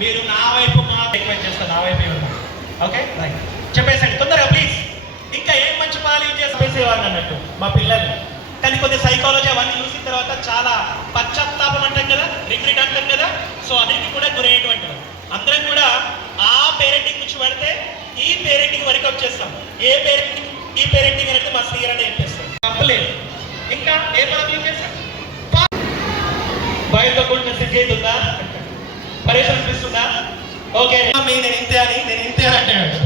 మీరు నా వైపు రిక్వెస్ట్ చేస్తారు, నా వైపు ఇవ్వండి. ఓకే రైట్, చెప్పేసండి తొందరగా ప్లీజ్. ఇంకా ఏం మంచి పాలు చేసేవాడిని అన్నట్టు మా పిల్లలు. కానీ కొద్ది సైకాలజీ అవన్నీ చూసిన తర్వాత చాలా పశ్చాత్తాపం అంటాం కదా, రిగ్రెట్ అంటాం కదా. సో అన్నిటికీ కూడా గురయ్యేటువంటి అందరం కూడా ఆ పేరెంటింగ్ నుంచి పడితే ఈ పేరెంటింగ్ వరకు వచ్చేస్తాం. ఏ పేరెంటింగ్ ఈ పేరెంటింగ్ అనేది మా శ్రీగారు అని చెప్పేస్తాం, తప్పలేదు. ఇంకా ఏ పదవి చేస్తాం, బయటతో కూడిన సిద్ధి అవుతుందా, పరేషన్ అనిపిస్తుందా? ఓకే నేను ఇంతే అని అంటాడు.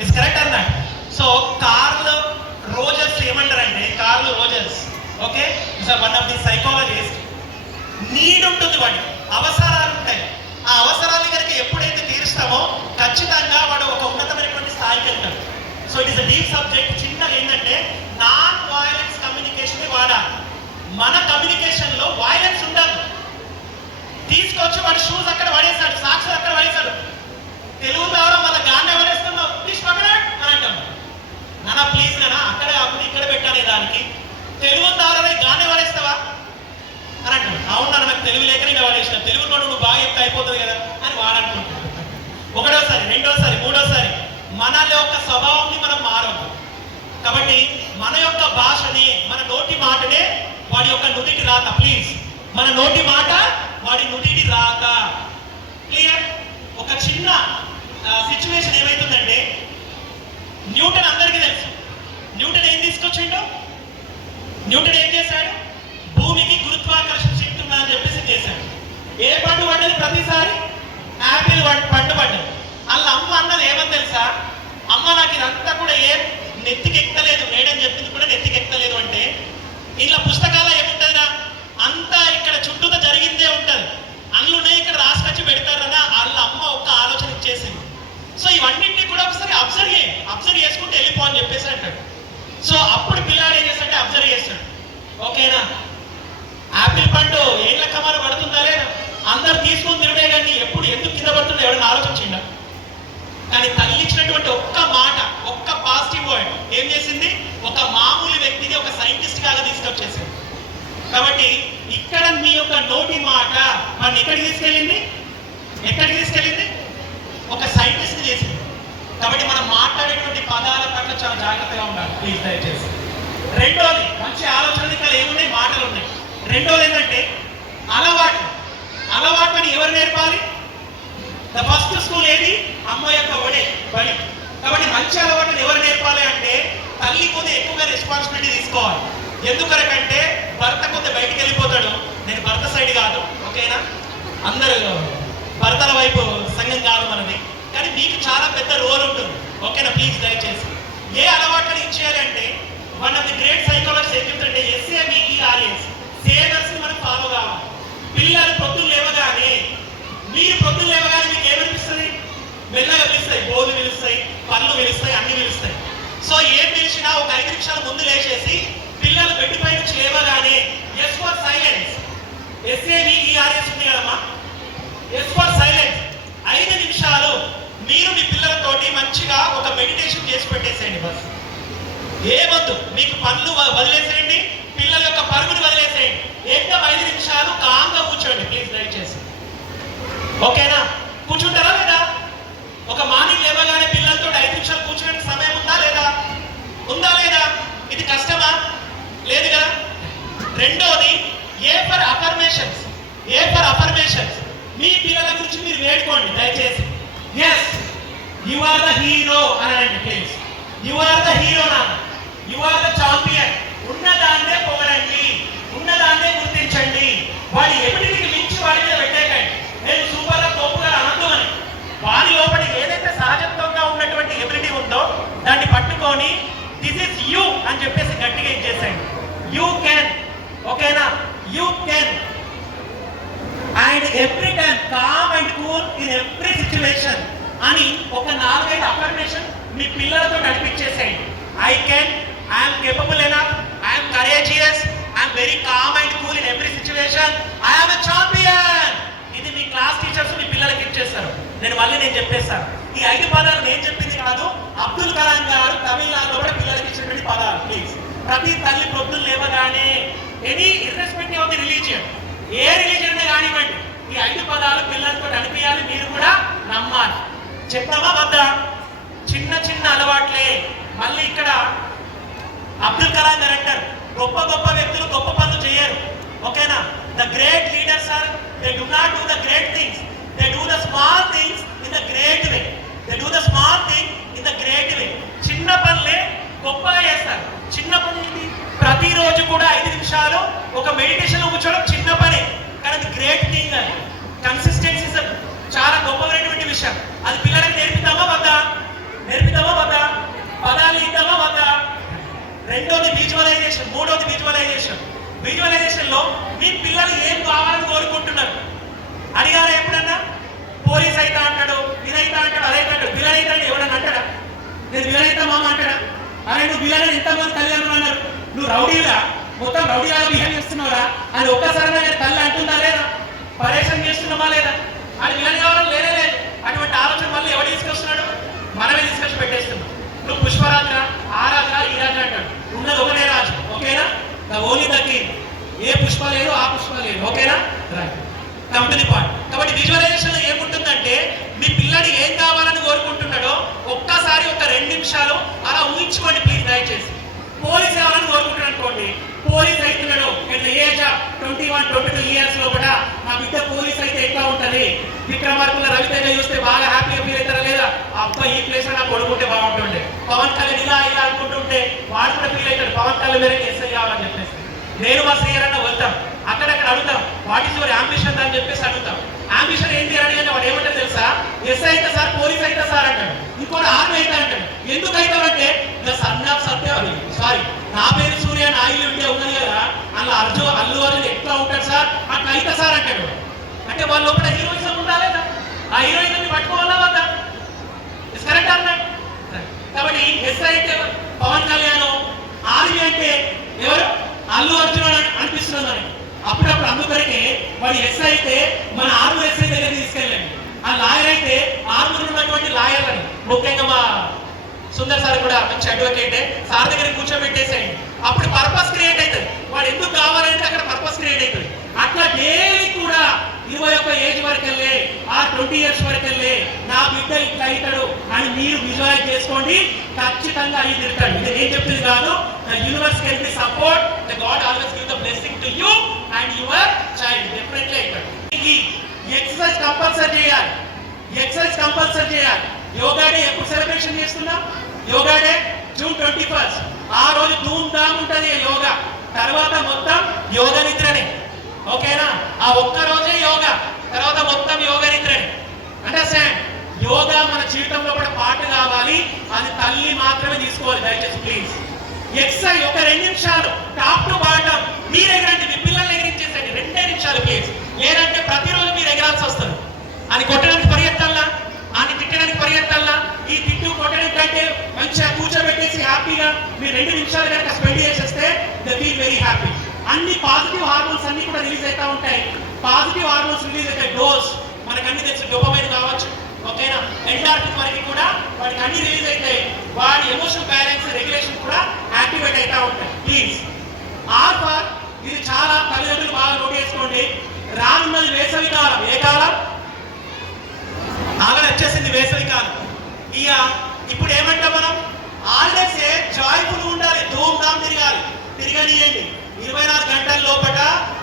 ఇట్స్ కరెక్ట్ అన్నా. సో కార్ల్ రోజర్స్ ఏమంటారంటే, curl Rogers okay one of the psychologist, need ఉంటుంది, వాడి అవసరాలు ఉంటాయి. ఆ అవసరాన్ని కనుక ఎప్పుడైతే తీరుస్తామో ఖచ్చితంగా వాడు ఒక ఉన్నతమైనటువంటి స్థాయికి వెళ్తాడు. So it is a deep subject. చిన్నగా ఏంటంటే నాన్ వైలెన్స్ కమ్యూనికేషన్ వాడాలి. మన కమ్యూనికేషన్ లో వైలెన్స్ ఉండదు. తీసుకొచ్చి వాడు షూస్ అక్కడ పడేశాడు, సాక్స్ అక్కడ పడేశాడు, తెలుగు ద్వారా మన గాన్ని ఎవరేస్తున్నావు ప్లీజ్ పక్కనాడు అని అంటాం. నానా ప్లీజ్ నానా అక్కడ కాకుండా ఇక్కడ పెట్టానే దానికి తెలుగు ద్వారా గాన్ని పడేస్తావా అని అంటాడు. అవునా నాకు తెలుగు లేక నేను పడేసిన, తెలుగు నువ్వు బాగా చెప్తే అయిపోతుంది కదా అని వాడనుకుంటాడు. ఒకటోసారి, రెండోసారి, మూడోసారి మన యొక్క స్వభావాన్ని మనం మారద్దు. కాబట్టి మన యొక్క భాషని, మన నోటి మాటనే వాడి యొక్క నుదిటి రాత. ప్లీజ్, మన నోటి మాట వాడి నుదిటి రాత. క్లియర్? ఒక చిన్న సిచ్యువేషన్ ఏమైతుందంటే, న్యూటన్ అందరికీ తెలుసు. న్యూటన్ ఏం తీసుకొచ్చిండు? న్యూటన్ ఏం చేశాడు? భూమికి గురుత్వాకర్షణ శక్తి ఉందని చెప్పేసి చేశాడు. ఏ పండు పడ్డది? ప్రతిసారి యాపిల్ పండు పడ్డది. వాళ్ళ అమ్మ అన్నది ఏమని తెలుసా? అమ్మ నాకు ఇదంతా కూడా ఏం నెత్తికి ఎక్కలేదు, మేడం చెప్పింది కూడా నెత్తికి ఎక్కలేదు అంటే, ఇలా పుస్తకాలు ఏముంటుందిరా అంతా ఇక్కడ చుట్టూతో జరిగిందే ఉంటుంది, అందులోనే ఇక్కడ రాసుకొచ్చి పెడతారని వాళ్ళ అమ్మ ఒక్క ఆలోచన ఇచ్చేసింది. సో ఇవన్నింటినీ కూడా ఒకసారి అబ్జర్వ్ చేసుకుంటూ వెళ్ళిపో అని చెప్పేసి అంటాడు. సో అప్పుడు పిల్లాడు ఏం చేస్తాడంటే అబ్జర్వ్ చేస్తాడు. ఓకేనా, ఆపిల్ పండు ఏళ్ళ కమాలు పడుతుందా లేదా, అందరు తీసుకొని తిరుడే కానీ ఎప్పుడు ఎందుకు కింద పడుతుందో ఎవరైనా ఆలోచించిండా? కానీ తల్లి ఇచ్చినటువంటి ఒక్క మాట, ఒక్క పాజిటివ్ వర్డ్ ఏం చేసింది? ఒక మామూలు వ్యక్తిని ఒక సైంటిస్ట్ లాగా తీసుకొచ్చేసింది. కాబట్టి ఇక్కడ మీ యొక్క నోటి మాట మన ఎక్కడికి తీసుకెళ్ళింది? ఒక సైంటిస్ట్ చేసింది. కాబట్టి మనం మాట్లాడేటువంటి పదాల పట్ల చాలా జాగ్రత్తగా ఉండాలి ప్లీజ్ దయచేసి. రెండోది, మంచి ఆలోచనలు ఇక్కడ ఏమున్నాయి? మాటలు ఉన్నాయి. రెండోది ఏంటంటే అలవాట్లని ఎవరు నేర్పాలి? ద ఫస్ట్ స్కూల్ ఏది? అమ్మ యొక్క బడి. కాబట్టి మంచి అలవాట్లను ఎవరు నేర్పాలి అంటే తల్లి కొద్దిగా ఎక్కువగా రెస్పాన్సిబిలిటీ తీసుకోవాలి. ఎందుకంటే భర్త కొద్దిగా బయటికి వెళ్ళిపోతాడు. నేను భర్త సైడ్ కాదు, ఓకేనా, అందరూ భర్తల వైపు సంఘం కాదు మనది. కానీ మీకు చాలా పెద్ద రోల్ ఉంటుంది, ఓకేనా. ప్లీజ్ దయచేసి ఏ అలవాట్లను ఇచ్చేయాలి అంటే, one of the great psychologist ఏం చెప్తుంటే SAVERS సేవర్స్ ని మనం ఫాలో కావాలి. పిల్లలు పొద్దున్న లేవగానే, మీరు పొద్దున్న లేవగానే మీకు ఏమనిపిస్తుంది? మెల్లగా పిలుస్తాయి, బోలు పిలుస్తాయి, పళ్ళు పిలుస్తాయి, అన్ని పిలుస్తాయి. సో ఏం పిలిచినా ఒక 5 నిమిషాల ముందు లేచేసి పిల్లలు బెడ్ పై నుంచి లేవగానే ఎస్ ఫర్ సైలెన్స్, SAVERS ఉంది కదమ్మా, ఎస్ ఫర్ సైలెన్స్. 5 నిమిషాలు మీరు మీ పిల్లలతోటి మంచిగా ఒక మెడిటేషన్ చేసి పెట్టేసేయండి. బస్ ఏమొద్దు, మీకు పనులు వదిలేసేయండి, పిల్లల యొక్క పరుగుని వదిలేసేయండి. ఏకం 5 నిమిషాలు కాంగా కూర్చోండి ప్లీజ్ దయచేసి. ఓకేనా? కూర్చుంటారా లేదా? ఒక మార్నింగ్ లేవగానే పిల్లలతో 5 నిమిషాలు కూర్చునే సమయం ఉందా లేదా? ఇది కష్టమా? లేదు కదా. రెండోది ఏ ఫర్ అఫర్మేషన్స్. మీ పిల్లల గురించి మీరు వేడుకోండి దయచేసి. Yes you are the hero అనండి please. You are the hero నాన్న, యు ఆర్ ద ఛాంపియన్. ఉన్నదాన్నే పొగడండి, ఉన్నదాన్నే గుర్తించండి. వాడి ఎబిలిటీకి మించి వాడి మీద పెట్టేకండి. నేను సూపర్ గా తోపుగా అనద్దు అని. వాడి లోపల ఏదైతే సహజత్వంగా ఉన్నటువంటి ఎబిలిటీ ఉందో దాన్ని పట్టుకొని దిస్ ఇస్ యూ అని చెప్పేసి గట్టిగా ఇచ్చేసేయండి. యూ కెన్, ఓకేనా, you can. And every time calm and cool in every situation అని ఒక 4-5 అఫర్మేషన్ మీ పిల్లలతో నడిపించేసేయండి. I can, I'm capable enough, I'm courageous, I'm very calm and cool in every situation, I'm a champion. ఇది మీ class teachers మీ పిల్లలకి ఇచ్చేస్తారు. నేను చెప్పేస్తాను. ఈ 5 పదాలు నేను చెప్పింది కాదు, అబ్దుల్ కలాం గారు తమిళనాడులో కూడా పిల్లలకి ఇచ్చినటువంటి పదాలు. ప్లీజ్ ప్రతి తల్లి పొద్దులు లేవగానే, any irrespective of the religion, A religion కానివ్వండి, ఈ 5 పదాలు పిల్లలతో అనిపించాలి, మీరు కూడా నమ్మాలి. చెప్పామా వద్దా? చిన్న చిన్న అలవాట్లే. మళ్ళీ ఇక్కడ అబ్దుల్ కలాం గారు అంటారు, గొప్ప గొప్ప వ్యక్తులు గొప్ప పనులు చేయరు, ఓకేనా? The great leaders are they do not do the great things, they do the small things in the great way. They do the small thing in the great way. చిన్న పనులే గొప్పగా చేస్తారు. చిన్న పని ప్రతిరోజు కూడా 5 నిమిషాలు ఒక మెడిటేషన్ కూర్చోవడం చిన్న పనే, కానీ అది గ్రేట్ థింగ్. అది కన్సిస్టెన్సీ చాలా గొప్పమైనటువంటి విషయం. అది పిల్లలకు నేర్పిద్దామా వద్దా? నేర్పిద్దామా వద్దా? పదాలు ఇద్దామా వద్దా? రెండోది విజువలైజేషన్, మూడోది విజువలైజేషన్. విజువలైజేషన్ లో మీ పిల్లలు ఏం కావాలని కోరుకుంటున్నారు అడిగారా ఎప్పుడన్నా? పోలీస్ అయితే అంటాడు, ఇదైతే అంటాడు, అదైతే అంటాడు. విలన్ అయితే ఎవడన్నా అంటాడా? నేను విలన్ అయితే మామ అంటాడా? అరే నువ్వు విలన్ ఎంతమంది తల్లిదండ్రులు అన్నారు, నువ్వు రౌడీలా మొత్తం రౌడీలాగా బిహేవ్ చేస్తున్నావురా అని ఒక్కసారి తల్లి అంటుందా లేదా? పరేషాన్ చేస్తున్నామా లేదా? అది విలన్ కావాలని లేనే లేదు. అటువంటి ఆలోచన మళ్ళీ ఎవరు తీసుకొస్తున్నాడు? మనమే తీసుకొచ్చి పెట్టేస్తున్నాం. నువ్వు పుష్పరాజురా, ఆ రాజురా, ఈ రాజు అంటాడు. ఉన్నది ఒకటే రాజు, ఓకేనా? The only the king. ఏ పుష్ప లేదు, ఆ పుష్ప లేదు, ఓకేనా? రైట్. Company part. కాబట్టి విజువలైజేషన్ లో ఏముంటుందంటే మీ పిల్లడు ఏం కావాలని కోరుకుంటున్నాడో ఒక్కసారి ఒక 2 నిమిషాలు అలా ఊహించుకోండి ప్లీజ్, దయచేసి. పోలీస్ కావాలని కోరుకుంటున్నాడు అనుకోండి, పోలీస్ అవుతున్నాడు ఇట్లా ఏజ్ 21-22 ఇయర్స్ లోపల మా బిడ్డ పోలీస్ అయితే ఎట్లా ఉంటది? విక్రమార్కుల రవితేజ చూస్తే బాగా హ్యాపీగా ఫీల్ అవుతారా లేదా? అబ్బాయి ఈ ప్లేస్ లో నాకు కొడుకుంటే బాగుంటుండే. పవన్ కళ్యాణ్ ఇలా ఇలా అనుకుంటుంటే వాడు కూడా ఫీల్ అవుతాడు, పవన్ కళ్యాణ్ వేరే ఎస్ఐ కావాలని చెప్పేసి. నేను మా శ్రీయర్ అన్న వెళ్తాం, అక్కడక్కడ అడుగుతాం వాట్ ఈస్ యువర్ అంబిషన్ అని చెప్పేసి అడుగుతాం. అంబిషన్ ఏంటి అని అంటే వాడు ఏమంటే తెలుసా? ఎస్ఐ అయితే సార్, పోలీస్ అయితే సార్ అంటాడు. ఇంకోటి ఆర్మీ అయితే అంటాడు. ఎందుకు అవుతామంటే the son of Satyavati, sorry నా పేరు సూర్య, నా ఇల్లు ఉంటే ఉన్నది కదా, అలా అల్లు అర్జున్ ఎట్లా ఉంటాడు సార్, అట్లా అయితే సార్ అంటాడు. అంటే వాళ్ళ లోపల హీరోయిజం ఉందా లేదా? ఆ హీరోయిజం పట్టుకోవాలా వద్దా? ఇస్ కరెక్ట్ అన్నాడు. కాబట్టి ఎస్ఐ అయితే పవన్ కళ్యాణ్, ఆర్మీ అంటే ఎవరు? అల్లు అర్జున్ అనిపిస్తున్నదని. అప్పుడప్పుడు అందుకొరకే వాడు ఎస్ఐ అయితే మన ఆర్మీ ఎస్ఐ దగ్గర తీసుకెళ్ళండి, ఆ లాయర్ అయితే ఆర్మీలో ఉన్నటువంటి లాయర్లని, ముఖ్యంగా మా సుందర్ సార్ కూడా మంచి అడ్వకేటే, సార్ దగ్గర కూర్చోబెట్టేసేయండి. అప్పుడు పర్పస్ క్రియేట్ అవుతుంది. వాడు ఎందుకు కావాలంటే అక్కడ పర్పస్ క్రియేట్ అవుతుంది. అట్లా డైలీ కూడా 21 ఏజ్ వరకు వెళ్ళే, ఆ 20 ఇయర్స్ వరకు వెళ్ళే నా బిడ్డ ఇట్లా అవుతాడు అని మీరు విజువలైజ్ చేసుకోండి. ఖచ్చితంగా అయి తిరుగుతాడు. ఇది నేను చెప్తుంది కాదు, the universe can be support, the God always give the blessing to you and your child. Definitely అవుతాడు. ఈ ఎక్సర్సైజ్ కంపల్సరీ చేయాలి, ఎక్సర్సైజ్ కంపల్సరీ చేయాలి. యోగా డే ఎప్పుడు సెలబ్రేషన్ చేస్తున్నాం? Yoga day June 21. ఆ రోజు ధూమ్ ధామ్ ఉంటుంది యోగా. తర్వాత మొత్తం యోగ నిద్రనే, ఓకేనా? ఆ ఒక్క రోజే యోగా, తర్వాత మొత్తం యోగ నిద్రనే. అండర్స్టాండ్? యోగా మన జీవితంలో కూడా పార్ట్ కావాలి. అది తల్లి మాత్రమే తీసుకోవాలి, దయచేసి ప్లీజ్. ఎక్సర్సైజ్ ఒక 2 నిమిషాలు టాప్ టు బాటమ్ మీరు ఎగరండి, మీ పిల్లల్ని ఎగిరించేసండి 2 నిమిషాలు ప్లీజ్. లేదంటే ప్రతిరోజు మీరు ఎగరాల్సి వస్తుంది. అని కొట్టడానికి పరిగెత్తాలా, అని తిట్టడానికి పరిగెత్తాలా? ఈ తిట్టు కొట్టడం కంటే మంచిగా కూర్చోబెట్టేసి హ్యాపీగా మీరు 2 నిమిషాలు కనుక స్పెండ్ చేసేస్తే దే ఫీల్ వెరీ హ్యాపీ. అన్ని పాజిటివ్ హార్మోన్స్ అన్ని కూడా రిలీజ్ అవుతా ఉంటాయి. పాజిటివ్ హార్మోన్స్ రిలీజ్ అయితే డోస్ మనకు అన్ని తెలుసు, డోపమైన్ కావచ్చు, ఓకేనా? ఎండార్ఫిన్ వరకు కూడా వాడికి అన్ని రిలీజ్ అవుతాయి. వాడి ఎమోషనల్ బ్యాలెన్స్ రెగ్యులేషన్ కూడా యాక్టివేట్ అవుతా ఉంటాయి. ప్లీజ్ ఆర్ ఇది చాలా తల్లిదండ్రులు బాగా నోట్ చేసుకోండి. రానున్నది వేసవి కాలం. ఏ కాలం? ఆల్రెడీ వచ్చేసింది వేసవి కాలం. ఇప్పుడు ఏమంటాం మనం? హాలిడేస్ జాయ్ఫుల్ ఉండాలి, ధూమ్ ధామ్ తిరగాలి, తిరగనియండి. 24 గంటల లోపల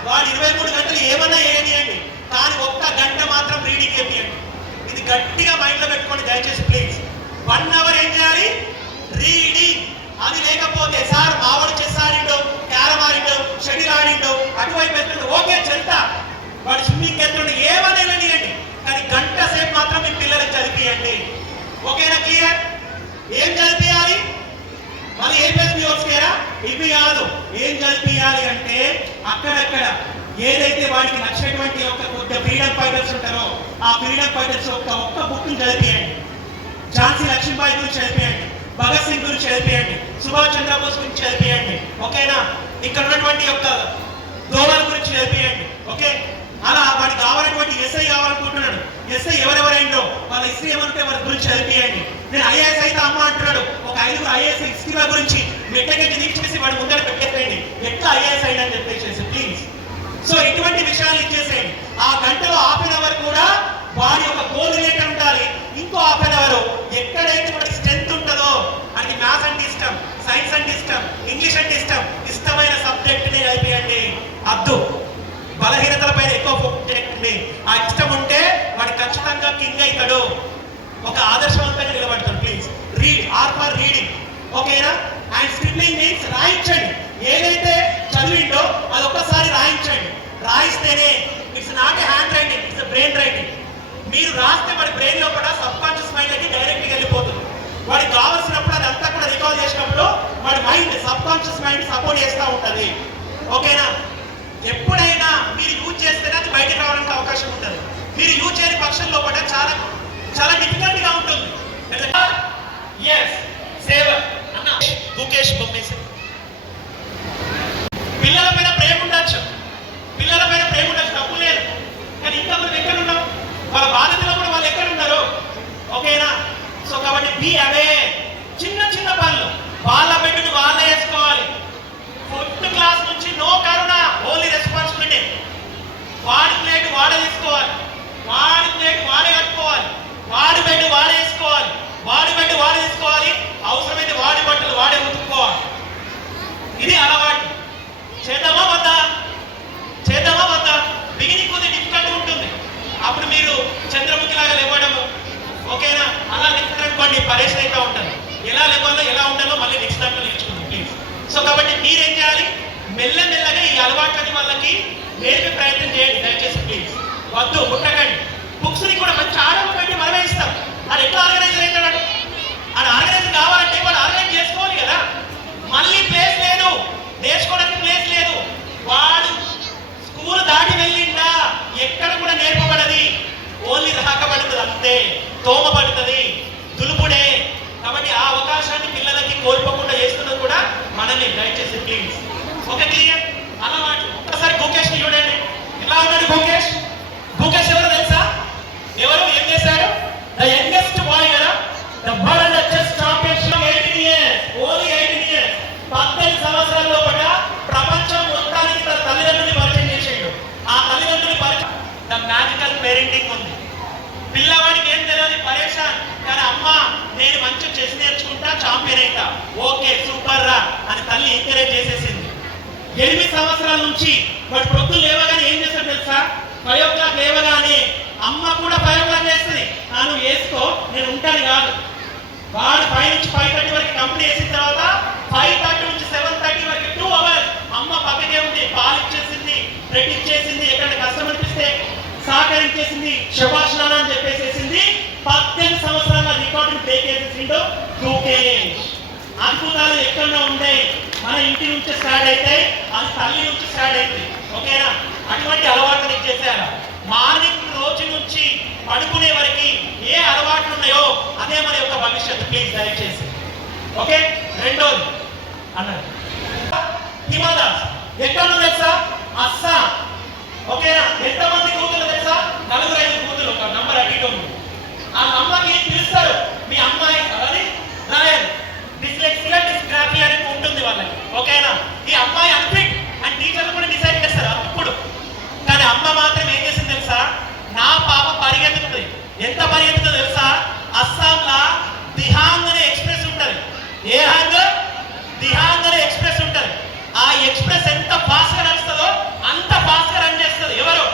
వాడు 23 గంటలు ఏమన్నా వేయనియండి, కానీ 1 గంట మాత్రం రీడింగ్ వేయండి. ఇది గట్టిగా మైండ్ లో పెట్టుకోండి దయచేసి ప్లీజ్. 1 అవర్ ఏం చేయాలి? రీడింగ్. అది లేకపోతే సార్ మావాడు చెస్ ఆడిండు, క్యారమ్ ఆడిండు, షటిల్ ఆడిండు, అటువైపు వెళ్తుండు, ఓకే చెల్తా, వాడు స్విమ్మింగ్ వెళ్తుండు, ఏమన్నా వెళ్ళనియండి, కానీ గంట సేపు మాత్రం మీ పిల్లలకు చదివియండి. ఓకేనా? క్లియర్? ఏం చదివియాలి? మళ్ళీ ఏం చదివించారా? ఇవి కాదు, ఏం చదివియాలి అంటే అక్కడక్కడ ఏదైతే వాడికి నచ్చినటువంటి కొద్ది ఫ్రీడమ్ ఫైటర్స్ ఉంటారో ఆ ఫ్రీడమ్ ఫైటర్స్ ఒక్క బుక్ చదివియండి. ఝాన్సీ లక్ష్మీబాయి గురించి చదివియండి, భగత్ సింగ్ గురించి చదివియండి, సుభాష్ చంద్రబోస్ గురించి చదివియండి, ఓకేనా? ఇక్కడ ఉన్నటువంటి దోవల గురించి చదివియండి, ఓకే? అలా వాడికి కావాలన్నటువంటి ఎస్ఐ కావాలనుకుంటున్నాడు, ఎస్ఐ ఎవరెవరైందో వాళ్ళ హిస్టరీ ఏమంటే వాళ్ళ గురించి చదివియండి. నేను ఐఏఎస్ అయితే అమ్మ అంటున్నాడు, ఒక 5 ఐఏఎస్ హిస్టరీల గురించి మెట్టకెళ్ళి తీర్చేసి వాడు ముందర పెట్టేసేయండి, ఎట్లా ఐఏఎస్ అయినా అని చెప్పేసి ప్లీజ్. సో ఇటువంటి విషయాలు ఇచ్చేసేయండి. ఆ గంటలో ఇంగ్లీష్ అంటే ఇష్టం, ఇష్టమైన సబ్జెక్ట్ని కలిపియండి. అద్దు బలహీనతల పైన ఎక్కువ ఫోకస్ చేయండి. ఆ ఇష్టం ఉంటే వాడు ఖచ్చితంగా కింగ్ అవుతాడు, ఒక ఆదర్శవంతంగా నిలబడతాడు. Please read, or for reading, ఓకేనా? అండ్ స్క్రిబ్లింగ్ మీన్స్ రాయించండి. ఏదైతే చదివిండో అది ఒక్కసారి రాయించండి. రాయిస్తేనే it's not a handwriting, it's brain writing. మీరు రాస్తే వాడి బ్రెయిన్ లోపల సబ్ కాన్షియస్ మైండ్ లకి డైరెక్ట్గా వెళ్ళిపోతుంది. వాడికి కావాల్సినప్పుడు అదంతా కూడా రికాల్ చేసినప్పుడు వాడి mind sub conscious mind support చేస్తూ ఉంటుంది, ఓకేనా? ఎప్పుడైనా మీరు యూజ్ చేస్తేనే అది బయటకు రావడానికి అవకాశం ఉంటుంది. మీరు యూజ్ చేయని పక్షం లోపల చాలా చాలా డిఫికల్ట్ గా ఉంటుంది. గుకేష్ బొమ్మేసి పిల్లల పైన ప్రేమ ఉండొచ్చు, పిల్లల పైన ప్రేమ ఉండొచ్చు, తప్పు లేదు. కానీ ఇంకా మనం ఎక్కడ ఉన్నాం, వాళ్ళ బాధ్యతలో కూడా వాళ్ళు ఎక్కడ ఉన్నారు, ఓకేనా? సో కాబట్టి బీ అవే. చిన్న చిన్న పనులు వాళ్ళ బెడ్ని వాళ్ళే వేసుకోవాలి. 4th క్లాస్ నుంచి నో కరుణ, ఓన్లీ రెస్పాన్సిబిలిటీ. వాడి ప్లేట్ వాడే తీసుకోవాలి, వాడి ప్లేట్ వాడే కట్టుకోవాలి, వాడి బెడ్ వాడే వేసుకోవాలి, వాడి బెడ్ వాడే తీసుకోవాలి, అవసరమైతే వాడి బట్టలు వాడే ఉతుక్కోవాలి. ఇది అలవాటు. చేద్దామా వద్దా? చేద్దామా వద్దా? బిగినింగ్ కొద్దిగా డిఫికల్ట్ ఉంటుంది. అప్పుడు మీరు చంద్రముఖి లాగా లేవడము, ఓకేనా? అలా లేకపోండి పరేషన్ అయితే ఉంటారు. ఎలా లేవాలో ఎలా ఉండాలో మళ్ళీ నెక్స్ట్ దాంట్లో నేర్చుకుందాం ప్లీజ్. సో కాబట్టి మీరేం చేయాలి, మెల్లమెల్లగా ఈ అలవాట్లని వాళ్ళకి నేర్పే ప్రయత్నం చేయండి దయచేసి ప్లీజ్. వద్దు ముట్టకండి. బుక్స్ ని కూడా మంచి ఆర్డర్ పెట్టి మనమే ఇస్తాం. అది ఎట్లా ఆర్గనైజర్ అవుతాడు? అది ఆర్గనైజర్ కావాలంటే వాడు ఆర్గనైజ్ చేసుకోవాలి కదా. మళ్ళీ ప్లేస్ లేదు, నేర్చుకోవడానికి ప్లేస్ లేదు. వాడు స్కూల్ దాటి వెళ్ళిందా ఎక్కడ కూడా నేర్పబడది, ఓన్లీ రాకబడుతుంది అంతే, తోమబడుతుంది, దులుపుడే. కాబట్టి ఆ అవకాశాన్ని పిల్లలకి కోల్పోకుండా చేస్తున్నది కూడా మనమే దయచేసి ప్లీజ్. Okay clear? అలవాటు. ఒక్కసారి గుకేష్ ని చూడండి, ఎలా ఉన్నాడు గుకేష్? గుకేష్ ఎవరు తెలుసా? ఎవరు ఏం చేశాడు? ద యంగెస్ట్ బాయ్ కదా, the world chess championship 18 years, only 18 years. 18 సంవత్సరాల లోపల ప్రపంచం మొత్తానికి తన తల్లిదండ్రుని పరిచయం చేసేడు. ఆ తల్లిదండ్రుని పరిచయం ద మ్యాజికల్ పేరెంటింగ్ ఉంది. పిల్లవాడికి ఏం తెలియదు, పరేషాన్. కానీ అమ్మ నేను మంచిగా చేసి నేర్చుకుంటా, ఛాంపియన్ అయితా, ఓకే సూపర్ రా అని తల్లి ఎంకరేజ్ చేసేసింది. 8 సంవత్సరాల నుంచి వాడు ప్రొద్దులు లేవగానే ఏం చేస్తాడు తెలుసా? 5 o'clock లేవగానే అమ్మ కూడా 5 o'clock చేస్తుంది. నువ్వు వేసుకో నేను ఉంటాను కాదు. వాడు 5 నుంచి 5:30 వరకు కంపెనీ వేసిన తర్వాత 5:30 నుంచి 7:30 వరకు 2 hours అమ్మ పక్కనే ఉంది. పాలు ఇచ్చేసింది, బ్రెడ్ ఇచ్చేసింది, ఎక్కడ కష్టం అనిపిస్తే సహకరించేసింది, శభాష్ నాన్న అని చెప్పేసేసింది. 18 సంవత్సరాల రికార్డుని బ్రేక్ చేసేసిండు గుకేష్. అద్భుతాలు ఎక్కడో ఉంటాయి, మన ఇంటి నుంచి స్టార్ట్ అవుతాయి, అది తల్లి నుంచి స్టార్ట్ అవుతుంది, ఓకేనా? అటువంటి అలవాట్లు ఇచ్చేసారు. మార్నింగ్ రోజు నుంచి పడుకునే వరకు ఏ అలవాట్లు ఉన్నాయో అదే మన యొక్క భవిష్యత్తు ప్లీజ్ దయచేసి, ఓకే? రెండోది అన్నారు హిమాదాస్, ఎక్కడ తెలుసా? అస్సాం, ఓకేనా? ఎంతమంది కూతురు తెలుసా? 4-5 కూతురు, ఒక నంబర్ అడిగి. ఆ అమ్మకి పిలుస్తారు మీ అమ్మాయి అని రాయాలి. డిస్లెక్సియా డిస్గ్రాఫియా అని ఉంటుంది వాళ్ళకి, ఓకేనా? ఈ అమ్మాయి అన్ఫిట్ అని టీచర్లు కూడా డిసైడ్ చేస్తారు అప్పుడు. కానీ అమ్మ మాత్రం ఏం చేసింది తెలుసా? నా పాప పరిగెత్తుతుంది. ఎంత పరిగెత్తుతుందో తెలుసా? అస్సాంలా దిహాంగ్ అనే ఎక్స్ప్రెస్ ఉంటుంది. ఏ హాంగ్? దిహాంగ్ అనే ఎక్స్ప్రెస్ ఉంటుంది. ఆ ఎక్స్ప్రెస్ ఎంత ఫాస్ట్ గా నడుస్తుందో అంత ఫాస్ట్ గా రన్ చేస్తుంది. ఎవరు?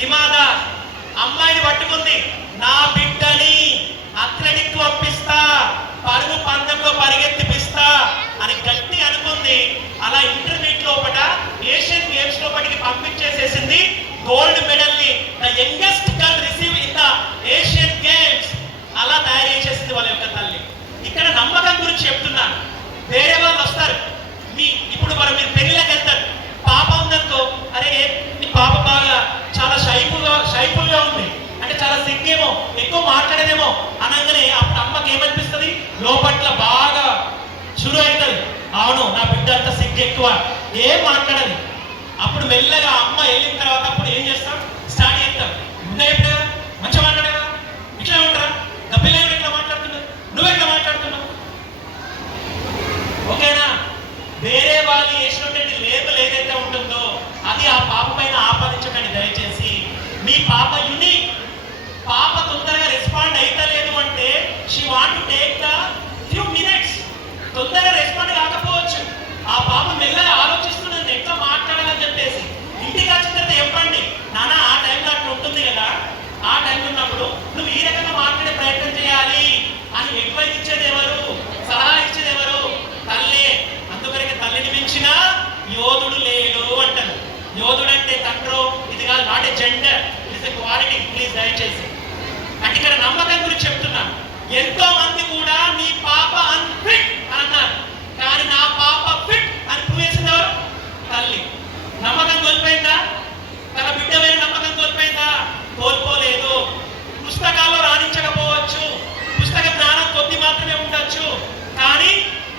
హిమాదాస్. అమ్మాయిని పట్టుకుంది, నా బిడ్డని అథ్లెటిక్ పంపిస్తా, పరుగు పందెంలో పరిగెత్తిపిస్తా అని గట్టి అనుకుంది. అలా ఇంటర్మీడియట్ లోపల ఏషియన్ గేమ్స్ లోపలికి పంపించేసేసింది. గోల్డ్ మెడల్ ని the youngest girl receive in the Asian games అలా తయారు చేసేసింది వాళ్ళ యొక్క తల్లి. ఇక్కడ నమ్మకం గురించి చెప్తున్నాను. వేరే వాళ్ళు వస్తారు, ఇప్పుడు మీరు పెళ్లిలోకి వెళ్తారు, పాప ఉందనుకో, అరే నీ పాప బాగా చాలా షైపుల్గా ఉంది అంటే చాలా సిగ్గేమో, ఎక్కువ మాట్లాడేదేమో అనగానే అప్పుడు అమ్మకి ఏమనిపిస్తుంది? లోపట్ల బాగా షురు అవుతుంది, అవును నా బిడ్డ అంత సిగ్గు ఎక్కువ, ఏం మాట్లాడదు. అప్పుడు మెల్లగా అమ్మ వెళ్ళిన తర్వాత అప్పుడు ఏం చేస్తాం? స్టార్ట్ చేస్తాం. ముందే ఎప్పుడు మంచిగా మాట్లాడేదా, ఇట్లా ఉంటారా, నా పిల్లలు ఎట్లా మాట్లాడుతున్నారు, నువ్వు ఎట్లా మాట్లాడుతున్నావు, ఓకేనా? వేరే వాళ్ళు వేసినటువంటి లేబుల్ ఏదైతే ఉంటుందో అది ఆ పాప పైన ఆపాదించకండి దయచేసి. మీ పాప యూనిక్. పాప తొందరగా రెస్పాండ్ అయితలేదు అంటే she want to take the few minutes. తొందరగా రెస్పాండ్ కాకపోవచ్చు, ఆ మెల్లగా ఆలోచిస్తున్నాను ఎట్లా మాట్లాడాలని చెప్పేసి. ఇంటికి వచ్చిన తర్వాత చెప్పండి, నాన్న ఆ టైంలో అట్లా ఉంటుంది కదా, ఆ టైంలో ఉన్నప్పుడు నువ్వు ఈ రకంగా మాట్లాడే ప్రయత్నం చేయాలి అని అడ్వైస్ ఇచ్చేది ఎవరు, సలహా ఇచ్చేది ఎవరు? తల్లే. అందుకని తల్లిని మించిన యోధుడు లేడు అంటారు. యోధుడు అంటే తండ్రో ఇది కాదు, not a gender, it's a quality. Please దయచేసి అంటే ఇక్కడ నమ్మకం గురించి చెప్తున్నాను. ఎంతో మంది కూడా మీ పాప అన్ఫిట్ అని అన్నారు, కానీ నా పాప ఫిట్ అని ప్రూవ్ చేసింది ఎవరు? తల్లి. నమ్మకం కోల్పోయిందా? తన బిడ్డ మీద నమ్మకం కోల్పోయిందా? కోల్పోలేదు. పుస్తకాల్లో రాణించకపోవచ్చు, పుస్తక జ్ఞానం కొద్ది మాత్రమే ఉండొచ్చు, కానీ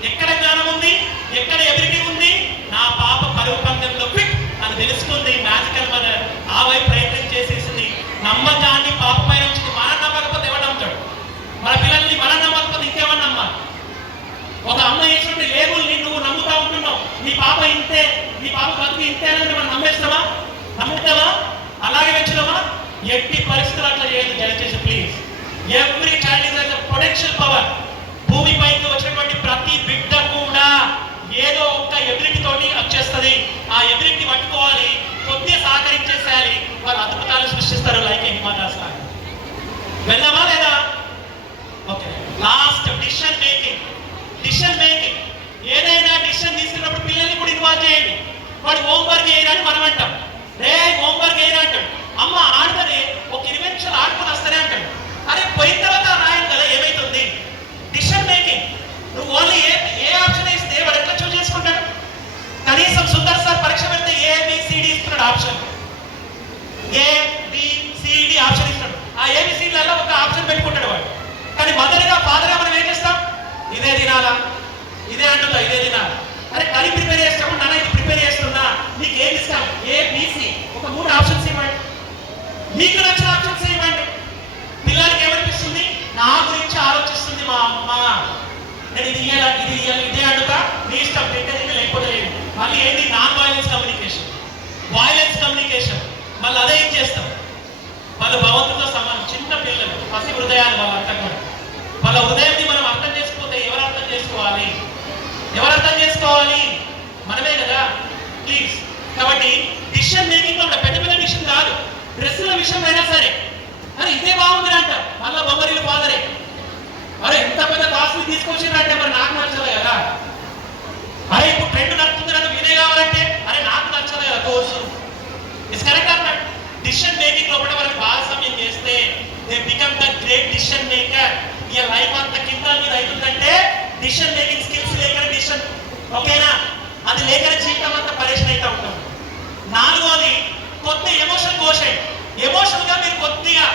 ఎక్కడ జ్ఞానం ఉంది, ఎక్కడ ఎబిలిటీ ఉంది? నా పాప పరుగు పందెంలో ఫిట్ అని తెలుసుకుంది మ్యాజికల్ మదర్. ఆ వైపు ప్రయత్నం చేసేసింది. నమ్మకాన్ని పాప పైన వచ్చింది. మనం నమ్మకపోతే ఎవరు నమ్ముతాడు? మన పిల్లల్ని మనం నమ్మకపోతే ఇంకేమన్నా నమ్మాలి? ఒక అమ్మ వేసుకుంటే లేబుల్ని నువ్వు నమ్ముతా ఉంటున్నావు, నీ పాప ఇంతే, నీ పాప బతుకు ఇంతే అని మనం నమ్మేస్తామా? నమ్ముతావా? అలాగే పెంచుదామా? ఎట్టి పరిస్థితులు అట్లా చేయదు దయచేసి please. Every child is a potential power. భూమిపైకి వచ్చినటువంటి ప్రతి బిడ్డ కూడా ఏదో ఒక ఎబిలిటీ తోటి వచ్చేస్తుంది. ఆ ఎబిలిటీ పట్టుకోవాలి, కొద్దిగా సహకరించేసేయాలి, వాళ్ళు అద్భుతాలు సృష్టిస్తారు. లైక్ హిమాదాస్ లాగా వెళ్దామా లేదా? Okay, last decision making. Decision making ఏదైనా డిసిషన్ తీసుకున్నప్పుడు పిల్లల్ని కూడా ఇన్వాల్వ్ చేయండి. వాడు హోంవర్క్ చేయడానికి మనం అంటాం, రే హోంవర్క్ చేయరా అంటాడు. అమ్మ ఆడతానే ఒక 20 నిమిషాలు ఆడుకొని వస్తానే అంటాడు. అరే పోయిన తర్వాత రాయను కదా, ఏమైతుంది? Decision making. నువ్వు ఓన్లీ ఏ ఆప్షన్ ఇస్తే వాడు ఎట్లా చూస్ చేసుకుంటాడు? కనీసం సుందర్ సార్ పరీక్ష పెడితే ఏబిసిడి ఇస్తున్నాడు ఆప్షన్, ఏబిసిడి ఆప్షన్ ఇస్తున్నాడు. ఆ ఏబిసిడిలలో ఒక ఆప్షన్ పెట్టుకుంటాడు వాడు. కానీ మదర్గా ఫాదర్గా మనం ఏం చేస్తాం? ఇదే తినాలా, ఇదే అంటుందా, ఇదే తినాలా. అరే కర్రీ ప్రిపేర్ చేస్తాము, నాన్న ఇది ప్రిపేర్ చేస్తున్నా, నీకు ఏది ఇస్తాం? ఏబిసి ఒక 3 ఆప్షన్స్ ఇవ్వండి, మీకు నచ్చిన ఆప్షన్స్ ఇవ్వండి. పిల్లలకి ఏమనిపిస్తుంది? నా గురించి ఆలోచిస్తుంది మా అమ్మ, నేను ఇది ఇయ్యాలా, ఇది ఇయ్యాలి, ఇదే అడుగుతా, నీ ఇష్టం, పెట్టేది లేకపోతే లేదు. మళ్ళీ ఏంటి? Non violence communication, violence communication. మళ్ళీ అదే ఏం చేస్తాం? వాళ్ళ భగవంతుడితో సమానం. చిన్న పిల్లలు, పసి హృదయాలు, వాళ్ళ అర్థం కూడా. వాళ్ళ హృదయాన్ని మనం అర్థం చేసుకోతే ఎవరు అర్థం చేసుకోవాలి? ఎవరు అర్థం చేసుకోవాలి? మనమే కదా. ప్లీజ్. కాబట్టి డిసిషన్ మేకింగ్ లో పెద్ద పెద్ద డిసిషన్ కాదు, డ్రెస్సుల విషయం అయినా సరే, అరే ఇదే బాగుంది అంట, మళ్ళీ బొమ్మరిల్లు ఫాదరే, అరే ఎంత పెద్ద కాస్ట్లీ తీసుకొచ్చిందంటే మరి నాకు నచ్చదు కదా. అరే ఇప్పుడు ట్రెండ్ నడుతుంది నాకు ఇదే కావాలంటే, అరే నాకు నచ్చదు కదా కోర్సు. ఇట్స్ కరెక్ట్ అన్నమాట. డిసిషన్ మేకింగ్ లో కూడా మనకి భాగస్వామ్యం చేస్తే they become the great decision maker. ఈ లైఫ్ అంత కింద మీద అవుతుందంటే డిసిషన్ మేకింగ్ స్కిల్స్ లేకనే డిసిషన్, ఓకేనా? అది లేకనే జీవితం అంతా పరేషన్ అయితే ఉంటాం. 4వది కొత్త ఎమోషన్ కోషన్. ఎమోషన్ గా మీరు కొద్దిగా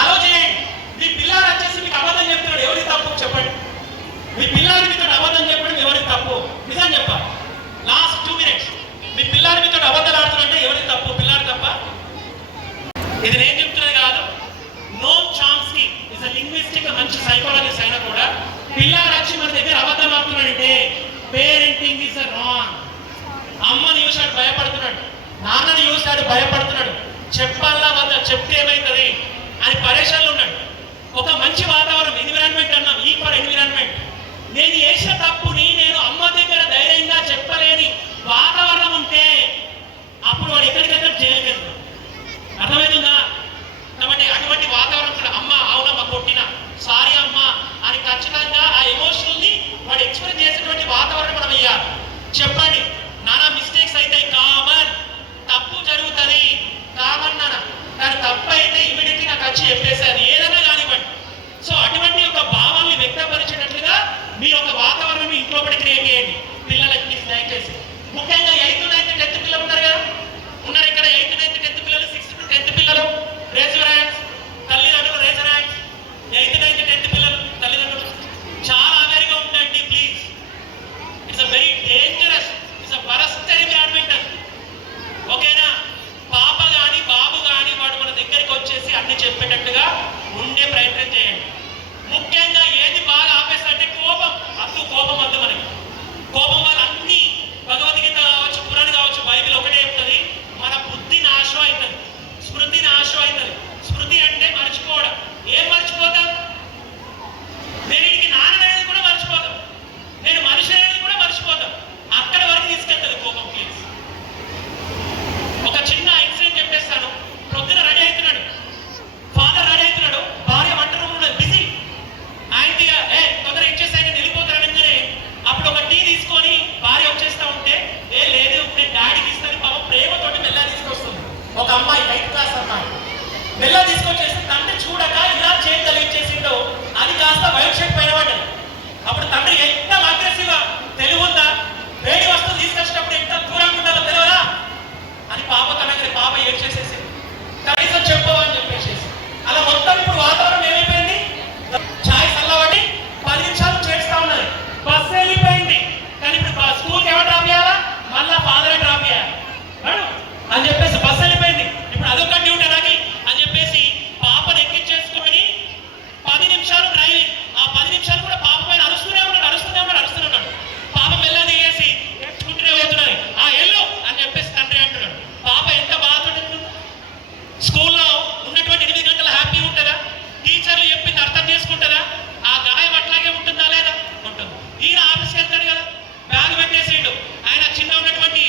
అలో చేయండి. మీ పిల్లాడు వచ్చేసి మీకు అబద్ధం చెప్తున్నాడు, ఎవరికి తప్పు చెప్పండి? మీ పిల్లాడి మీతో అబద్ధం చెప్పడం ఎవరికి తప్పు? నిజం చెప్పాలి. Last 2 minutes. మీ పిల్లాడి మీతో అబద్ధాలు ఆడుతుంటే ఎవరికి తప్పు? పిల్లాడు తప్ప? ఇది నేను చెప్తున్నది కాదు, నోమ్ చామ్స్కీ ఇస్ ఎ లింగ్విస్టిక్ మంచి సైకాలజిస్ట్ అయినా కూడా పిల్లాడు వచ్చి మన దగ్గర అబద్ధం ఆడుతున్నాడంటే పేరెంటింగ్ ఇస్ రాంగ్. అమ్మని చూసాడు భయపడుతున్నాడు, నాన్నని చూసాడు భయపడుతున్నాడు, చెప్పాలా వద్ద, చెప్తే ఏమైతుంది అని పరేషాన్లు ఉన్నాడు. ఒక మంచి వాతావరణం, ఎన్విరాన్మెంట్ అన్నాం, ఈక్వల్ ఎన్విరాన్మెంట్. నేను చేసిన తప్పుని నేను అమ్మ దగ్గర ధైర్యంగా చెప్పలేని వాతావరణం ఉంటే అప్పుడు వాడు ఎక్కడికెక్కడ చేయలేదు. అర్థమవుతుందా? కాబట్టి అటువంటి వాతావరణం కూడా అమ్మ అవునమ్మ కొట్టిన, సారీ అమ్మ అని ఖచ్చితంగా ఆ ఎమోషనల్ ని వాడు ఎక్స్ప్రెస్ చేసేటువంటి వాతావరణం మనం ఇవ్వాలి. చెప్పండి నానా మిస్టేక్స్ అయితే కామన్, తప్పు జరుగుతుంది కామన్ నాన్న, కానీ తప్పు అయితే ఇమీడియట్లీ నాకు వచ్చి చెప్పేసి అది ఏదైనా కానివ్వండి. సో అటువంటి ఒక భావాన్ని వ్యక్తపరిచేటట్లుగా మీరు ఒక వాతావరణం ఇంట్లో పడి క్రియేట్ చేయండి పిల్లలకి. మీరు దయచేసి ముఖ్యంగా 8th, 9th, 10th పిల్లలు ఉన్నారు కదా, ఉన్నారు ఇక్కడ 8th, 9th, 10th పిల్లలు, 6th to 10th పిల్లలు, రేజ్ యువర్ హ్యాండ్స్. తల్లిదండ్రులు raise your hands. 8th, 9th, 10th పిల్లలు తల్లిదండ్రులు చాలా అవేర్గా ఉండండి please. It's a very dangerous, it's a worst environment. ఓకేనా? పాప కానీ బాబు కానీ వాడు మన దగ్గరికి వచ్చేసి అన్ని చెప్పేటట్టుగా వచ్చేసి తండ్రి చూడక ఇలా చేయి తగిలించేసిండో అది కాస్త వైట్ షర్ట్ పైన పడ్డది. అప్పుడు తండ్రి ఎంత అగ్రెసివ్ గా తెలివుందా, వేడి వస్తువు తీసుకొచ్చినప్పుడు ఎంత దూరంగా ఉండాలో తెలియదా అని పాప కనగలి పాప ఏం చేసేసింది, కనీసం చెప్పవని చెప్పేసి. అలా మొత్తం ఇప్పుడు వాతావరణం ఏమైపోయింది, ఛాయ్ చల్లబడి 10 నిమిషాలు చేస్తా ఉన్నది, బస్సు వెళ్ళిపోయింది. కానీ ఇప్పుడు స్కూల్కి ఎవరు డ్రాప్ చేయాలా, మళ్ళా ఫాదర్ డ్రాప్ చేయాలి అని చెప్పేసి బస్సు వెళ్ళిపోయింది. ఇప్పుడు అదొక డ్యూటీ నాకి అని చెప్పేసి పాపను ఎక్కించేసుకొని 10 నిమిషాలు డ్రైవింగ్. ఆ 10 నిమిషాలు కూడా పాప పైన అరుస్తూనే ఉన్నాడు. పాప మెల్ల దిగేసి ఎత్తుకుంటూనే పోతున్నది. ఆ ఎల్లు అని చెప్పేసి తండ్రి అంటున్నాడు. పాప ఎంత బాధపడుతుంది. స్కూల్లో ఉన్నటువంటి 8 గంటల హ్యాపీ ఉంటుందా, టీచర్లు చెప్పింది అర్థం చేసుకుంటుందా, ఆ గాయం అట్లాగే ఉంటుందా లేదా, ఉంటుంది. ఈయన ఆఫీస్కి వెళ్తాడు కదా, బ్యాగ్ పెట్టేసిండు. ఆయన చిన్న ఉన్నటువంటి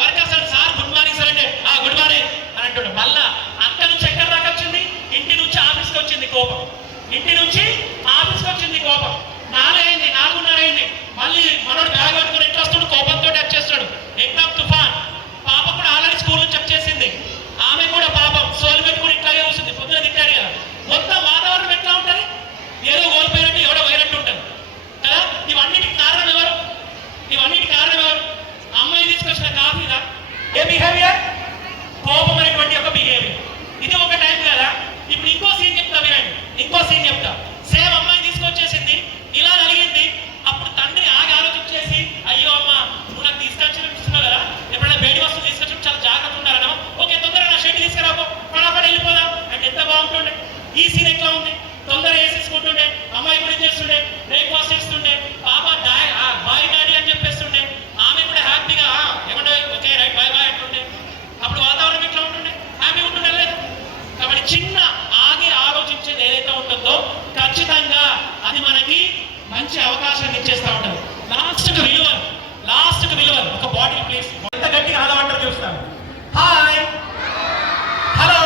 workers and sir good morning sir అంటే గుడ్ మార్నింగ్ అని అంటాడు. మళ్ళా అక్కడ నుంచి ఎక్కడ దాకా వచ్చింది, ఇంటి నుంచి ఆఫీస్కి వచ్చింది కోపం, ఇంటి నుంచి ఆఫీస్కి వచ్చింది కోపం. 4:30 అయింది. మళ్ళీ మనోడు బ్యాగ్ పట్టుకుని ఎట్లా వస్తాడు, కోపంతో వచ్చేస్తాడు. ఎగ్జామ్ తుఫాన్. పాప కూడా ఆల్రెడీ స్కూల్ నుంచి వచ్చేసింది. ఆమె కూడా పాపం సోలు పెట్టుకుని ఇట్లాగే వస్తుంది. పొద్దున తిట్టాడు కదా. మొత్తం వాతావరణం ఎట్లా ఉంటుంది, ఏదో కోల్పోయినట్టు ఎవడో పోయినట్టు ఉంటుంది కదా. ఇవన్నిటికి కారణం ఎవరు, అమ్మాయి తీసుకొచ్చిన కాఫీదా, ఏ బిహేవియర్, కోపం అనేటువంటి ఒక బిహేవియర్. ఇది ఒక టైం కదా. ఇప్పుడు ఇంకో సీన్ చెప్తా. సేమ్ అమ్మాయి తీసుకొచ్చేసింది, ఇలా అడిగింది. అప్పుడు తండ్రి ఆగి ఆలోచించేసి, అయ్యో అమ్మ నువ్వు నాకు తీసుకొచ్చిస్తున్నావు కదా, ఎప్పుడైనా వేడి వస్తువు తీసుకొచ్చి చాలా జాగ్రత్త ఉండాలన్నా, ఓకే తొందరగా నా షర్ట్ తీసుకురాపో, ఫటాఫట్ వెళ్ళిపోదాం అంటే ఎంత బాగుంటుండే. ఈ సీన్ ఎట్లా ఉంది, తొందరగా వేసేసుకుంటుండే, అమ్మాయి గురించి చేస్తుండే, బ్రేక్ఫాస్ట్ చేస్తుండే, పాప బాయ్ డాడీ అని చెప్పేస్తుండే, ఆమె కూడా హ్యాపీగా ఏమంటే ఓకే రైట్ బాయ్ అంటుండే. అప్పుడు వాతావరణం ఎట్లా ఉంటుండే, హ్యాపీ ఉంటుండే లేదు. కాబట్టి చిన్న ఆగి ఆలోచించేది ఏదైతే ఉంటుందో ఖచ్చితంగా అది మనకి మంచి అవకాశాన్ని ఇచ్చేస్తూ ఉంటుంది. లాస్ట్కి విలువలు ఒక బాటిల్ ప్లీజ్, ఎంత గట్టిగా హలో చూస్తాను. హాయ్ హలో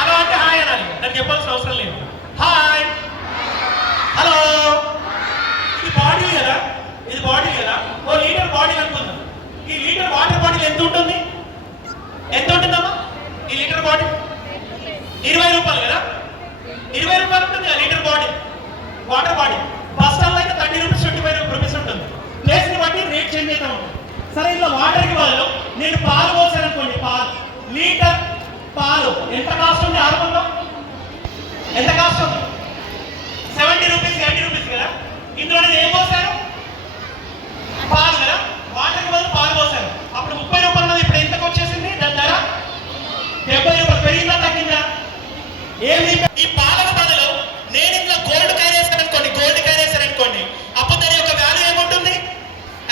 అంటే హాయ్ అనాలి, దానికి చెప్పాల్సిన అవసరం లేదు. Hi hello. ఇది బాటిల్ కదా, ఓ లీటర్ బాటిల్ అనుకుందాం. ఈ లీటర్ వాటర్ బాటిల్ ఎంత ఉంటుందమ్మా? ఈ లీటర్ బాటిల్ 20 రూపాయలు కదా, 20 రూపాయలు ఉంటుంది ఆ litre bottle, water bottle. Bus స్టాండ్లో అయితే 30 రూపీస్ 25 రూపీస్ ఉంటుంది. ప్లేస్ని బట్టి రేట్ చేంజ్ అవుతా ఉంటుంది. సరే ఇంట్లో వాటర్కి బదులు నేను పాలు పోసాను అనుకోండి, లీటర్ పాలు ఎంత కాస్ట్ ఉంది ఆరులో, ఎంత కాస్ట్ ఉంది? 70 రూపీస్ 80 రూపీస్ కదా. ఇందులో నేను ఏం పోసాను, పాలు కదా, వాటర్కి బదులు పాలు పోసాను. అప్పుడు 30 రూపాయలు ఉన్నది, ఇప్పుడు ఎంతకు వచ్చేసింది దాని ధర? 70 రూపాయలు. పెరిగిందా తగ్గిందా? ఏమి? ఈ పాలకు బదులు నేను ఇంట్లో గోల్డ్ క్యారీ చేశాను అనుకోండి, అప్పుడు దాని యొక్క వాల్యూ ఏముంటుంది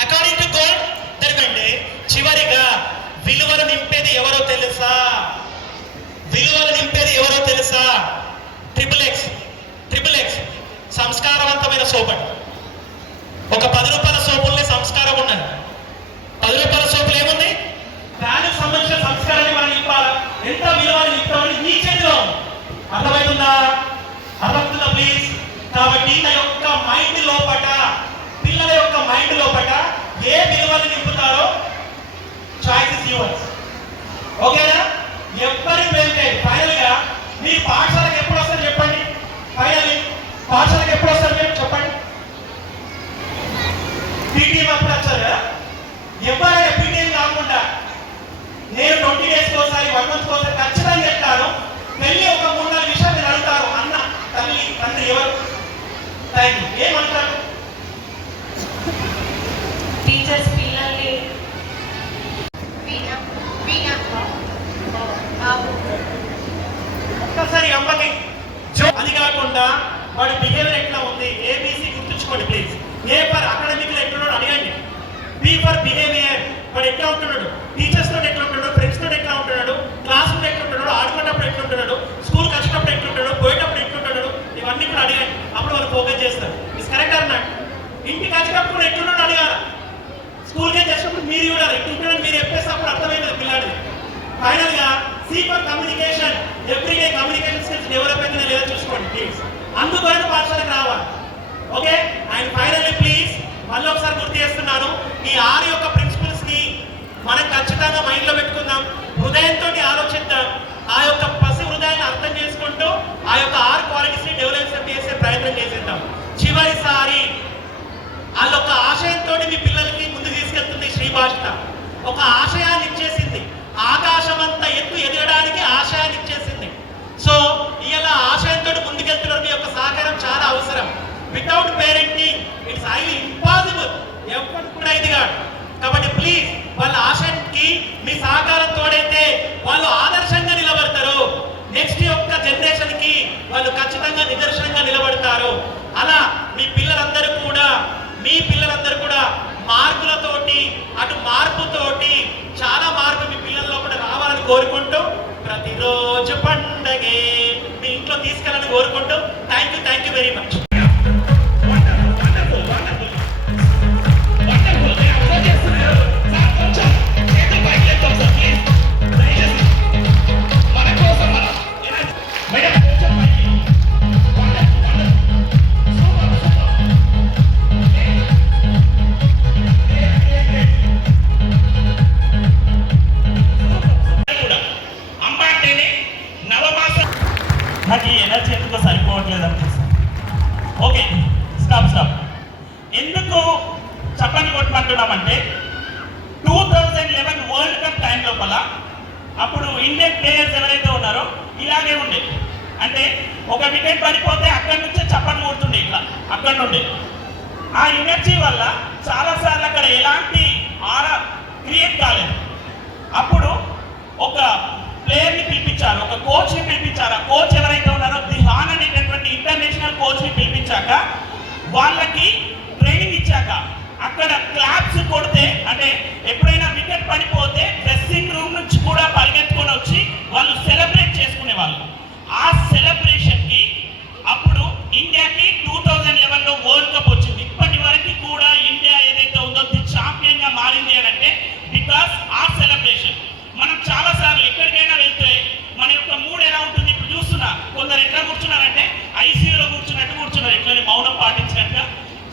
అకార్డింగ్ టు గోల్డ్. దానికంటే చివరిగా విలువలు నింపేది ఎవరో తెలుసా? ట్రిపుల్ ఎక్స్ సంస్కారవంతమైన సోపు. ఒక 10 రూపాయల సోపుల్ని సంస్కారం ఉన్నది. 10 రూపాయల సోపులు ఏముంది, దానికి సంబంధించిన సంస్కారాన్ని మనం నింపాలి. ఎంత విలువలు నింపాలని నీ చేతిలో అర్థమవుతుందా ప్లీజ్. కాబట్టి పిల్లల యొక్క మైండ్ లోపట ఏ విలువలు నింపుతారో చాయిస్ ఇస్ యువర్స్. ఓకేనా? ఎవ్వరి బ్లేమ్ లేదు. ఫైనల్ గా మీ పాఠశాలకు ఎప్పుడు వస్తారు చెప్పండి. పాఠశాలకు ఎప్పుడు వస్తారు మీరు చెప్పండి. పీటీఎం అప్పుడు వచ్చారు కదా. ఎవరైనా పీటీఎం కాకుండా నేను 20 డేస్కి ఒకసారి 1 మంత్కి ఒకసారి ఖచ్చితంగా చెప్తాను. వెళ్ళి ఒక 3-4 విషయాలు మీరు అడుగుతారు, అన్న తండ్రి ఎవరు, థ్యాంక్ యూ ఏమంటారు? టీచర్స్ పిల్లల్ని ఒక్కసారి అమ్మకి అది కాకుండా వాడి బిహేవియర్ ఎట్లా ఉంది, ఏబీసీ గుర్తుంచుకోండి ప్లీజ్. ఏ ఫర్ అకాడమిక్ ఎట్లున్నాడు అడగండి. బి ఫర్ బిహేవియర్, వాడు ఎట్లా ఉంటున్నాడు, టీచర్స్ తోటి ఎట్లా ఉంటున్నాడు, ఫ్రెండ్స్ తోటి ఎట్లా ఉంటున్నాడు, క్లాస్ లో ఎట్లా ఉంటున్నాడు, ఆడుకున్నప్పుడు ఎట్లా ఉంటున్నాడు, స్కూల్కి వచ్చినప్పుడు ఎట్లా ఉంటాడు, పోయేటప్పుడు ఎట్లా ఉంటాడు, ఇవన్నీ కూడా అడగండి. అప్పుడు వాళ్ళు ఫోకస్ చేస్తారు. ఇస్ కరెక్ట్ అన్నాడు. ఇంటికి వచ్చినప్పుడు కూడా ఎట్లున్నాడు అడగాలి. స్కూల్కి చేసినప్పుడు మీరు చూడాలి ఎట్లుంటాడని మీరు చెప్పేసి అప్పుడు అర్థమైంది పిల్లాడిది. ఫైనల్ గా C for communication, everyday communication skills develop అవుతుందో లేదో చూసుకోండి ప్లీజ్. అందుకొరకు పాఠశాలకు రావాలి. ఓకే. అండ్ ఫైనల్లీ ప్లీజ్ మళ్ళీ ఒకసారి గుర్తు చేస్తున్నాను, ఈ 6 యొక్క ప్రిన్సిపల్స్ ని మనం ఖచ్చితంగా మైండ్ లో పెట్టుకుందాం. హృదయంతో ఆలోచిద్దాం. ఆ యొక్క పసి హృదయాన్ని ఖచ్చితంగా నిదర్శనంగా నిలబడతారో అలా మీ పిల్లలందరూ కూడా మార్కులతోటి అటు మార్పుతోటి చాలా మార్పు మీ పిల్లల్లో కూడా రావాలని కోరుకుంటూ ప్రతిరోజు పండగే మీ ఇంట్లో తీసుకెళ్ళాలని కోరుకుంటూ థ్యాంక్ యూ వెరీ మచ్. నాకు ఈ ఎనర్జీ ఎందుకో సరిపోవట్లేదు అనిపిస్తుంది. Okay, stop. ఎందుకు చప్పని కొట్టమంటున్నామంటే 2011 వరల్డ్ కప్ టైం లోపల అప్పుడు ఇండియన్ ప్లేయర్స్ ఎవరైతే ఉన్నారో ఇలాగే ఉండే, అంటే ఒక వికెట్ పడిపోతే అక్కడి నుంచే చప్పని కొడుతుండే ఇట్లా అక్కడి నుండి. ఆ ఎనర్జీ వల్ల చాలాసార్లు అక్కడ ఎలాంటి ఆరా క్రియేట్ కాలేదు. అప్పుడు ఒక ప్లేయర్ని పిలిపించారు, ఒక కోచ్ని పిలిపించారు. ఆ కోచ్ ఎవరైతే ఉన్నారో దిహాన్ అనేటటువంటి ఇంటర్నేషనల్ కోచ్ని పిలిపించాక వాళ్ళకి ట్రైనింగ్ ఇచ్చాక అక్కడ క్లాప్స్ కొడితే, అంటే ఎప్పుడైనా వికెట్ పడిపోతే డ్రెస్సింగ్ రూమ్ నుంచి కూడా పరిగెత్తుకొని వచ్చి వాళ్ళు సెలబ్రేట్ చేసుకునే వాళ్ళు. ఆ సెలబ్రేషన్కి అప్పుడు ఇండియాకి 2011లో వరల్డ్ కప్ వచ్చింది. ఇప్పటి వరకు కూడా ఇండియా ఏదైతే ఉందో ఛాంపియన్గా మారింది అని అంటే బికాస్ ఆ సెలబ్రేషన్. మనం చాలాసార్లు ఎక్కడికైనా వెళ్తే మన యొక్క మూడ్ ఎలా ఉంటుంది ఇప్పుడు చూస్తున్నా. కొందరు ఎట్లా కూర్చున్నారంటే ఐసీయూలో కూర్చున్నారు, ఎట్లా మౌనం పాటించినట్టుగా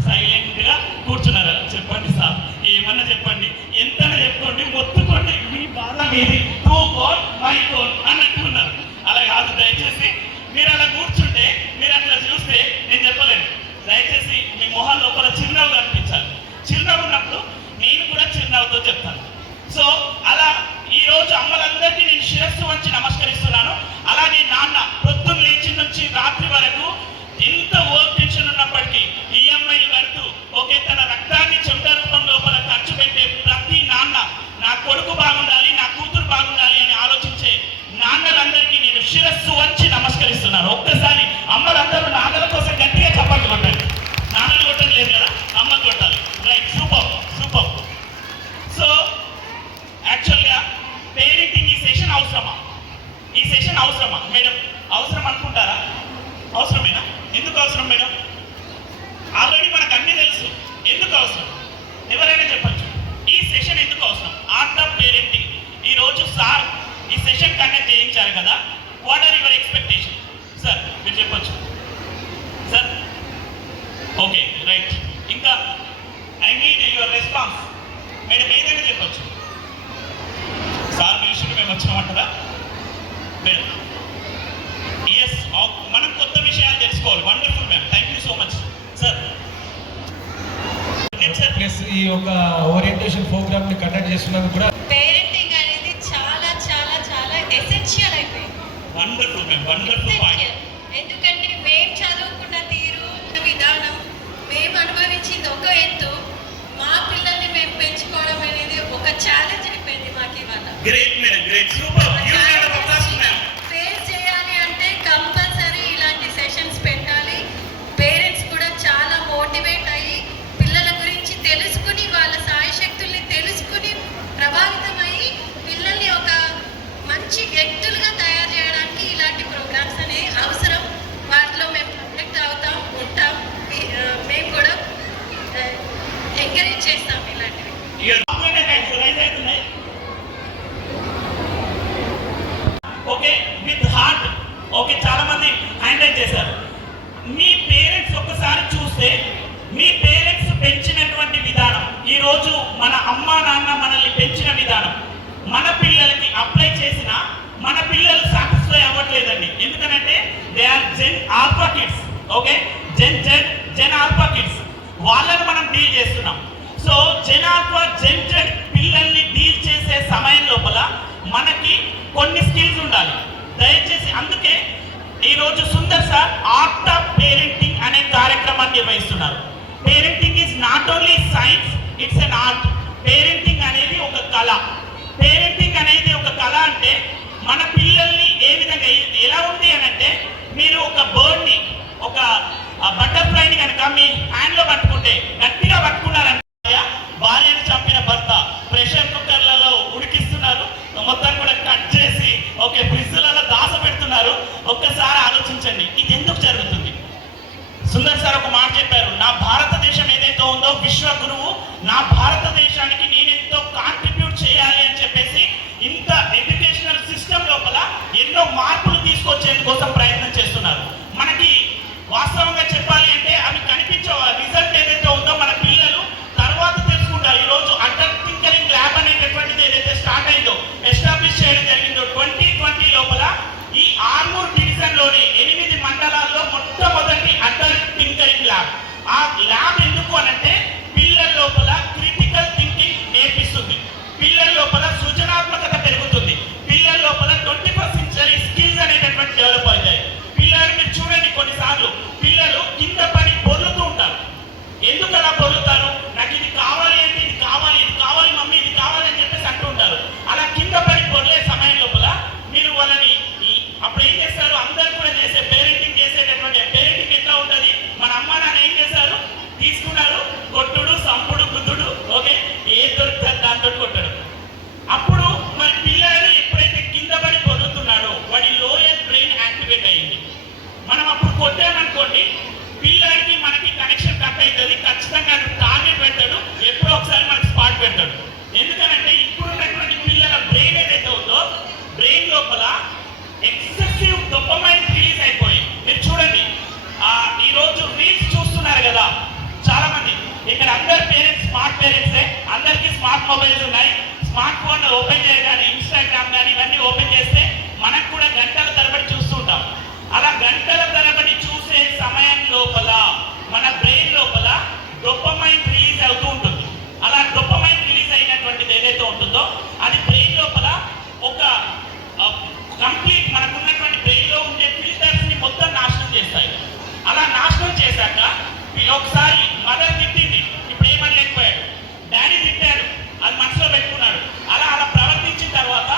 సైలెంట్గా కూర్చున్నారు. చెప్పండి సార్, ఏమన్నా చెప్పండి, ఎంతైనా చెప్పుకోండి, మొత్తుకోండి, మీ బాధ మీది, టూ గోల్ మై గోల్ అన్నట్టున్నారు. అలా కాదు, దయచేసి మీరు అలా కూర్చుంటే, మీరు అట్లా చూస్తే నేను చెప్పలేను. దయచేసి మీ మొహం లోపల చిరునవ్వు కనిపించాలి. చిరునవ్వు ఉన్నప్పుడు నేను కూడా చిరునవ్వుతో చెప్తాను. సో అలా ఈ రోజు అమ్మలందరికీ నేను శిరస్సు వంచి నమస్కరిస్తున్నాను. అలాగే నాన్న పొద్దున్న లేచి నుంచి రాత్రి వరకు ఎంత వర్క్ టెన్షన్ ఉన్నప్పటికీ ఈఎంఐలు కడుతూ ఓకే తన రక్తాన్ని చెమట రూపం లోపల ఖర్చు పెట్టే ప్రతి నాన్న నా కొడుకు బాగుండాలి, నా కూతురు బాగుండాలి అని ఆలోచించే నాన్నలందరికీ నేను శిరస్సు వంచి నమస్కరిస్తున్నాను. ఒక్కసారి అమ్మలందరూ నాన్నల కోసం గట్టిగా చప్పట్లు కొట్టండి. నాన్నలు కొట్టడం లేదు కదా, అమ్మ కొట్టాలి. Right, super. సో యాక్చువల్గా పేరెంటింగ్ ఈ సెషన్ అవసరమా మేడం? అవసరం అనుకుంటారా? అవసరమేనా? ఎందుకు అవసరం మేడం? ఆల్రెడీ మనకు అన్నీ తెలుసు. ఎందుకు అవసరం ఎవరైనా చెప్పచ్చు. ఈ సెషన్ ఎందుకు అవసరం? Art of parenting. ఈరోజు సార్ ఈ సెషన్ కండక్ట్ చేయించారు కదా, what are your expectation? Sir మీరు చెప్పచ్చు సార్. Okay, right. ఇంకా I need your response. Madam ఏదైనా చెప్పచ్చు. సార్ మీ విషయంలో మేము వచ్చామంటారా మేడం? ఎస్, మనం కొత్త విషయాలు తెలుసుకోవాలి. Wonderful ma'am, thank you so much sir. Plus ఈ యొక్క ఓరియంటేషన్ ప్రోగ్రామ్ ని కండక్ట్ చేస్తున్నందుకు కూడా పేరెంటింగ్ అనేది చాలా చాలా చాలా ఎసెన్షియల్ అయిపోయింది. Wonderful ma'am, wonderful point. ఎందుకంటే మేము చదువుకున్న తీరు విధానం, మేము అనుభవించింది ఒక ఎత్తు, మా పిల్లల్ని మేము పెంచుకోవడం అనేది ఒక ఛాలెంజ్ అయిపోయింది మాకు ఇవాళ. Great madam, great, super. Face చేయాలి అంటే కంపల్సరీ ఇలాంటి సెషన్స్ పెట్టాలి. పేరెంట్స్ కూడా చాలా మోటివేట్ అయ్యి పిల్లల గురించి తెలుసుకుని వాళ్ళ సాయశక్తుల్ని తెలుసుకుని ప్రభావితమయ్యి పిల్లల్ని ఒక మంచి వ్యక్తులుగా తయారు చేయడానికి ఇలాంటి ప్రోగ్రామ్స్ అనేవి అవసరం. వాటిలో మేము కండక్ట్ ఉంటాం. మేము కూడా ఎంకరేజ్ చేస్తాం ఇలాంటివి. Okay, with heart. ఓకే, చాలా మంది హ్యాండిల్ చేశారు. మీ పేరెంట్స్ ఒక్కసారి చూస్తే మీ పేరెంట్స్ పెంచినటువంటి విధానం, ఈరోజు మన అమ్మా నాన్న మనల్ని పెంచిన విధానం మన పిల్లలకి అప్లై చేసిన మన పిల్లలు సాటిస్ఫై అవ్వట్లేదండి. ఎందుకంటే they are Gen Alpha kids. Okay, Gen Alpha kids వాళ్ళని మనం డీల్ చేస్తున్నాం. సో జెన్ ఆల్ఫా జెన్ పిల్లల్ని డీల్ చేసే సమయం లోపల మనకి కొన్ని స్కిల్స్ ఉండాలి. దయచేసి అందుకే ఈరోజు Sundar sir art of parenting అనే కార్యక్రమాన్ని నిర్వహిస్తున్నారు. Parenting is not only science, it's an art. Parenting అనేది ఒక కళ. పేరెంటింగ్ అనేది ఒక కళ అంటే మన పిల్లల్ని ఏ విధంగా ఎలా ఉంది అని అంటే, మీరు ఒక బర్డ్ని ఒక బటర్ఫ్లైని కనుక మీ హ్యాండ్లో పట్టుకుంటే గట్టిగా పట్టుకున్నారంటే భార్యను చంపిన భర్త ప్రెషర్ కుక్కర్లలో ఉడికిస్తున్నారు, మొత్తం కూడా కట్ చేసి ఓకే ఫ్రిడ్జ్లలో దాస పెడుతున్నారు. ఒక్కసారి ఆలోచించండి ఇది ఎందుకు జరుగుతుంది. సుందర్ సార్ ఒక మాట చెప్పారు, నా భారతదేశం ఏదైతే ఉందో విశ్వ గురువు, నా భారతదేశానికి నేనెంతో కాంట్రిబ్యూట్ చేయాలి అని చెప్పేసి ఇంత ఎడ్యుకేషనల్ సిస్టమ్ లోపల ఎన్నో మార్పులు తీసుకొచ్చేందుకోసం ప్రయత్నం చేస్తున్నారు. మనకి వాస్తవంగా చెప్పాలి అంటే అవి కనిపించే రిజల్ట్ ఏదైతే ఉందో మన పిల్లలు తర్వాత తెలుసుకుంటారు. ఈ రోజు అటల్ టింకరింగ్ ల్యాబ్ అనేటటువంటిది ఏదైతే స్టార్ట్ అయిందో ఎస్టాబ్లిష్ చేయడం జరిగిందో 2020 లోపల ఈ ఆర్మూర్ డివిజన్ లోని 8 మండలాల్లో మొట్టమొదటి అటల్ టింకరింగ్ ల్యాబ్. ఆ ల్యాబ్ ఎందుకు అనంటే పిల్లల లోపల క్రిటికల్ థింకింగ్ నేర్పిస్తుంది, పిల్లల లోపల సృజనాత్మకత పెరుగుతుంది, పిల్లల లోపల 21st సెంచరీ స్కిల్స్ అనేటటువంటి డెవలప్ అవుతాయి. పిల్లలు మీరు చూడండి కొన్నిసార్లు పిల్లలు కింద పడి పొర్లుతూ ఉంటారు. ఎందుకు అలా పొర్లుతారు? నాకు ఇది కావాలి అంటే ఇది కావాలి, ఇది కావాలి మమ్మీ, ఇది కావాలి అని చెప్పేసి అంటూ ఉంటారు. అలా కింద పడి పొర్లే సమయం లోపల మీరు వాళ్ళని అప్పుడు ఏం చేస్తారు, అందరూ కూడా చేసే పేరెంటింగ్ చేసేటటువంటి పేరెంటింగ్ ఎట్లా ఉంటుంది, మన అమ్మ నాన్న ఏం చేశారు, తీసుకున్నారు కొట్టుడు సంపుడు గుద్దుడు, ఓకే ఏ దొరుకుతుంది దాంతో కొట్టడు. అప్పుడు మరి పిల్లలు ఎప్పుడైతే కింద పడి పొందుతున్నాడో వాడి లోయర్ బ్రెయిన్ యాక్టివేట్ అయ్యింది. మనం అప్పుడు కొట్టామనుకోండి పిల్లడికి మనకి కనెక్షన్ కట్ అవుతుంది, ఖచ్చితంగా టార్గెట్ పెడతాడు, ఎప్పుడో ఒకసారి మనకి స్పాట్ పెడతాడు. ఎందుకనంటే ఇప్పుడున్నటువంటి పిల్లల బ్రెయిన్ ఏదైతే ఉందో బ్రెయిన్ లోపల ఎక్సెసివ్ డోపమైన్ రిలీజ్ అయిపోయి మీరు చూడండి. ఈ రోజు రీల్స్ చూస్తున్నారు కదా చాలా మంది, ఇక్కడ అందరు పేరెంట్స్ స్మార్ట్ పేరెంట్సే, అందరికీ స్మార్ట్ మొబైల్స్ ఉన్నాయి. స్మార్ట్ ఫోన్ ఓపెన్ చేయగానే ఇన్స్టాగ్రామ్ కానీ ఇవన్నీ ఓపెన్ చేస్తే మనకు కూడా గంటల తరబడి చూస్తుంటాం. అలా గంటల తరబడి చూసే సమయం లోపల మన బ్రెయిన్ లోపల డోపమైన్ రిలీజ్ అవుతూ ఉంటుంది. అలా డోపమైన్ రిలీజ్ అయినటువంటిది ఏదైతే ఉంటుందో అది బ్రెయిన్ లోపల ఒక కంప్లీట్ మనకున్నటువంటి బ్రెయిన్ లో ఉండే ఫిల్టర్స్ ని మొత్తం నాశనం చేస్తాయి. అలా నాశనం చేశాక ఒకసారి మదర్ తిట్టింది, ఇప్పుడు ఏమని లేకపోయాడు, డాడీ తిట్టాడు, అది మనసులో పెట్టుకున్నాడు. అలా ప్రవర్తించిన తర్వాత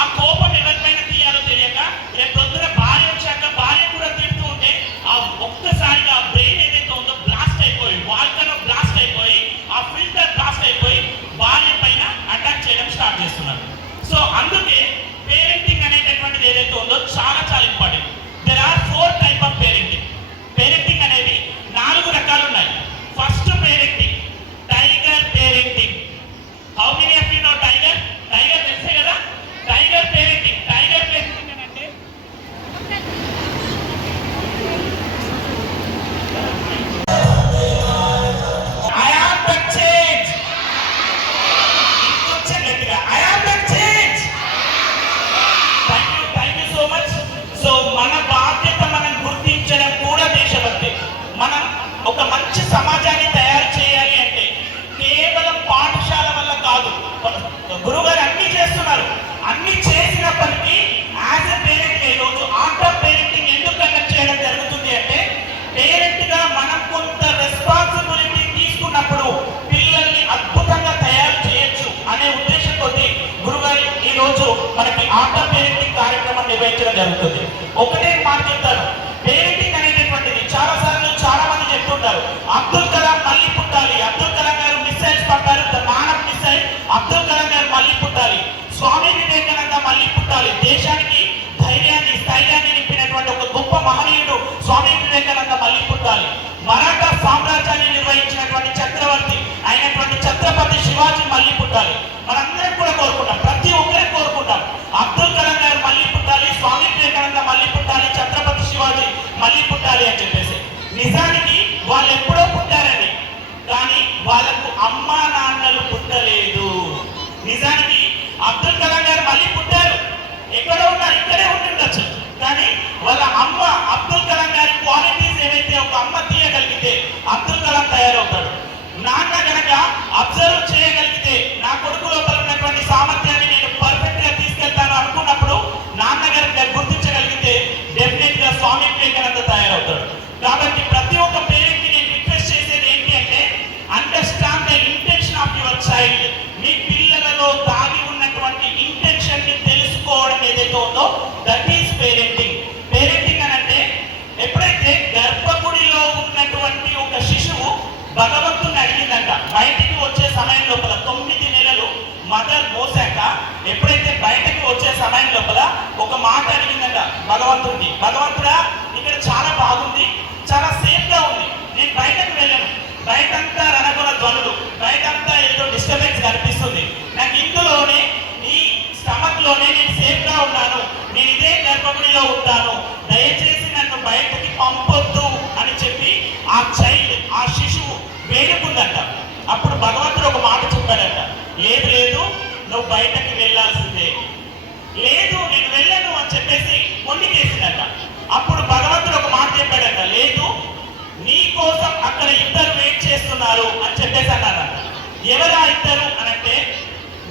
ఆ కోపం ఎవరిపైన తీయాలో తెలియక రేపు పొద్దున భార్య వచ్చాక భార్య కూడా తిడుతూ ఉంటే ఆ ఒక్కసారిగా ఆ బ్రెయిన్ ఏదైతే ఉందో బ్లాస్ట్ అయిపోయి వాల్కనో బ్లాస్ట్ అయిపోయి ఆ ఫిల్టర్ బ్లాస్ట్ అయిపోయి భార్య పైన అటాక్ చేయడం స్టార్ట్ చేస్తున్నారు. సో అందుకే పేరెంటింగ్ అనేటటువంటిది ఏదైతే ఉందో చాలా చాలా important. There are 4 type of parenting. Parenting అనేవి 4 రకాలు ఉన్నాయి. First parenting tiger parenting. How many of you know tiger? Tiger తెలుసే కదా, టైగర్ పేరెంటింగ్. టైగర్ పేరెంటింగ్ అంటే ఐ యామ్ ద చేంజ్. ఇంకొంచెం గట్టిగా I am the change. Thank you so much. So మన బాధ్యత మనం గుర్తించడం కూడా దేశభక్తి. మనం ఒక మంచి సమాజాన్ని తయారు చేయాలి అంటే కేవలం పాఠశాల వల్ల కాదు. గురువుగారు అన్ని చేస్తున్నారు, అన్ని చేసినప్పటికీ యాజ్ ఎ పేరెంట్ ఈ రోజు ఆర్ట్ ఆఫ్ పేరెంటింగ్ ఎందుకు కండక్ట్ చేయడం జరుగుతుంది అంటే పేరెంట్ గా మనం కొంత రెస్పాన్సిబిలిటీ తీసుకున్నప్పుడు పిల్లల్ని అద్భుతంగా తయారు చేయొచ్చు అనే ఉద్దేశం కొద్ది గురుగారు ఈ రోజు మనకి ఆర్ట్ ఆఫ్ పేరెంటింగ్ కార్యక్రమం నిర్వహించడం జరుగుతుంది. ఒకటే మాట చెప్తారు, పేరెంటింగ్ అనేటటువంటిది చాలా సార్లు చాలా మంది చెప్తుంటారు, అబ్దుల్ కలాం మళ్ళీ పుట్టాలి, అబ్దుల్ కలాం గారు మిసైల్స్ పంపారు, the man of missile Abdul Kalam గారు మళ్ళీ పుట్టాలి, స్వామి వివేకానంద మళ్ళీ పుట్టాలి, దేశానికి ధైర్యాన్ని స్థైర్యాన్ని నింపినటువంటి ఒక గొప్ప మహనీయుడు స్వామి వివేకానంద మళ్ళీ పుట్టాలి, మరాఠా సామ్రాజ్యాన్ని నిర్వహించినటువంటి చక్రవర్తి అయినటువంటి ఛత్రపతి శివాజీ మళ్ళీ పుట్టాలి. మనందరం కూడా కోరుకుంటాం, ప్రతి ఒక్కరే కోరుకుంటాం అబ్దుల్ కలాం గారు మళ్ళీ పుట్టాలి, స్వామి వివేకానంద మళ్ళీ పుట్టాలి, ఛత్రపతి శివాజీ మళ్ళీ పుట్టాలి అని చెప్పేసి. నిజానికి వాళ్ళు ఎప్పుడో పుట్టారండి, కానీ వాళ్ళకు అమ్మా నాన్నలు పుట్టలేదు. నిజానికి అబ్దుల్ కలాం గారు మళ్ళీ పుట్టారు, ఎక్కడో ఉన్నారు, ఇక్కడే ఉంటుండొచ్చు, కానీ వాళ్ళ అమ్మ అబ్దుల్ కలాం గారి క్వాలిటీస్ ఏవైతే ఒక అమ్మ తీయగలిగితే అబ్దుల్ కలాం తయారవుతాడు. నాన్న కనుక అబ్జర్వ్ చేయగలిగితే నా కొడుకు లోపల ఉన్నటువంటి సామర్థ్యాన్ని నేను పర్ఫెక్ట్ గా తీసుకెళ్తాను అనుకున్నప్పుడు నాన్నగారు గుర్తించగలిగితే డెఫినెట్ గా స్వామి వివేకానంద తయారవుతాడు. కాబట్టి ప్రతి ఒక్క పేరెంట్ కి నేను రిక్వెస్ట్ చేసేది ఏంటి అంటే understand the intention of your child. మీ పిల్లలలో దాగి ఉన్నటువంటి ఇంటెన్షన్ ని తెలుసుకోవడం ఏదైతే ఉందో దట్ ఈస్ పేరెంటింగ్. పేరెంటింగ్ అని అంటే ఎప్పుడైతే గర్భపు భగవంతుని అడిగిందంట. బయటికి వచ్చే సమయం లోపల 9 నెలలు మదర్ మోసాక ఎప్పుడైతే బయటకు వచ్చే సమయం లోపల ఒక మాట అడిగిందంట భగవంతుడికి, భగవంతుడా ఇక్కడ చాలా బాగుంది, చాలా సేఫ్ గా ఉంది, నేను బయటకు వెళ్ళను, బయటంతా రణగుణ ధ్వనులు, బయటంతా ఏదో డిస్టర్బెన్స్ కనిపిస్తుంది, నాకు ఇందులోనే ఈ స్టమక్ లోనే నేను సేఫ్ గా ఉన్నాను, నేను ఇదే గర్భగుడిలో ఉంటాను, దయచేసి నన్ను బయటకి పంపొద్దు అని చెప్పి ఆ శిశువు వేడుకుందంట. అప్పుడు భగవంతుడు ఒక మాట చెప్పాడంట, లేదు లేదు నువ్వు బయటకి వెళ్ళాల్సిందే, లేదు నేను వెళ్ళను అని చెప్పేసి మొండికేసిందంట. అప్పుడు భగవంతుడు ఒక మాట చెప్పాడంట, లేదు నీ కోసం అక్కడ ఇద్దరు వెయిట్ చేస్తున్నారు అని చెప్పేసి అన్నారంట. ఎవరా ఇద్దరు అనంటే,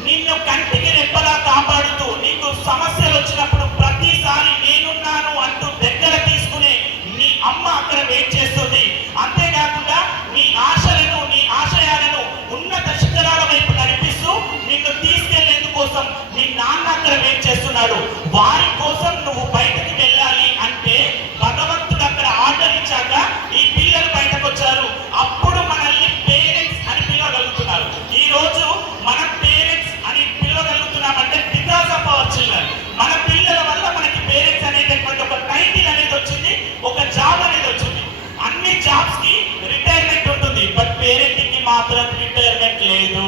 నిన్ను కంటికి రెప్పలా కాపాడుతూ నీకు సమస్యలు వచ్చినప్పుడు ప్రతిసారి నేనున్నాను అంటూ దగ్గర తీసుకునే నీ అమ్మ అక్కడ వెయిట్ చేస్తుంది. అంతేకాకుండా నీ ఆశలను నీ ఆశయాలను ఉన్నత శిఖరాల వైపు నడిపిస్తూ నిన్ను తీసుకెళ్లేందుకోసం నీ నాన్న అక్కడ వెయిట్ చేస్తున్నాడు. వారి కోసం నువ్వు బయటకు వెళ్ళాలి అంటే భగవంతుడు అక్కడ ఆర్డర్ ఇచ్చాక ఈ పిల్లలు బయటకు వచ్చారు. అప్పుడు మనల్ని పేరెంట్స్ అని పిలవగలుగుతున్నారు. ఈ రోజు మన పేరెంట్స్ అని పిలవగలుగుతున్నామంటే బికాస్ ఆఫ్ అవర్ చిల్డ్రన్. మన పిల్లల వల్ల మనకి పేరెంట్స్ అనేటటువంటి ఒక టైటిల్ అనేది వచ్చింది, ఒక జాబ్ అనేది వచ్చింది. అన్ని జాబ్స్ కి రిటైర్మెంట్ ఉంటుంది, బట్ పేరెంటింగ్ కి మాత్రం రిటైర్మెంట్ లేదు.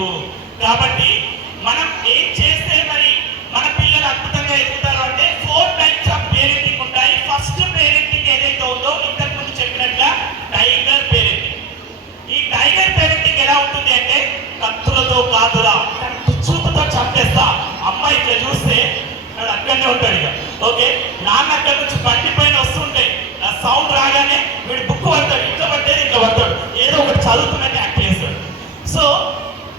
కాబట్టి మనం ఏం చేస్తే మరి మన పిల్లలు అద్భుతంగా ఎదుగుతారు అంటే 4 టైప్స్ ఆఫ్ పేరెంటింగ్ ఉంటాయి. ఫస్ట్ పేరెంటింగ్ ఏదైతే ఉందో ఇంతకు ముందు చెప్పినట్లుగా టైగర్ పేరెంటింగ్. ఈ టైగర్ పేరెంటింగ్ ఎలా ఉంటుంది అంటే, కత్తులతో కాదురా చూపుతో చంపేస్తా, అమ్మాయి ఇట్లా చూస్తే అక్కడనే ఉంటాడు ఇక. ఓకే, నాన్న అక్కడి నుంచి బండి పైన వస్తుంటే సౌండ్ రాగానే వీడు బుక్ పడతాడు, ఇట్లా పట్టేది ఇట్లా పడతాడు, ఏదో ఒకటి చదువుతున్నట్టు యాక్ట్ చేస్తాడు. సో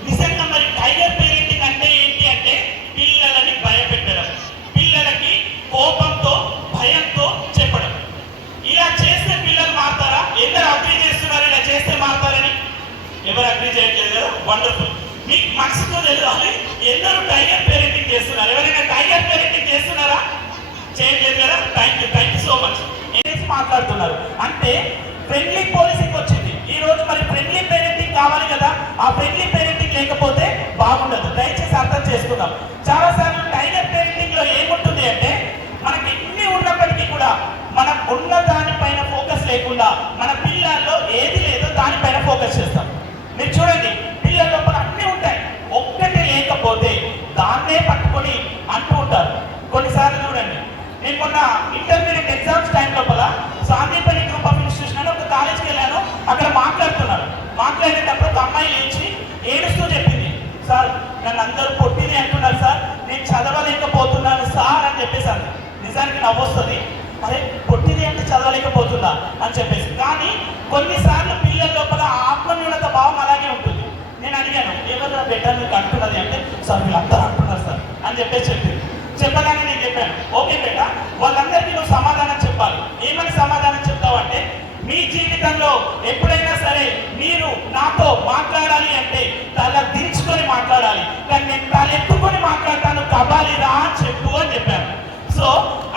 నిజంగా మరి టైగర్ పేరెంటింగ్ అంటే ఏంటి అంటే, పిల్లలని భయపెట్టడం, పిల్లలకి కోపంతో భయంతో చెప్పడం. ఇలా చేస్తే పిల్లలు మారుతారా? ఎందరు అగ్రీ చేస్తున్నారు ఇలా చేస్తే మారుతారని? ఎవరు అగ్రీ చేయట్లేదు కదా, వండర్ఫుల్. మీకు మనసుతో తెలియాలి ఎందరూ టైగర్ పేరెంటింగ్ చేస్తున్నారు. ఎవరైనా టైగర్ పేరెంటింగ్ చేస్తున్నారా? చేయట్లేదు కదా, థ్యాంక్ యూ సో మచ్. మాట్లాడుతున్నారు అంటే ఫ్రెండ్లీ పోలీసింగ్ వచ్చింది ఈ రోజు. మరి ఫ్రెండ్లీ పేరెంటింగ్ కావాలి కదా, ఆ ఫ్రెండ్లీ పేరెంటింగ్ లేకపోతే బాగుండదు. దయచేసి అర్థం చేసుకుందాం. చాలా సార్లు టైగర్ పేరెంటింగ్ లో ఏముంటుంది అంటే, మనకి ఇన్ని ఉన్నప్పటికీ కూడా మనం ఉన్న దానిపైన ఫోకస్ లేకుండా మన పిల్లల్లో ఏది లేదో దానిపైన ఫోకస్ చేస్తాం. మీరు చూడండి, పిల్లల లోపల అన్నీ ఉంటాయి, ఒక్కటి లేకపోతే దాన్నే పట్టుకొని అంటూ ఉంటారు. కొన్నిసార్లు చూడండి, నేను మొన్న ఇంటర్మీడియట్ ఎగ్జామ్స్ టైం లోపల సాందీపల్లి గ్రూప్ ఆఫ్ ఇన్స్టిట్యూషన్ అని ఒక కాలేజ్కి వెళ్ళాను. అక్కడ మాట్లాడేటప్పుడు ఒక అమ్మాయి లేచి ఏడుస్తూ చెప్పింది, సార్ నన్ను అందరూ పొట్టిది అంటున్నారు సార్, నేను చదవలేకపోతున్నాను సార్ అని చెప్పేసాను. నిజానికి నవ్వొస్తుంది, అరే పొట్టిది అంటే చదవలేకపోతుందా అని చెప్పేసి. కానీ కొన్నిసార్లు పిల్లల లోపల ఆత్మన్యూనత భావం అలాగే ఉంటుంది. నేను అడిగాను, ఎవరు బెటర్ మీకు అంటున్నది అంటే, సార్ వీళ్ళందరూ అంటున్నారు సార్ అని చెప్పేసి చెప్పింది. చెప్పగానే నేను చెప్పాను, ఓకే బేటా, వాళ్ళందరికీ నువ్వు సమాధానం చెప్పాలి. ఏమని సమాధానం చెప్తావంటే, మీ జీవితంలో ఎప్పుడైనా సరే మీరు నాతో మాట్లాడాలి అంటే తల దించుకొని మాట్లాడాలి, కానీ నేను తల ఎత్తుకొని మాట్లాడతాను, కబాలిరా అని చెప్పు అని చెప్పాను. సో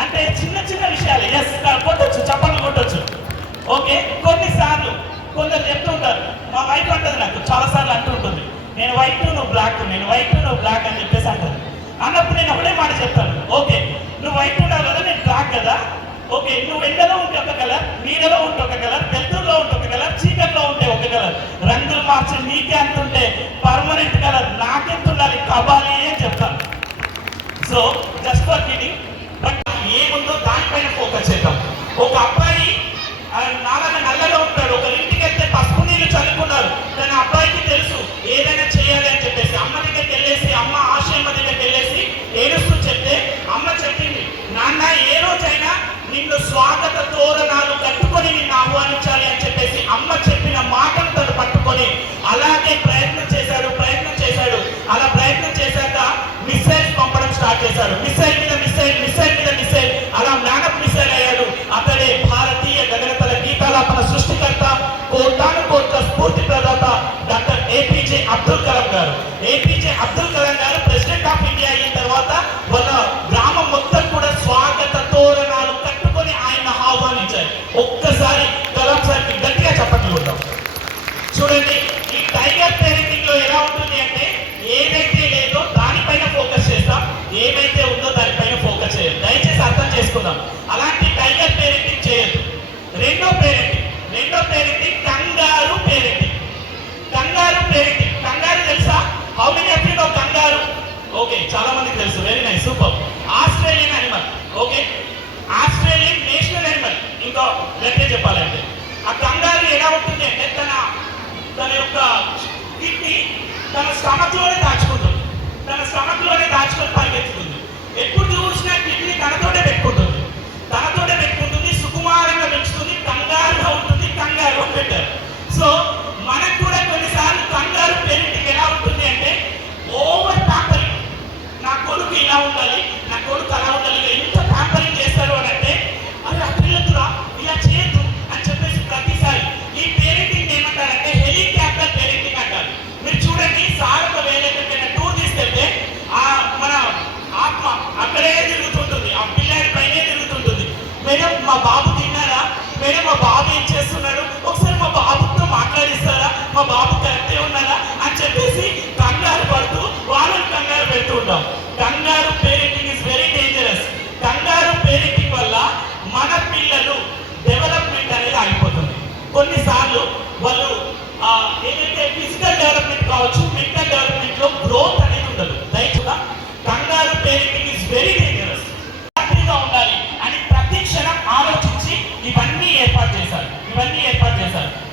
అంటే చిన్న చిన్న విషయాలు, ఎస్ కొట్టొచ్చు, చప్పట్లు కొట్టొచ్చు. ఓకే, కొన్నిసార్లు కొందరు చెప్తుంటారు, మా వైఫ్ అంటుంది నాకు చాలాసార్లు అంటుంటుంది, నేను వైట్ నువ్వు బ్లాక్, నేను వైట్ నువ్వు బ్లాక్ అని చెప్పేసి అంటుంది. అన్నప్పుడు నేను ఒకటే మాట చెప్తాను, ఓకే నువ్వు వైట్ ఉన్నావు కదా, నేను బ్లాక్ కదా, ఓకే నువ్వు ఎండలో ఉంటే ఒక కలర్, నీడలో ఉంటే ఒక కలర్, వెలుతురులో ఉంటే ఒక కలర్, చీకట్లో ఉంటే ఒక కలర్, రంగులు మార్చి నీకే అంటుంటే పర్మనెంట్ కలర్ నాకెంత ఉండాలి, కబాలి అని చెప్తాను. So just for kidding, but ఏముందో దానిపైన ఫోకస్ చేద్దాం. ఒక అబ్బాయి నాలుగు నల్లగా ఉంటాడు, ఒక ఇంటికి వెళ్తే పసుపు నీళ్ళు చల్లుకున్నారు, కానీ అబ్బాయికి తెలుసు ఏదైనా చేయాలి అని చెప్పేసి అమ్మ దగ్గరికి వెళ్ళేసి, అమ్మ ఆశయమ్మ దగ్గరికి వెళ్ళేసి ఏడుస్తూ చెప్తే అమ్మ చెప్పింది, నాన్న ఏ రోజైనా నిన్ను స్వాగత తోరణాలు కట్టుకొని నిన్ను ఆహ్వానించాలి అని చెప్పేసి అమ్మ చెప్పిన మాటను తను పట్టుకొని అలాగే ప్రయత్నం చేశాడు. అలా ప్రయత్నం చేశాక మిసైల్స్ పంపడం స్టార్ట్ చేశాడు. మిసైల్ మీద మిసైల్, మిసైల్ మీద మిసైల్, అలా మ్యానప్ మిసైల్ అయ్యాడు. అతడే భారతీయ గగనతల గీతాలాపన సృష్టికర్త, కోటాను కోట్ల స్ఫూర్తి ప్రదాత డాక్టర్ ఏపీజే అబ్దుల్ కలాం గారు. ఏపీజే అబ్దుల్ కలాం గారు ప్రెసిడెంట్ ఆఫ్ ఇండియా అయిన తర్వాత వాళ్ళ గ్రామం మొత్తం కూడా స్వాగత తోరణాలు కట్టుకొని ఆయన ఆహ్వానించారు. ఒక్కసారి కలాం సార్కి గట్టిగా చప్పట్లు కొడదాం. చూడండి, చేసుకుందాం. అలాంటి టైగర్ పేరెంటింగ్ చేయొద్దు. రెండో పేరెంటింగ్ కంగారు పేరెంటింగ్. కంగారు తెలుసా? How many of you no కంగారు? ఓకే, చాలా మందికి తెలుసు. Very nice, super. Australian animal. Okay, Australian national animal. ఇంకో గట్టిగా చెప్పాలంటే ఆ కంగారు ఎలా ఉంటుంది అంటే తన యొక్క కిడ్నీ తన స్టమక్లోనే దాచుకుంటుంది. పరిగెత్తుతుంది. ఎప్పుడు చూసినా కిడ్నీ తనతోటే పెట్టుకుంటుంది. సుకుమారంగా పెంచుతుంది. కంగారుగా ఉంటుంది. కంగారు పెట్టారు. సో మనకు కూడా కొన్నిసార్లు కంగారు పేరెంటింగ్ ఎలా ఉంటుంది అంటే ఓవర్ ప్యాంపరింగ్. నా కొడుకు ఇలా ఉండాలి, నా కొడుకు అలా ఉండాలి, ఎంత ప్యాంపరింగ్ చేస్తారు అని అంటే అది ఆ పిల్లతురా ఇలా చేయొద్దు అని చెప్పేసి ప్రతిసారి ఈ పేరెంటింగ్ ఏమంటారంటే హెలికాప్టర్ పేరెంటింగ్ అంటారు. మీరు చూడండి, సార్ ఒక వేళ ఎక్కడికైనా టూర్ తీసుకెళ్తే మన ఆత్మ అక్కడే తిరుగుతుంటుంది, ఆ పిల్లాడి పైనే తిరుగుతుంటుంది. మేడం మా బాబు తిన్నారా? మేడం మా బాబు ఏం చేస్తున్నాడు? ఒకసారి మా బాబుతో మాట్లాడిస్తారా? మా బాబు కరెక్టే ఉన్నారా అని చెప్పేసి కంగారు పడుతూ వాళ్ళని కంగారు పెడుతూ ఉంటాం. కంగారు పేరెంటింగ్ ఇస్ వెరీ డేంజరస్. కంగారు పేరెంటింగ్ వల్ల మన పిల్లలు డెవలప్మెంట్ అనేది ఆగిపోతుంది. కొన్నిసార్లు వాళ్ళు ఏదైతే ఫిజికల్ డెవలప్మెంట్ కావచ్చు, మెంటల్ డెవలప్మెంట్ లో గ్రోత్ అనేది ఉండదు. దయచేసి కంగారు పేరెంటింగ్ ఇస్ వెరీ డేంజరస్. హ్యాపీగా ఉండాలి అని ప్రతి క్షణం ఆలోచించి ఇవన్నీ ఏర్పాటు చేశారు.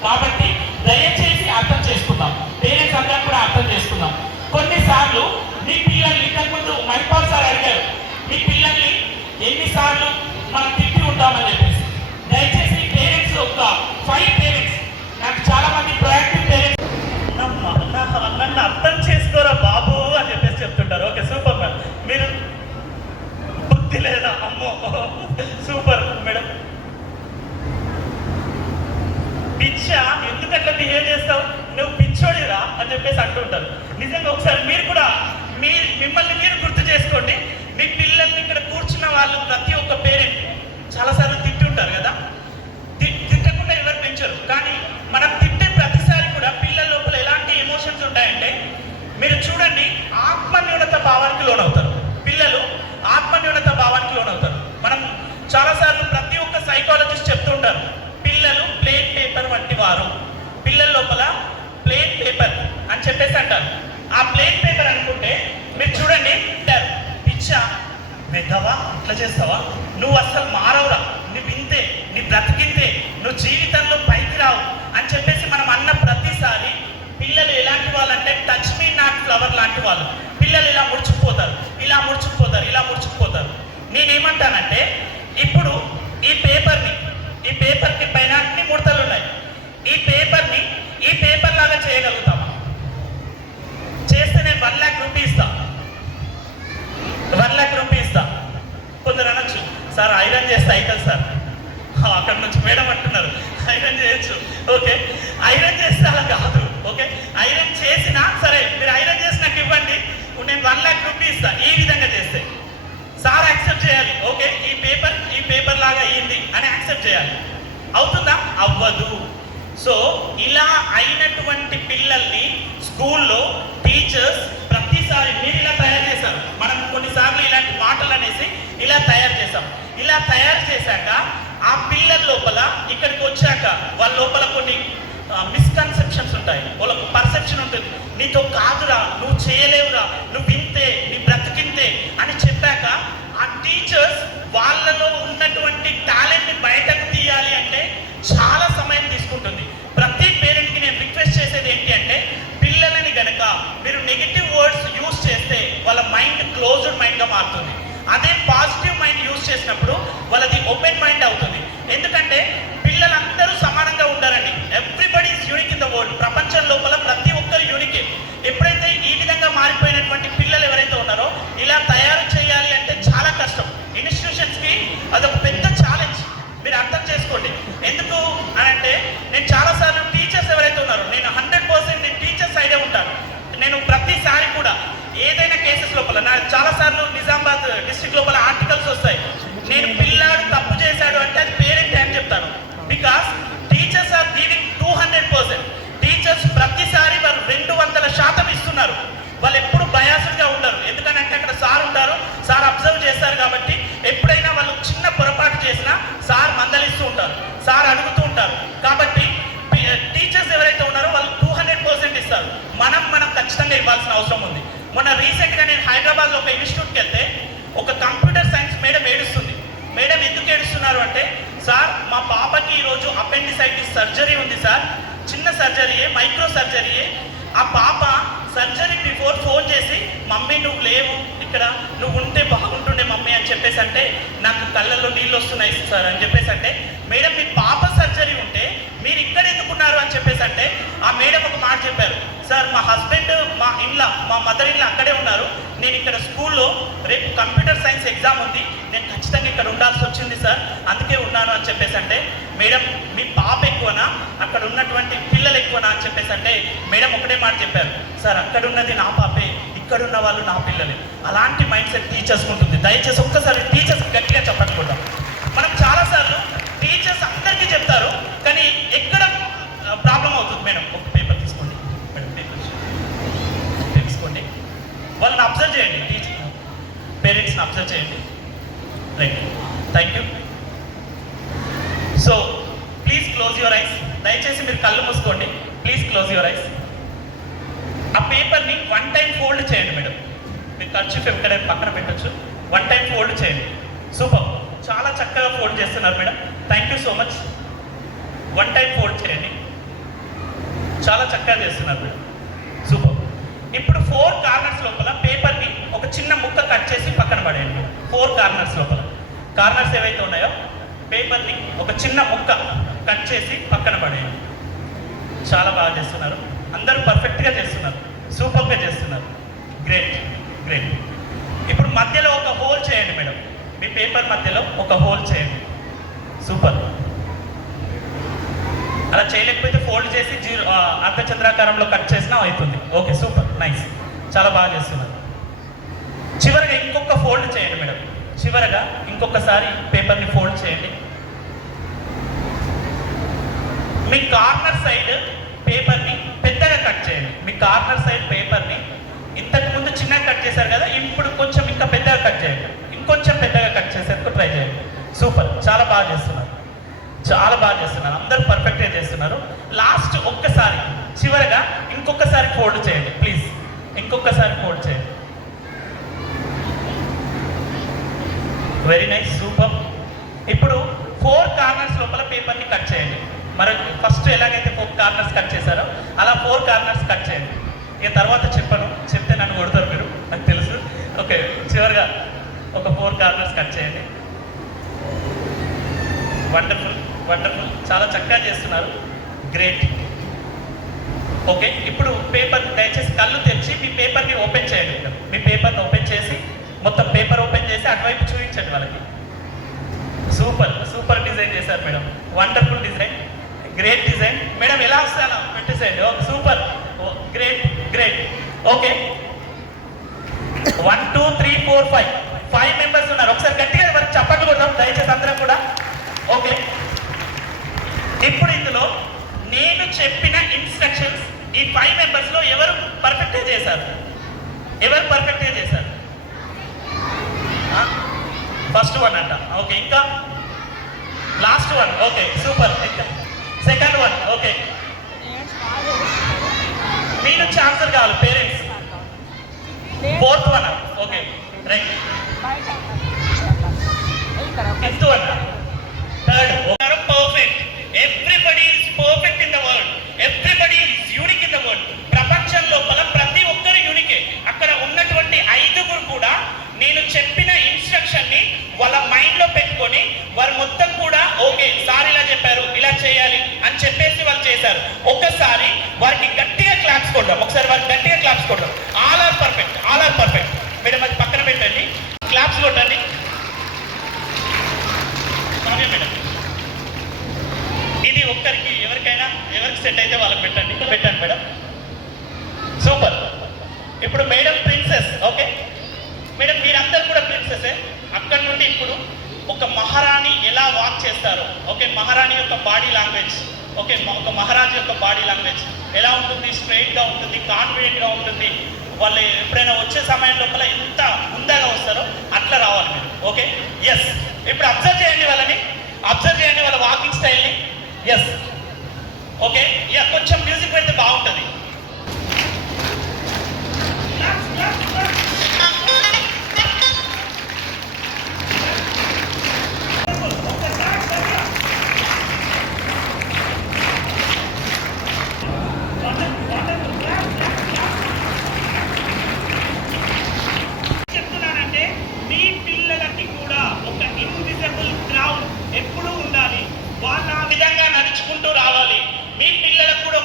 కాబట్టి దయచేసి అర్థం చేసుకుందాం. పేరెంట్స్ అందరూ కూడా అర్థం చేసుకుందాం. కొన్నిసార్లు మీ పిల్లల్ని ఇంతకుముందు మైపాల్ సార్ అడిగారు, మీ పిల్లల్ని ఎన్నిసార్లు మనం తిట్టి ఉంటామని చెప్పేసి. దయచేసి పేరెంట్స్ ఒక 5 పేరెంట్స్, నాకు చాలా మంది ప్రొయాక్టివ్ పేరెంట్స్ నన్ను అర్థం చేసుకోరా బాబు అని చెప్పేసి చెప్తుంటారు. Okay, super ma'am. మీరు బుద్ధి లేదా? అమ్మో, సూపర్ మేడం. పిచ్చా, ఎందుకట్లా బిహేవ్ చేస్తావు, నువ్వు పిచ్చోడిరా అని చెప్పేసి అంటుంటారు. నిజంగా ఒకసారి మీరు కూడా మిమ్మల్ని మీరు గుర్తు చేసుకోండి. మీ పిల్లల్ని ఇక్కడ కూర్చున్న వాళ్ళు ప్రతి ఒక్క పేరెంట్ చాలాసార్లు తిట్టుంటారు కదా. తిట్టకుండా ఎవరు పెంచరు, కానీ మనం తిట్టే ప్రతిసారి కూడా పిల్లల లోపల ఎలాంటి ఎమోషన్స్ ఉంటాయంటే మీరు చూడండి, ఆత్మన్యూనత భావానికి లోనవుతారు. పిల్లలు ఆత్మన్యూనత భావానికి లోనవుతారు. మనం చాలాసార్లు ప్రతి ఒక్క సైకాలజిస్ట్ చెప్తూ ఉంటారు, పిల్లలు ప్లేన్ పేపర్ వంటి వారు. పిల్లల లోపల ప్లేన్ పేపర్ అని చెప్పేసి అంటారు. ఆ ప్లేన్ పేపర్ అనుకుంటే మీరు చూడండి, పిచ్చా వెదవా ఇట్లా చేస్తావా, నువ్వు అస్సలు మారవురా, నువ్వు ఇంతే, నీ బ్రతికింతే, నువ్వు జీవితంలో పైకి రావు అని చెప్పేసి మనం అన్న ప్రతిసారి పిల్లలు ఎలాంటి వాళ్ళు అంటే టచ్ మీ నాట్ ఫ్లవర్ లాంటి వాళ్ళు. పిల్లలు ఇలా ముడుచుకుపోతారు. నేనేమంటానంటే ఇప్పుడు ఈ పేపర్కి పైన అన్ని ముడతలు ఉన్నాయి. ఈ పేపర్ లాగా చేయగలుగుతామా? చేస్తే నేను 1 lakh రూపీస్ ఇస్తా. 1 lakh రూపీస్ ఇస్తా. కొందరు అనొచ్చు, సార్ ఐరన్ చేస్తే అవుతుంది సార్. అక్కడ నుంచి మేడం అంటున్నారు ఐరన్ చేయొచ్చు. ఓకే, ఐరన్ చేస్తే అలా కాదు. ఓకే, ఐరన్ చేసినా సరే, మీరు ఐరన్ చేసి నాకు ఇవ్వండి, నేను 1 lakh రూపీస్ ఇస్తా. ఈ విధంగా చేస్తే సార్ యాక్సెప్ట్ చేయాలి. ఓకే, ఈ పేపర్ లాగా అయ్యింది అని యాక్సెప్ట్ చేయాలి. అవుతుందా? అవ్వదు. సో ఇలా అయినటువంటి పిల్లల్ని స్కూల్లో టీచర్స్ ప్రతిసారి మీరు ఇలా తయారు చేశారు. మనం కొన్నిసార్లు ఇలాంటి మాటలు అనేసి ఇలా తయారు చేశాం. ఇలా తయారు చేశాక ఆ పిల్లల లోపల ఇక్కడికి వచ్చాక వాళ్ళ లోపల కొన్ని మిస్కన్సెప్షన్స్ ఉంటాయి. వాళ్ళకు పర్సెప్షన్ ఉంటుంది, నీతో కాదురా, నువ్వు చేయలేవురా, నువ్వు వింతే, నీ బ్రతికింతే అని చెప్పాక ఆ టీచర్స్ వాళ్ళలో ఉన్నటువంటి టాలెంట్ని బయటకు తీయాలి అంటే చాలా సమయం తీసుకుంటుంది. ప్రతి పేరెంట్కి నేను రిక్వెస్ట్ చేసేది ఏంటి అంటే, పిల్లలని గనక మీరు నెగిటివ్ వర్డ్స్ యూజ్ చేస్తే వాళ్ళ మైండ్ క్లోజ్డ్ మైండ్గా మారుతుంది. అదే పాజిటివ్ మైండ్ యూజ్ చేసినప్పుడు వాళ్ళది ఓపెన్ మైండ్ అవుతుంది. ఎందుకంటే పిల్లలందరూ సమానంగా ఉంటారండి. Everybody is unique in the world. ప్రపంచం లోపల ప్రతి ఒక్కరు యూనికే. ఎప్పుడైతే ఈ విధంగా మారిపోయినటువంటి పిల్లలు ఎవరైతే ఉన్నారో ఇలా తయారు చేయాలి అంటే చాలా కష్టం. ఇన్స్టిట్యూషన్స్కి అదొక పెద్ద ఛాలెంజ్. మీరు అర్థం చేసుకోండి. ఎందుకు అని అంటే, నేను చాలాసార్లు టీచర్స్ ఎవరైతే ఉన్నారో, నేను 100% నేను టీచర్ సైడే ఉంటాను. నేను ప్రతిసారి కూడా ఏదైనా కేసెస్ లోపల చాలాసార్లు నిజామాబాద్ డిస్ట్రిక్ట్ లోపల ఆర్టికల్స్ వస్తాయి, నేను పిల్లాడు తప్పు చేశాడు అంటే అది పేరెంట్ అని చెప్తాను. Because teachers are giving 200%. Teachers ప్రతిసారి వారు 200% ఇస్తున్నారు. వాళ్ళు ఎప్పుడు బయాస్డ్గా ఉండరు. ఎందుకంటే అక్కడ సార్ ఉంటారు, సార్ అబ్జర్వ్ చేస్తారు. కాబట్టి ఎప్పుడైనా వాళ్ళు చిన్న మొన్న రీసెంట్గా నేను హైదరాబాద్లో ఒక ఇన్స్టిట్యూట్కి వెళ్తే ఒక కంప్యూటర్ సైన్స్ మేడం ఏడుస్తుంది. మేడం ఎందుకు ఏడుస్తున్నారు అంటే, సార్ మా పాపకి ఈరోజు అపెండిసైటిస్ సర్జరీ ఉంది సార్, చిన్న సర్జరీయే, మైక్రో సర్జరీయే. ఆ పాప సర్జరీ బిఫోర్ ఫోన్ చేసి, మమ్మీ నువ్వు లేవు ఇక్కడ, నువ్వు ఉంటే బాగుంటుండే మమ్మీ అని చెప్పేసి అంటే, నాకు కళ్ళల్లో నీళ్ళు వస్తున్నాయి సార్ అని చెప్పేసి అంటే, మేడం మీ పాప సర్జరీ ఉంటే మీరు ఇక్కడ ఎందుకున్నారు అని చెప్పేసి అంటే, ఆ మేడం ఒక మాట చెప్పారు, సార్ మా హస్బెండ్ మా మదర్ ఇన్లా అక్కడే ఉన్నారు, నేను ఇక్కడ స్కూల్లో రేపు కంప్యూటర్ సైన్స్ ఎగ్జామ్ ఉంది, నేను ఖచ్చితంగా ఇక్కడ ఉండాల్సి వచ్చింది సార్, అందుకే ఉన్నాను అని చెప్పేసి అంటే, మేడం మీ పాప ఎక్కువనా అక్కడ ఉన్నటువంటి పిల్లలు ఎక్కువనా అని చెప్పేసి అంటే, మేడం ఒకటే మాట చెప్పారు, సార్ అక్కడ ఉన్నది నా పాపే, ఇక్కడ ఉన్న వాళ్ళు నా పిల్లలే. అలాంటి మైండ్ సెట్ టీచర్స్ ఉంటుంది. దయచేసి ఒక్కసారి టీచర్స్ గట్టిగా చెప్పట్టుకుంటాం. మనం చాలాసార్లు టీచర్స్ అందరికీ చెప్తారు, కానీ ఎక్కడ ప్రాబ్లం అవుతుంది. మేడం ఒక పేపర్ తీసుకోండి, మేడం పేపర్ తీసుకోండి, వాళ్ళని అబ్జర్వ్ చేయండి, టీచర్ పేరెంట్స్ని అబ్జర్వ్ చేయండి. Right, thank you. So please close your ice. దయచేసి మీరు కళ్ళు మూసుకోండి, ప్లీజ్ క్లోజ్ యువర్ ఐస్. ఆ పేపర్ని 1 టైం ఫోల్డ్ చేయండి మేడం. మీరు ఖర్చు ఎక్కడ పక్కన పెట్టచ్చు, 1 టైం ఫోల్డ్ చేయండి. సూపర్, చాలా చక్కగా ఫోల్డ్ చేస్తున్నారు madam, thank you so much. 1 time fold చేయండి, చాలా చక్కగా చేస్తున్నారు మేడం, సూపర్. ఇప్పుడు 4 కార్నర్స్ లోపల పేపర్ని ఒక చిన్న ముక్క కట్ చేసి పక్కన పడేయండి. 4 కార్నర్స్ లోపల, కార్నర్స్ ఏవైతే ఉన్నాయో పేపర్ని ఒక చిన్న ముక్క కట్ చేసి పక్కన పడేయండి. చాలా బాగా చేస్తున్నారు, అందరూ పర్ఫెక్ట్గా చేస్తున్నారు, సూపర్గా చేస్తున్నారు, గ్రేట్ గ్రేట్. ఇప్పుడు మధ్యలో ఒక హోల్ చేయండి మేడం, మీ పేపర్ మధ్యలో ఒక హోల్ చేయండి, సూపర్. అలా చేయలేకపోతే ఫోల్డ్ చేసి అర్ధచంద్రాకారంలో కట్ చేసినా అవుతుంది. ఓకే, సూపర్, నైస్, చాలా బాగా చేస్తున్నారు. చివరగా ఇంకొక ఫోల్డ్ చేయండి మేడం, చివరగా ఇంకొకసారి పేపర్ని ఫోల్డ్ చేయండి. మీ కార్నర్ సైడ్ పేపర్ని పెద్దగా కట్ చేయండి. మీ కార్నర్ సైడ్ పేపర్ని ఇంతకు ముందు చిన్నగా కట్ చేశారు కదా, ఇప్పుడు కొంచెం ఇంకా పెద్దగా కట్ చేయండి, ఇంకొంచెం పెద్దగా కట్ చేసేందుకు ట్రై చేయండి. సూపర్, చాలా బాగా చేస్తున్నారు, చాలా బాగా చేస్తున్నారు, అందరూ పర్ఫెక్ట్గా చేస్తున్నారు. లాస్ట్ ఒక్కసారి చివరగా ఇంకొకసారి ఫోల్డ్ చేయండి ప్లీజ్, ఇంకొకసారి ఫోల్డ్ చేయండి. Very nice, super. ఇప్పుడు 4 కార్నర్స్ లోపల పేపర్ని కట్ చేయండి. మరి ఫస్ట్ ఎలాగైతే 4 కార్నర్స్ కట్ చేశారో అలా 4 కార్నర్స్ కట్ చేయండి. ఇక తర్వాత చెప్పను, చెప్తే నన్ను కొడతారు మీరు, నాకు తెలుసు. ఓకే, చివరిగా ఒక 4 కార్నర్స్ కట్ చేయండి. వండర్ఫుల్ వండర్ఫుల్, చాలా చక్కగా చేస్తున్నారు, గ్రేట్. ఓకే, ఇప్పుడు పేపర్ దయచేసి కళ్ళు తెరిచి మీ పేపర్ని ఓపెన్ చేయండి. మీ పేపర్ని ఓపెన్ చేసి మొత్తం పేపర్ ఓపెన్ చేసి అటువైపు చూపించండి వాళ్ళకి. సూపర్ సూపర్ డిజైన్ చేశారు madam, wonderful design, great design. Madam ఎలా వస్తానో పెట్టేసేయండి. Okay, super, great great. Okay, 1 2 3 4 5 members ఉన్నారు. ఒకసారి గట్టిగా వారికి చప్పట్లు కొడదాం దయచేసి అందరం కూడా. ఓకే, ఇప్పుడు ఇందులో నేను చెప్పిన ఇన్స్ట్రక్షన్స్ ఈ 5 మెంబర్స్లో ఎవరు పర్ఫెక్ట్గా చేశారు? ఎవరు పర్ఫెక్ట్గా చేశారు? ఫస్ట్ వన్ అంట. ఓకే, ఇంకా లాస్ట్ వన్. Okay, super. ఇంకా సెకండ్ వన్. ఓకే, మీ నుంచి ఆన్సర్ కావాలి parents. Fourth one. Okay, right. Fifth one. Third. Perfect. Everybody is perfect in the world, everybody is unique in the world. ప్రపంచం లోపల ప్రతి ఒక్కరు యూనికే. అక్కడ ఉన్నటువంటి 5గురు కూడా నేను చెప్పిన ఇన్స్ట్రక్షన్ ని వాళ్ళ మైండ్ లో పెట్టుకొని వారు మొత్తం కూడా ఓకే సార్ ఇలా చెప్పారు ఇలా చేయాలి అని చెప్పేసి వాళ్ళు చేశారు. ఒక్కసారి వారికి గట్టిగా క్లాప్స్ కొడదాం, ఒకసారి వారికి గట్టిగా క్లాప్స్ కొడదాం. All are perfect, all are perfect. Madam అది పక్కన పెట్టండి, క్లాప్స్ కొట్టండి. మేడం ఇది ఒక్కరికి ఎవరికైనా ఎవరికి సెట్ అయితే వాళ్ళకి పెట్టండి పెట్టండి మేడం. సూపర్. ఇప్పుడు మేడం ప్రిన్సెస్. ఓకే మేడం, మీరందరూ కూడా ప్రిన్సెసే. అక్కడి నుండి ఇప్పుడు ఒక మహారాణి ఎలా వాక్ చేస్తారో, ఓకే మహారాణి యొక్క బాడీ లాంగ్వేజ్, ఓకే ఒక మహారాజు యొక్క బాడీ లాంగ్వేజ్ ఎలా ఉంటుంది? స్ట్రైట్గా ఉంటుంది, కాన్ఫిడెంట్గా ఉంటుంది. వాళ్ళు ఎప్పుడైనా వచ్చే సమయం లోపల ఎంత ముందుగా వస్తారో అట్లా రావాలి మీరు. Okay, yes. ఇప్పుడు అబ్జర్వ్ చేయండి వాళ్ళని, అబ్జర్వ్ చేయండి వాళ్ళ వాకింగ్ స్టైల్ని. Yes, okay. కొంచెం మ్యూజిక్ పెడితే బాగుంటుంది.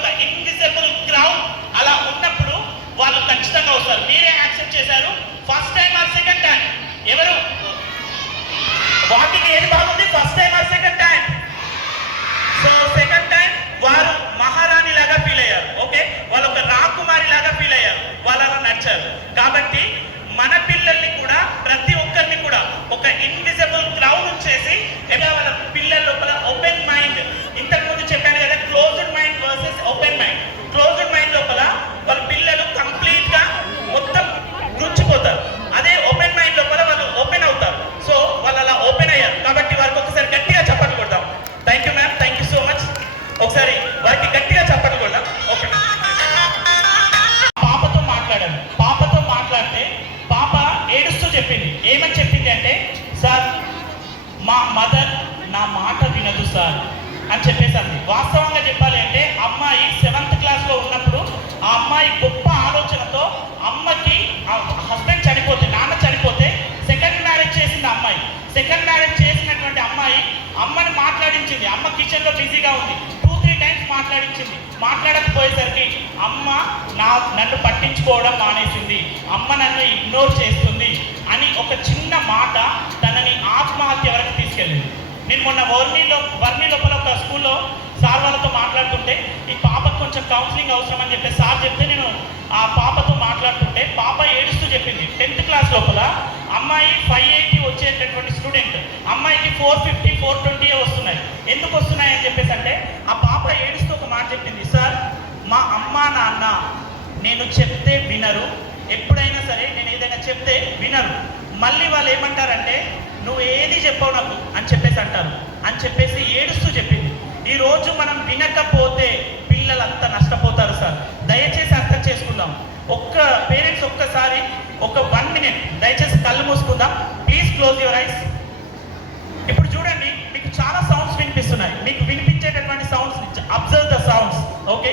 ఒక ఇన్విజిబుల్ క్రౌడ్ అలా ఉన్నప్పుడు వాళ్ళు ఖచ్చితంగా వస్తారు. మీరే యాక్సెప్ట్ చేశారు. First time or second time? ఎవరు వాటికి ఏది బాగుంది? First time or second time? So second time వారు మహారాణి లాగా ఫీల్ అయ్యారు. ఓకే, వాళ్ళు ఒక రాకుమారి లాగా ఫీల్ అయ్యారు, వాళ్ళు అలా నడిచారు. కాబట్టి మన పిల్లల్ని కూడా, ప్రతి ఒక్కరిని కూడా ఒక ఇన్విజిబుల్ క్రౌడ్ చేసి వాళ్ళ పిల్లల లోపల ఓపెన్ మైండ్, ఇంతకుముందు చెప్పాను కదా, closed mind versus open mind. Closed mind లోపల వాళ్ళ పిల్లలు కంప్లీట్ గా మొత్తం గుచ్చిపోతారు. అదే ఓపెన్ మైండ్ లోపల వాళ్ళు ఓపెన్ అవుతారు. సో వాళ్ళు అలా ఓపెన్ అయ్యారు. కాబట్టి వారికి ఒకసారి గట్టిగా చప్పట్లు కొడదాం. Thank you ma'am, thank you so much. ఒకసారి వారికి గట్టిగా చప్పట్లు కొడదాం. ఓకే, పాపతో మాట్లాడాను. పాపతో మాట్లాడితే పాప ఏడుస్తూ చెప్పింది. ఏమని చెప్పింది అంటే, సార్ మా మదర్ నా మాట వినదు సార్ అని చెప్పేసింది. వాస్తవంగా చెప్పాలి అంటే అమ్మాయి 7th క్లాస్లో ఉన్నప్పుడు ఆ అమ్మాయి గొప్ప ఆలోచనతో అమ్మకి హస్బెండ్ చనిపోతే, నాన్న చనిపోతే సెకండ్ మ్యారేజ్ చేసింది అమ్మాయి. సెకండ్ మ్యారేజ్ చేసినటువంటి అమ్మాయి అమ్మని మాట్లాడించింది. అమ్మ కిచెన్లో బిజీగా ఉంది. 2-3 టైమ్స్ మాట్లాడించింది. మాట్లాడకపోయేసరికి అమ్మ నన్ను పట్టించుకోవడం మానేసింది, అమ్మ నన్ను ఇగ్నోర్ చేస్తుంది అని ఒక చిన్న మాట తనని ఆత్మహత్య వరకు తీసుకెళ్ళింది. నేను మొన్న వర్ణి లోపల ఒక స్కూల్లో సార్ వాళ్ళతో మాట్లాడుతుంటే ఈ పాపకు కొంచెం కౌన్సిలింగ్ అవసరం అని చెప్పి సార్ చెప్తే నేను ఆ పాపతో మాట్లాడుతుంటే పాప ఏడుస్తూ చెప్పింది. 10th క్లాస్ లోపల అమ్మాయి 580 వచ్చేటటువంటి స్టూడెంట్, అమ్మాయికి 450, 420 వస్తున్నాయి. ఎందుకు వస్తున్నాయి అని చెప్పేసి అంటే ఆ పాప ఏడుస్తూ ఒక మాట చెప్పింది, సార్ మా అమ్మా నాన్న నేను చెప్తే వినరు, ఎప్పుడైనా సరే నేను ఏదైనా చెప్తే వినరు, మళ్ళీ వాళ్ళు ఏమంటారంటే నువ్వు ఏది చెప్పవు నాకు అని చెప్పేసి అంటారు అని చెప్పేసి ఏడుస్తూ చెప్పింది. ఈరోజు మనం వినకపోతే పిల్లలంతా నష్టపోతారు సార్. దయచేసి అర్థం చేసుకుందాం. పేరెంట్స్ ఒక్కసారి ఒక 1 minute దయచేసి కళ్ళు మూసుకుందాం. Please close your eyes. ఇప్పుడు చూడండి, మీకు చాలా సౌండ్స్ వినిపిస్తున్నాయి. మీకు వినిపించేటటువంటి sounds observe the sounds. Okay,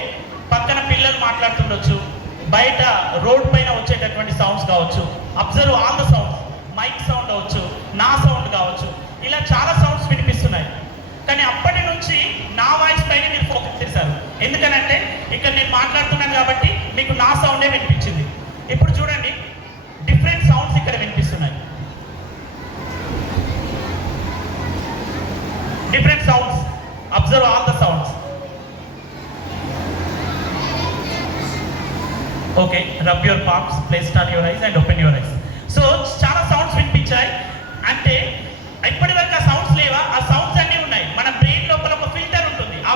పక్కన పిల్లలు మాట్లాడుతుండొచ్చు, బయట రోడ్ పైన వచ్చేటటువంటి సౌండ్స్ కావచ్చు. Observe all the sounds. Mic sound అవచ్చు, నా సౌండ్ కావచ్చు, ఇలా చాలా సౌండ్స్ వినిపిస్తున్నాయి. కానీ అప్పటి నుంచి నా వాయిస్ పైన మీరు ఫోకస్ చేశారు. ఎందుకనంటే ఇక్కడ నేను మాట్లాడుతున్నాను కాబట్టి మీకు నా సౌండే వినిపించింది. ఇప్పుడు చూడండి, డిఫరెంట్ సౌండ్స్ ఇక్కడ వినిపిస్తున్నాయి. Different sounds. Observe all the sounds. Okay, rub your palms, place on your eyes and open your eyes. So చాలా సౌండ్స్ వినిపించాయి. అంటే ఇప్పటి వరకు ఆ సౌండ్స్ లేవా? ఆ సౌండ్స్ అన్నీ ఉన్నాయి. మన బ్రెయిన్ లోపల ఒక ఫిల్టర్ ఉంటుంది. ఆ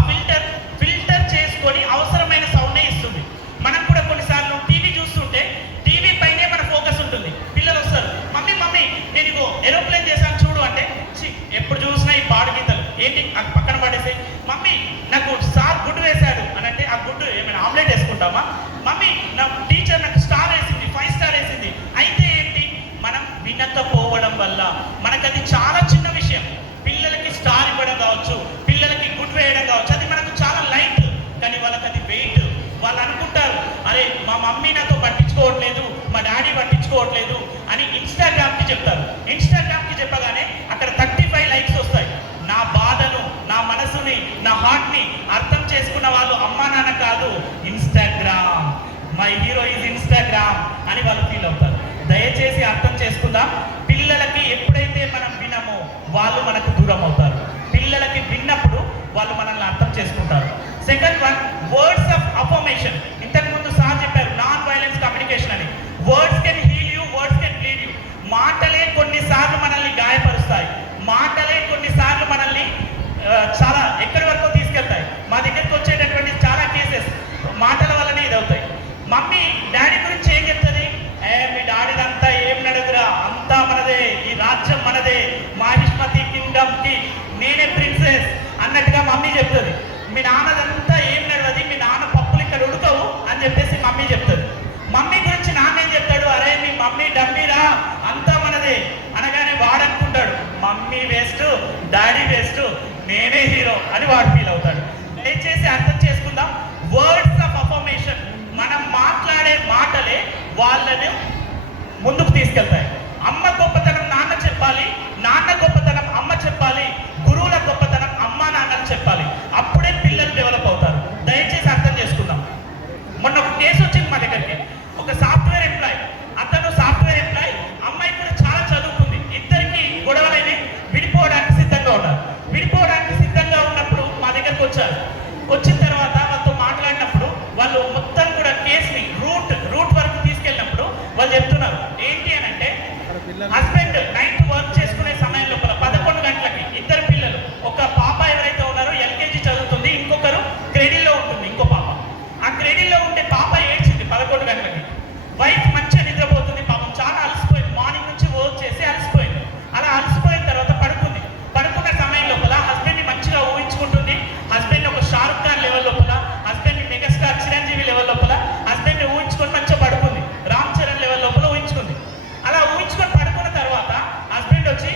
ఫిల్టర్ చేసుకొని అవసరమైన సౌండే ఇస్తుంది. మనం కూడా కొన్నిసార్లు టీవీ చూస్తుంటే టీవీ పైనే మన ఫోకస్ ఉంటుంది. పిల్లలు వస్తారు, మమ్మీ మమ్మీ నేను ఇగో ఏరోప్లేన్ చేశాను చూడు అంటే, ఎప్పుడు చూసినా ఈ పాడు గీతలు ఏంటి అది పక్కన పడేసి, మమ్మీ నాకు సార్ గుడ్డు వేశాడు అని అంటే ఆ గుడ్డు ఏమైనా ఆమ్లెట్ వేసుకుంటామా? మమ్మీ నా టీచర్ నాకు స్టార్ వేసింది, 5 స్టార్ వేసింది. అయితే ఏంటి, మనం వినకపోవడం వల్ల. మనకది చాలా చిన్న విషయం. పిల్లలకి స్టార్ ఇవ్వడం కావచ్చు, పిల్లలకి గుడ్ వేయడం కావచ్చు, అది మనకు చాలా లైట్. కానీ వాళ్ళకి అది వెయిట్. వాళ్ళు అనుకుంటారు, అరే మా మమ్మీ నాతో పట్టించుకోవట్లేదు, మా డాడీ పట్టించుకోవట్లేదు అని ఇన్స్టాగ్రామ్కి చెప్తారు. ఇన్స్టాగ్రామ్కి చెప్పగానే అక్కడ 35 లైక్స్ వస్తాయి. నా బాధను, నా మనసుని, నా హార్ట్ని అర్థం చేసుకున్న వాళ్ళు అమ్మా నాన్న కాదు, Instagram. My hero is Instagram అని వాళ్ళు ఫీల్ అవుతారు. దయచేసి అర్థం చేసుకుందాం. పిల్లలకి ఎప్పుడైతే మనం వినమో వాళ్ళు మనకు దూరం అవుతారు. పిల్లలకి విన్నప్పుడు వాళ్ళు మనల్ని అర్థం చేసుకుంటారు. Second one, words of affirmation. ఇంతకుముందు సార్ చెప్పారు నాన్ వైలెన్స్ కమ్యూనికేషన్ అని. Words can heal you, words can lead you. మాటలే కొన్నిసార్లు మనల్ని గాయపరుస్తాయి. మాటలే కొన్నిసార్లు మనల్ని చాలా ఎక్కడి వరకు తీసుకెళ్తాయి. మా దగ్గరికి వచ్చేటటువంటి చాలా కేసెస్ మాటల వల్లనే ఇదవుతాయి. మమ్మీ డాడీ గురించి ఏం చెప్తుంది? మీ డాడీదంతా ఏం నడదురా, అంతా మనదే, ఈ రాజ్యం మనదే, మాహిష్మతి కింగ్డమ్ కి నేనే ప్రిన్సెస్ అన్నట్టుగా మమ్మీ చెప్తుంది. మీ నాన్నదంతా ఏం నడవది, మీ నాన్న పప్పులు ఇక్కడ ఉడకవు అని చెప్పేసి మమ్మీ చెప్తుంది. మమ్మీ గురించి నాన్న ఏం చెప్తాడు? అరే మీ మమ్మీ డమ్మీరా, అంతా మనదే అనగానే వాడు అనుకుంటాడు మమ్మీ వేస్ట్, డాడీ వేస్ట్, నేనే హీరో అని వాడు ఫీల్ అవుతాడు. దయచేసి అర్థం చేసుకుందాం. వర్డ్స్ ఆఫ్ అఫర్మేషన్, మనం మాట్లాడే మాటలే వాళ్ళని ముందుకు తీసుకెళ్తాయి. అమ్మ గొప్పతనం నాన్న చెప్పాలి, నాన్న గొప్పతనం అమ్మ చెప్పాలి, గురువుల గొప్పతనం అమ్మ నాన్నలు చెప్పాలి. అప్పుడే పిల్లలు డెవలప్ అవుతారు. దయచేసి అర్థం చేసుకోండి. వచ్చారు. వచ్చిన తర్వాత వాళ్ళతో మాట్లాడినప్పుడు వాళ్ళు మొత్తం కూడా కేసుని రూట్ వరకు తీసుకెళ్ళినప్పుడు వాళ్ళు చెప్తున్నారు ఏంటి అని అంటే, హస్బెండ్ నైట్ వర్క్ చేసుకునే సమయం లోపల 11 గంటలకి ఇద్దరు పిల్లలు, ఒక పాప ఎవరైతే ఉన్నారో ఎల్కేజీ చదువుతుంది, ఇంకొకరు క్రెడిల్లో ఉంటుంది ఇంకో పాప. ఆ క్రెడిల్లో ఉండే పాప ఏడ్చింది 11 గంటలకి. వైఫ్ మంచిగా నిద్రపోతుంది, పాపం చాలా అలసిపోయింది, మార్నింగ్ నుంచి వర్క్ చేసి అలసిపోయింది. అలా అలసిపోయిన తర్వాత పడుకుంది. పడుకున్న సమయం లోపల హస్బెండ్ని మంచిగా ఊహించుకుంటుంది. హస్బెండ్ ఒక షారుఖ్ ఖాన్ లెవెల్ లోపల, హస్బెండ్ని మెగాస్టార్ చిరంజీవి లెవెల్ లోపల హస్బెండ్ని ఊహించుకొని మంచిగా పడుకుంది. రామ్ చరణ్ లెవెల్ లోపల ఊహించుకుంది. అలా ఊహించుకొని పడుకున్న తర్వాత హస్బెండ్ వచ్చి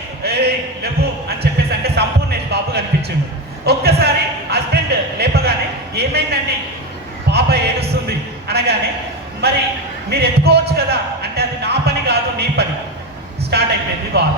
లేవు అని చెప్పేసి అంటే సంపూర్ణేష్ బాబు కనిపించింది. ఒక్కసారి హస్బెండ్ లేపగానే ఏమైందండి, పాప ఏడుస్తుంది అనగానే, మరి మీరు ఎత్తుకోవచ్చు కదా అంటే, అది నా పని కాదు నీ పని. స్టార్ట్ అయిపోయింది బాధ.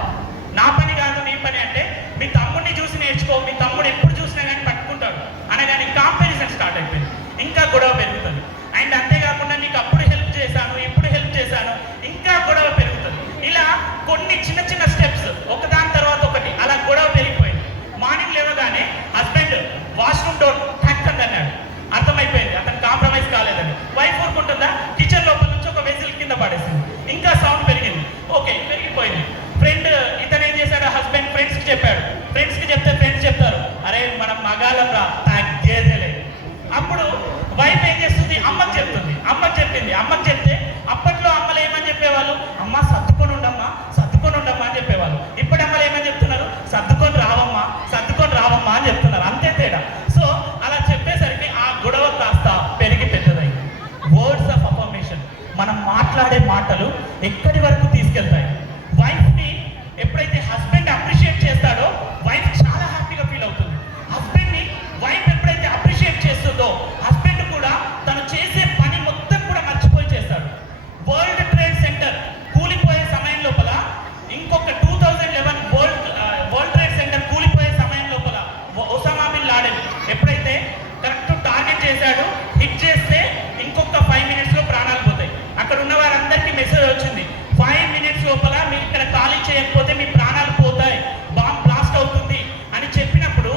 నా పని కాదు నీ పని అంటే, మీ తమ్ముడిని చూసి నేర్చుకో, మీ తమ్ముడు ఎప్పుడు చూసినా కానీ పట్టుకుంటాడు అనగానే కాంపారిజన్ స్టార్ట్ అయిపోయింది. ఇంకా గొడవ పెరుగుతుంది. అండ్ అంతేకాకుండా నీకు అప్పుడు హెల్ప్ చేశాను, ఇప్పుడు హెల్ప్ చేశాను, ఇంకా గొడవ పెరుగుతుంది. ఇలా కొన్ని చిన్న చిన్న స్టెప్స్ ఒకదాని తర్వాత ఒకటి అలా గొడవ పెరిగిపోయింది. మార్నింగ్ లేవగానే హస్బెండ్ వాష్రూమ్ డోర్ ట్యాక్ అన్నాడు. అర్థమైపోయింది అతను కాంప్రమైజ్ కాలేదని. వైఫ్ ఊరుకుంటుందా, కిచెన్ లోపల నుంచి ఒక వెజిల్ కింద పడేసింది. ఇంకా సౌండ్ పెరిగింది. ఓకే, పెరిగిపోయింది. ఫ్రెండ్ ఇతను ఏం చేశాడు, హస్బెండ్ ఫ్రెండ్స్కి చెప్పాడు. ఫ్రెండ్స్కి చెప్తే ఫ్రెండ్స్ చెప్తారు, అరే మనం మగాలం రా తగ్గేదేలే. అప్పుడు వైఫ్ ఏం చేస్తుంది, అమ్మకి చెప్తుంది. అమ్మకి చెప్పింది. అమ్మకి చెప్తే అప్పట్లో అమ్మలు ఏమని చెప్పేవాళ్ళు, అమ్మ సర్దుకొని ఉండమ్మా, సర్దుకొని ఉండమ్మా అని చెప్పేవాళ్ళు. ఇప్పుడు అమ్మలు ఏమని చెప్తున్నారు, సర్దుకొని రావమ్మా, సర్దుకొని రావమ్మా అని చెప్తున్నారు. అంతే తేడా. సో అలా చెప్పేసరికి ఆ గొడవ కాస్త పెరిగి పెద్దదైంది. వర్డ్స్ ఆఫ్ అఫర్మేషన్, మనం మాట్లాడే మాటలు ఎక్కడి వరకు తీసుకెళ్తాయి. వైఫ్ని ఎప్పుడైతే హస్బెండ్ అప్రిషియేట్ చేస్తాడో వైఫ్ చాలా హ్యాపీగా ఫీల్ అవుతుంది. హస్బెండ్ని వైఫ్ ఎప్పుడైతే అప్రిషియేట్ చేస్తుందో హస్బెండ్ కూడా తను చేసే పని మొత్తం కూడా మర్చిపోయి చేస్తాడు. వరల్డ్ ట్రేడ్ సెంటర్ కూలిపోయే సమయం లోపల, ఇంకొక 2011 వరల్డ్ ట్రేడ్ సెంటర్ కూలిపోయే సమయం లోపల ఒసామా బిన్ లాడెన్ ఎప్పుడైతే కరెక్ట్ టార్గెట్ చేశాడు, హిట్ చేస్తే ఇంకొక 5 మినిట్స్లో ప్రాణాలు పోతాయి. అక్కడ ఉన్న వారందరికీ మెసేజ్ వచ్చింది, 5 మినిట్స్ లోపల మీరు ఇక్కడ ఖాళీ చేయకపోతే మీ ప్రాణాలు పోతాయి, బాంబ్ బ్లాస్ట్ అవుతుంది అని చెప్పినప్పుడు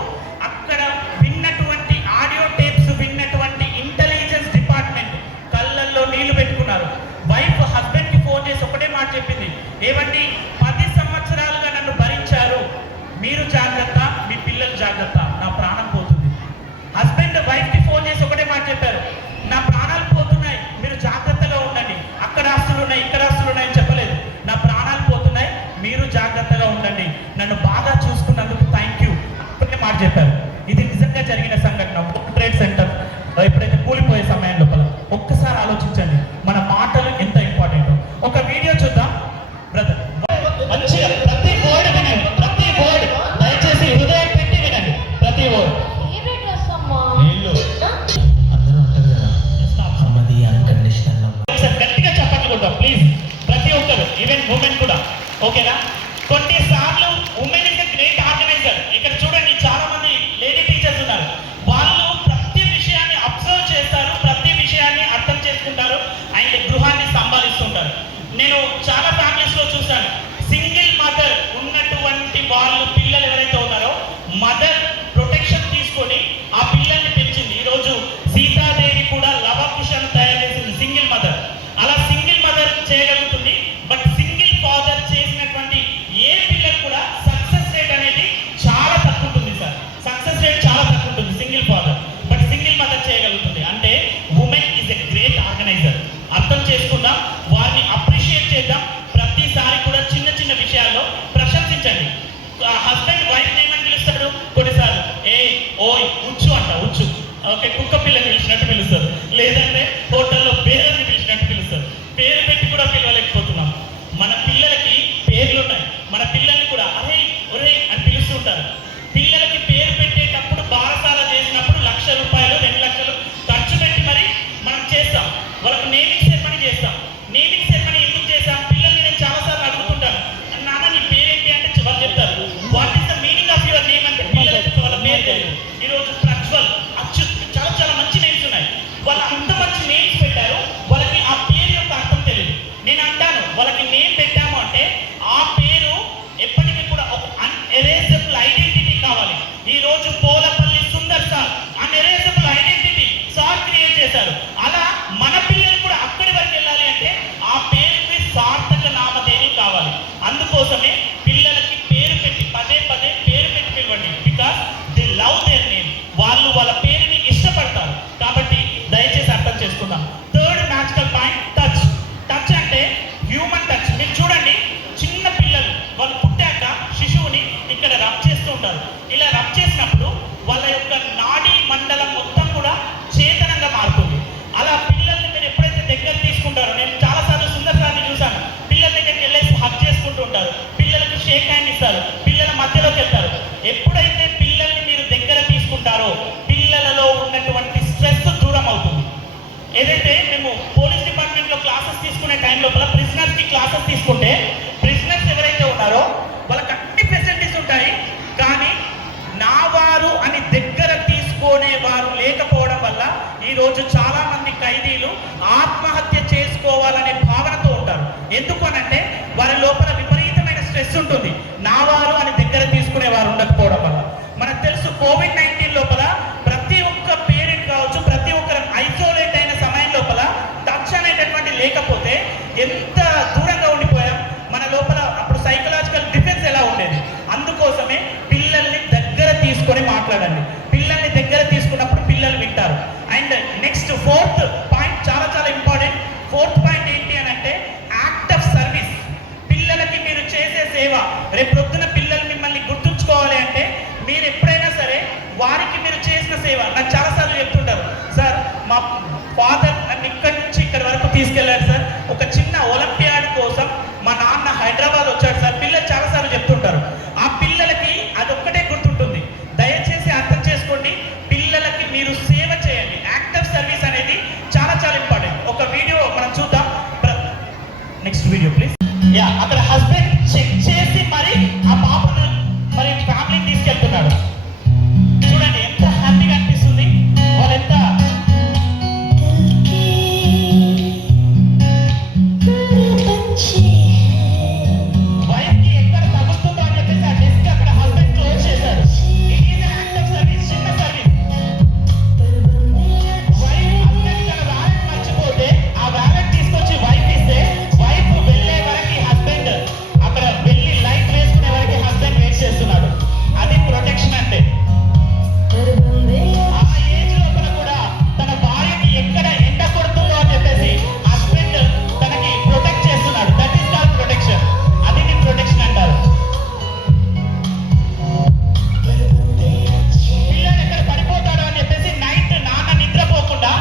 అక్కడ విన్నటువంటి ఆడియో టేప్స్ విన్నటువంటి ఇంటెలిజెన్స్ డిపార్ట్మెంట్ కళ్ళల్లో నీళ్లు పెట్టుకున్నారు. వైఫ్ హస్బెండ్కి ఫోన్ చేసి ఒకటే మాట చెప్పింది, ఏమండి 10 సంవత్సరాలుగా నన్ను భరించారు, మీరు జాగ్రత్త, మీ పిల్లలు జాగ్రత్త, నా ప్రాణం పోతుంది. హస్బెండ్ వైఫ్కి ఫోన్ చేసి ఒకటే మాట చెప్పారు, నా ప్రాణాలు పోతున్నాయి, మీరు జాగ్రత్తగా ఉండండి, అక్కడ ఆస్తులు ఉన్నాయి, ఇక్కడ ఆస్తులు ఉన్నాయని చెప్పలేదు, నా ప్రాణాలు పోతున్నాయి, మీరు జాగ్రత్తగా ఉండండి, నన్ను బాగా చూసుకున్నందుకు థ్యాంక్ యూ అప్పుడే మాట చెప్పారు. ఇది నిజంగా జరిగిన సంఘటన. వరల్డ్ ట్రేడ్ సెంటర్ ఎప్పుడైతే కూలిపోయే సమయం లోపల ఒక్కసారి ఆలోచించండి మన మాటలు ఎంత ఇంపార్టెంట్. ఒక వీడియో చూద్దాం బ్రదర్. మంచిగా ప్రతి వర్డ్ వినండి, ప్రతి వర్డ్ దయచేసి హృదయం పెట్టి వినండి, ప్రతి వర్డ్. గట్టిగా చెప్పండి కూడా ప్లీజ్, ప్రతి ఒక్కరు, ఈవెన్ ఉమెన్ కూడా. ఓకేనా? కొన్నిసార్లు women is the great organiser. ఇక్కడ చూడండి చాలా మంది లేడీ టీచర్స్ ఉన్నారు. వాళ్ళు ప్రతి విషయాన్ని అబ్జర్వ్ చేస్తారు, ప్రతి విషయాన్ని అర్థం చేసుకుంటారు అండ్ గృహాన్ని సంభాలిస్తుంటారు. నేను చాలా ఫ్యామిలీస్లో చూశాను, సింగిల్ మదర్ ఉన్నటువంటి వాళ్ళు పిల్లలు ఎవరైతే ఉన్నారో మదర్ ప్రొటెక్షన్ తీసుకొని ఆ పిల్లల్ని పెంచింది. ఈరోజు సీతాదేవి కూడా లవకుశను తయారు చేసింది సింగిల్ మదర్. అలా సింగిల్ మదర్ చేయగలుగుతుంది. బట్ సింగిల్ ఫాదర్ చేసినటువంటి ఏ పిల్లలు కూడా సక్సెస్ రేట్ అనేది చాలా తక్కువ ఉంటుంది సార్. సక్సెస్ రేట్ చాలా తక్కువ ఉంటుంది single father. But single mother చేయగలుగుతుంది. అంటే women is a great organiser. అర్థం చేసుకుందాం, వారిని అప్రిషియేట్ చేద్దాం. ప్రతిసారి కూడా చిన్న చిన్న విషయాల్లో ప్రశంసించండి. హస్బెండ్ వైఫ్ ఏమని పిలుస్తాడు కొన్నిసార్లు, ఓయ్ ఉచ్చు అంట, ఉచ్చు. ఓకే, కుక్క పిల్లని పిలిచినట్టు పిలుస్తారు, లేదంటే హోటల్లో పేరుని పిలిచినట్టు పిలుస్తారు. పేరు పెట్టి కూడా పిలవలేకపోతున్నాం. మన పిల్లలకి పేర్లు ఉన్నాయి, మన పిల్లల్ని కూడా అరే ఒరే అని పిలుస్తుంటారు. పిల్లలకి పేరు పెట్టేటప్పుడు బారసాల చేసినప్పుడు 1,00,000 రూపాయలు 2 లక్షలు ఖర్చు పెట్టి మరి మనం చేస్తాం. వాళ్ళకి నేమింగ్ సెరమనీ చేస్తాం. నేమింగ్ సెరమనీ ఎందుకు చేస్తాం? పిల్లల్ని నేను చాలాసార్లు అడుగుతుంటాను, నాన్న నీ పేరేంటి అంటే వాళ్ళు చెప్తారు, what is the meaning of your name అంటే పిల్లలకి వాళ్ళ పేరు తెలియదు. ఈరోజు ప్రజ్వల్, అచ్యుత్, చాలా చాలా మంచి నేమ్స్ ఉన్నాయి. వాళ్ళు అంత మంచి నేమ్స్ పెట్టారు, వాళ్ళకి ఆ పేరు యొక్క అర్థం తెలియదు. నేను అంటాను, వాళ్ళకి నేమ్ పెట్టాము అంటే ఆ పేరు ఎప్పటికీ కూడా ఒక అన్ఎరేజబుల్ ఐడెంటిటీ కావాలి. ఈ రోజు Polapalli Sundar sir unerasable identity sir create చేశారు. అలా మన పిల్లలు కూడా అక్కడి వరకు వెళ్ళాలి అంటే ఆ పేరుకి సార్థక నామధేయం కావాలి. అందుకోసమే పిల్లలకి పేరు పెట్టి పదే పదే పేరు పెట్టి పిలవండి. Because they love their name. వాళ్ళు వాళ్ళ పేరుని ఇష్టపడతారు. కాబట్టి దయచేసి అర్థం చేసుకుందాం. Third magical point touch. Touch అంటే హ్యూమన్ టచ్. మీరు చూడండి, చిన్న పిల్లలు వాళ్ళు పుట్టాక శిశువుని ఇక్కడ రబ్ చేస్తూ ఉంటారు. ఇలా రబ్ చేసినప్పుడు వాళ్ళ యొక్క నాడీ మండలం మొత్తం కూడా చేతనంగా మారుతుంది. అలా పిల్లల్ని మీరు ఎప్పుడైతే దగ్గర తీసుకుంటారో, నేను చాలాసార్లు సుందర్ సార్ని చూశాను, పిల్లల దగ్గరికి వెళ్ళేసి హక్ చేసుకుంటూ ఉంటారు, పిల్లలకు షేక్ హ్యాండ్ ఇస్తారు, పిల్లల మధ్యలోకి వెళ్తారు. ఎప్పుడైతే పిల్లల్ని మీరు దగ్గర తీసుకుంటారో పిల్లలలో ఉన్నటువంటి స్ట్రెస్ దూరం అవుతుంది. ఏదైతే మేము పోలీస్ డిపార్ట్మెంట్లో క్లాసెస్ తీసుకునే టైం లోపల ప్రిజనర్స్కి క్లాసెస్ తీసుకుంటే ప్రిజనర్స్ ఎవరైతే ఉన్నారో వాళ్ళకి అన్ని ఫెసిలిటీస్ ఉంటాయి, కానీ నా వారు అని దగ్గర తీసుకునే వారు లేకపోవడం వల్ల ఈరోజు చాలా మంది ఖైదీలు ఆత్మహత్య చేసుకోవాలనే భావనతో ఉంటారు. ఎందుకు అనంటే వారి లోపల విపరీతమైన స్ట్రెస్ ఉంటుంది, నా వారు అని దగ్గర తీసుకునే వారు ఉండకపోవడం వల్ల. మనకు తెలుసు కోవిడ్-19 లోపల ప్రతి ఒక్క పేరెంట్ కావచ్చు, ప్రతి ఒక్కరు ఐసోలేట్ అయిన సమయం లోపల టచ్ అనేటటువంటి లేకపోతే ఎంత దూరంగా ఉండిపోయాం. మన లోపల అప్పుడు సైకలాజికల్ డిఫెన్స్ ఎలా ఉండేది. అందుకోసమే పిల్లల్ని దగ్గర తీసుకొని మాట్లాడండి. పిల్లల్ని దగ్గర తీసుకున్నప్పుడు పిల్లలు వింటారు. అండ్ నెక్స్ట్ ఫోర్త్ పాయింట్ చాలా చాలా ఇంపార్టెంట్. ఫోర్త్ పాయింట్ ఏంటి అని అంటే యాక్ట్ ఆఫ్ సర్వీస్. పిల్లలకి మీరు చేసే సేవ. రేపు పొద్దున పిల్లలు మిమ్మల్ని గుర్తుంచుకోవాలి అంటే మీరు ఎప్పుడైనా సరే వారికి మీరు చేసిన సేవ. నాకు చాలాసార్లు చెప్తుంటారు, సార్ మా ఫాదర్ నన్ను ఇక్కడి నుంచి ఇక్కడి వరకు తీసుకెళ్ళారు సార్, ఒక చిన్న ఒలింపియాడ్ కోసం మా నాన్న హైదరాబాద్ వచ్చాడు సార్. పిల్లలు చాలాసార్లు చెప్తుంటారు. ఆ పిల్లలకి అదొక్కటే గుర్తుంటుంది. దయచేసి అర్థం చేసుకోండి, పిల్లలకి మీరు సేవ చేయండి. యాక్ట్ ఆఫ్ సర్వీస్ అనేది చాలా చాలా ఇంపార్టెంట్. ఒక వీడియో మనం చూద్దాం. Next video please. యా, అక్కడ హస్బెండ్ చెక్ చేసి మరి ఆ పాపను మరి ఫ్యామిలీని తీసుకెళ్తున్నాడు. చూడండి ఎంత హ్యాపీగా అనిపిస్తుంది. వాళ్ళు ఎంత వైఫ్కి ఎక్కడ తగ్గుతుందో అని చెప్పేసి ఆ డెస్క్ అక్కడ హస్బెండ్ క్లోజ్ చేశాడు. It is act of service, చిన్న సర్వీస్. వైఫ్ హస్బెండ్ తన వ్యాలెట్ మర్చిపోతే ఆ వ్యాలెట్ తీసుకొచ్చి వైఫ్ ఇస్తే వైఫ్ వెళ్ళే వరకు హస్బెండ్ అక్కడ వెళ్ళి లైట్ వేసుకునే వరకు హస్బెండ్ వెయిట్ చేస్తున్నాడు. అది ప్రొటెక్షన్ అంటే. ఆ ఏజ్ లోపల కూడా తన భార్యకి ఎక్కడ ఎండ కొడుతుందో అని చెప్పేసి హస్బెండ్ తనకి ప్రొటెక్ట్ చేస్తున్నాడు. That is called protection. అది నీ ప్రొటెక్షన్ అంటారు. పిల్లలు ఎక్కడ పడిపోతాడో అని చెప్పేసి నైట్ నాన్న నిద్రపోకుండా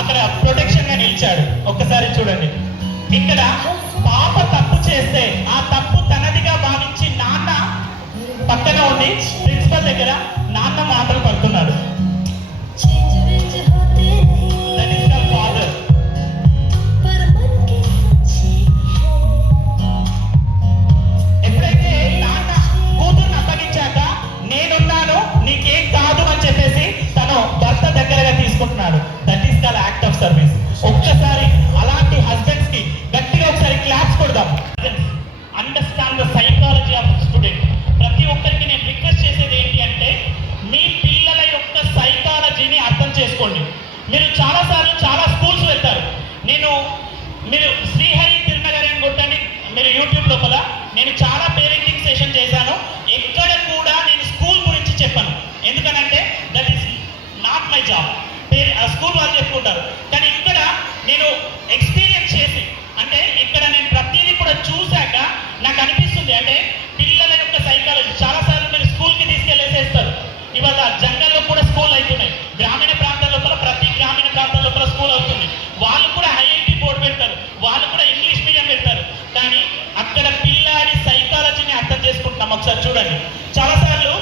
అక్కడ ప్రొటెక్షన్ గా నిలిచాడు. ఒక్కసారి చూడండి, ఇక్కడ పాప తప్పు చేస్తే ఆ తప్పు తనదిగా భావించి నాన్న పక్కన ఉండి ప్రిన్సిపల్ దగ్గర నాన్న మాటలు పడుతున్నాడు. That is called father. ఎప్పుడైతే నాన్న కూతురుని అప్పగించాక నేనున్నాను నీకేం కాదు అని చెప్పేసి తను భర్త దగ్గరగా తీసుకుంటున్నాడు. That is called act of service. ఒక్కసారి అలాంటి హస్బెండ్స్ కి గట్టిగా ఒకసారి క్లాప్స్ కొడదాం. Understand the psychology of student. ప్రతి ఒక్కరికి నేను రిక్వెస్ట్ చేసేది ఏంటి అంటే మీ పిల్లల యొక్క సైకాలజీని అర్థం చేసుకోండి. మీరు చాలాసార్లు చాలా స్కూల్స్ వెళ్తారు. మీరు శ్రీహరి తిరునగర్ అని కొట్టండి మీరు యూట్యూబ్ లోపల. నేను చాలా పేరెంటింగ్ సెషన్ చేశాను. ఎక్కడ కూడా నేను స్కూల్ గురించి చెప్పాను. ఎందుకనంటే that is not my job. School వాళ్ళు చెప్పుకుంటారు. కానీ ఇక్కడ నేను ఎక్స్పీరియన్స్ చేసి, అంటే ఇక్కడ నేను ప్రతిదీ కూడా చూశాక నాకు అనిపిస్తుంది అంటే పిల్లల యొక్క సైకాలజీ. చాలాసార్లు మీరు స్కూల్కి తీసుకెళ్ళేసేస్తారు. ఇవాళ జంగల్లో కూడా స్కూల్ అవుతున్నాయి. గ్రామీణ ప్రాంతాల లోపల ప్రతి గ్రామీణ ప్రాంతాల లోపల స్కూల్ అవుతుంది. వాళ్ళు కూడా ఐఐటి బోర్డు పెడతారు, వాళ్ళు కూడా ఇంగ్లీష్ మీడియం పెడతారు. కానీ అక్కడ పిల్లాడి సైకాలజీని అర్థం చేసుకుంటున్నాం. ఒకసారి చూడండి, చాలాసార్లు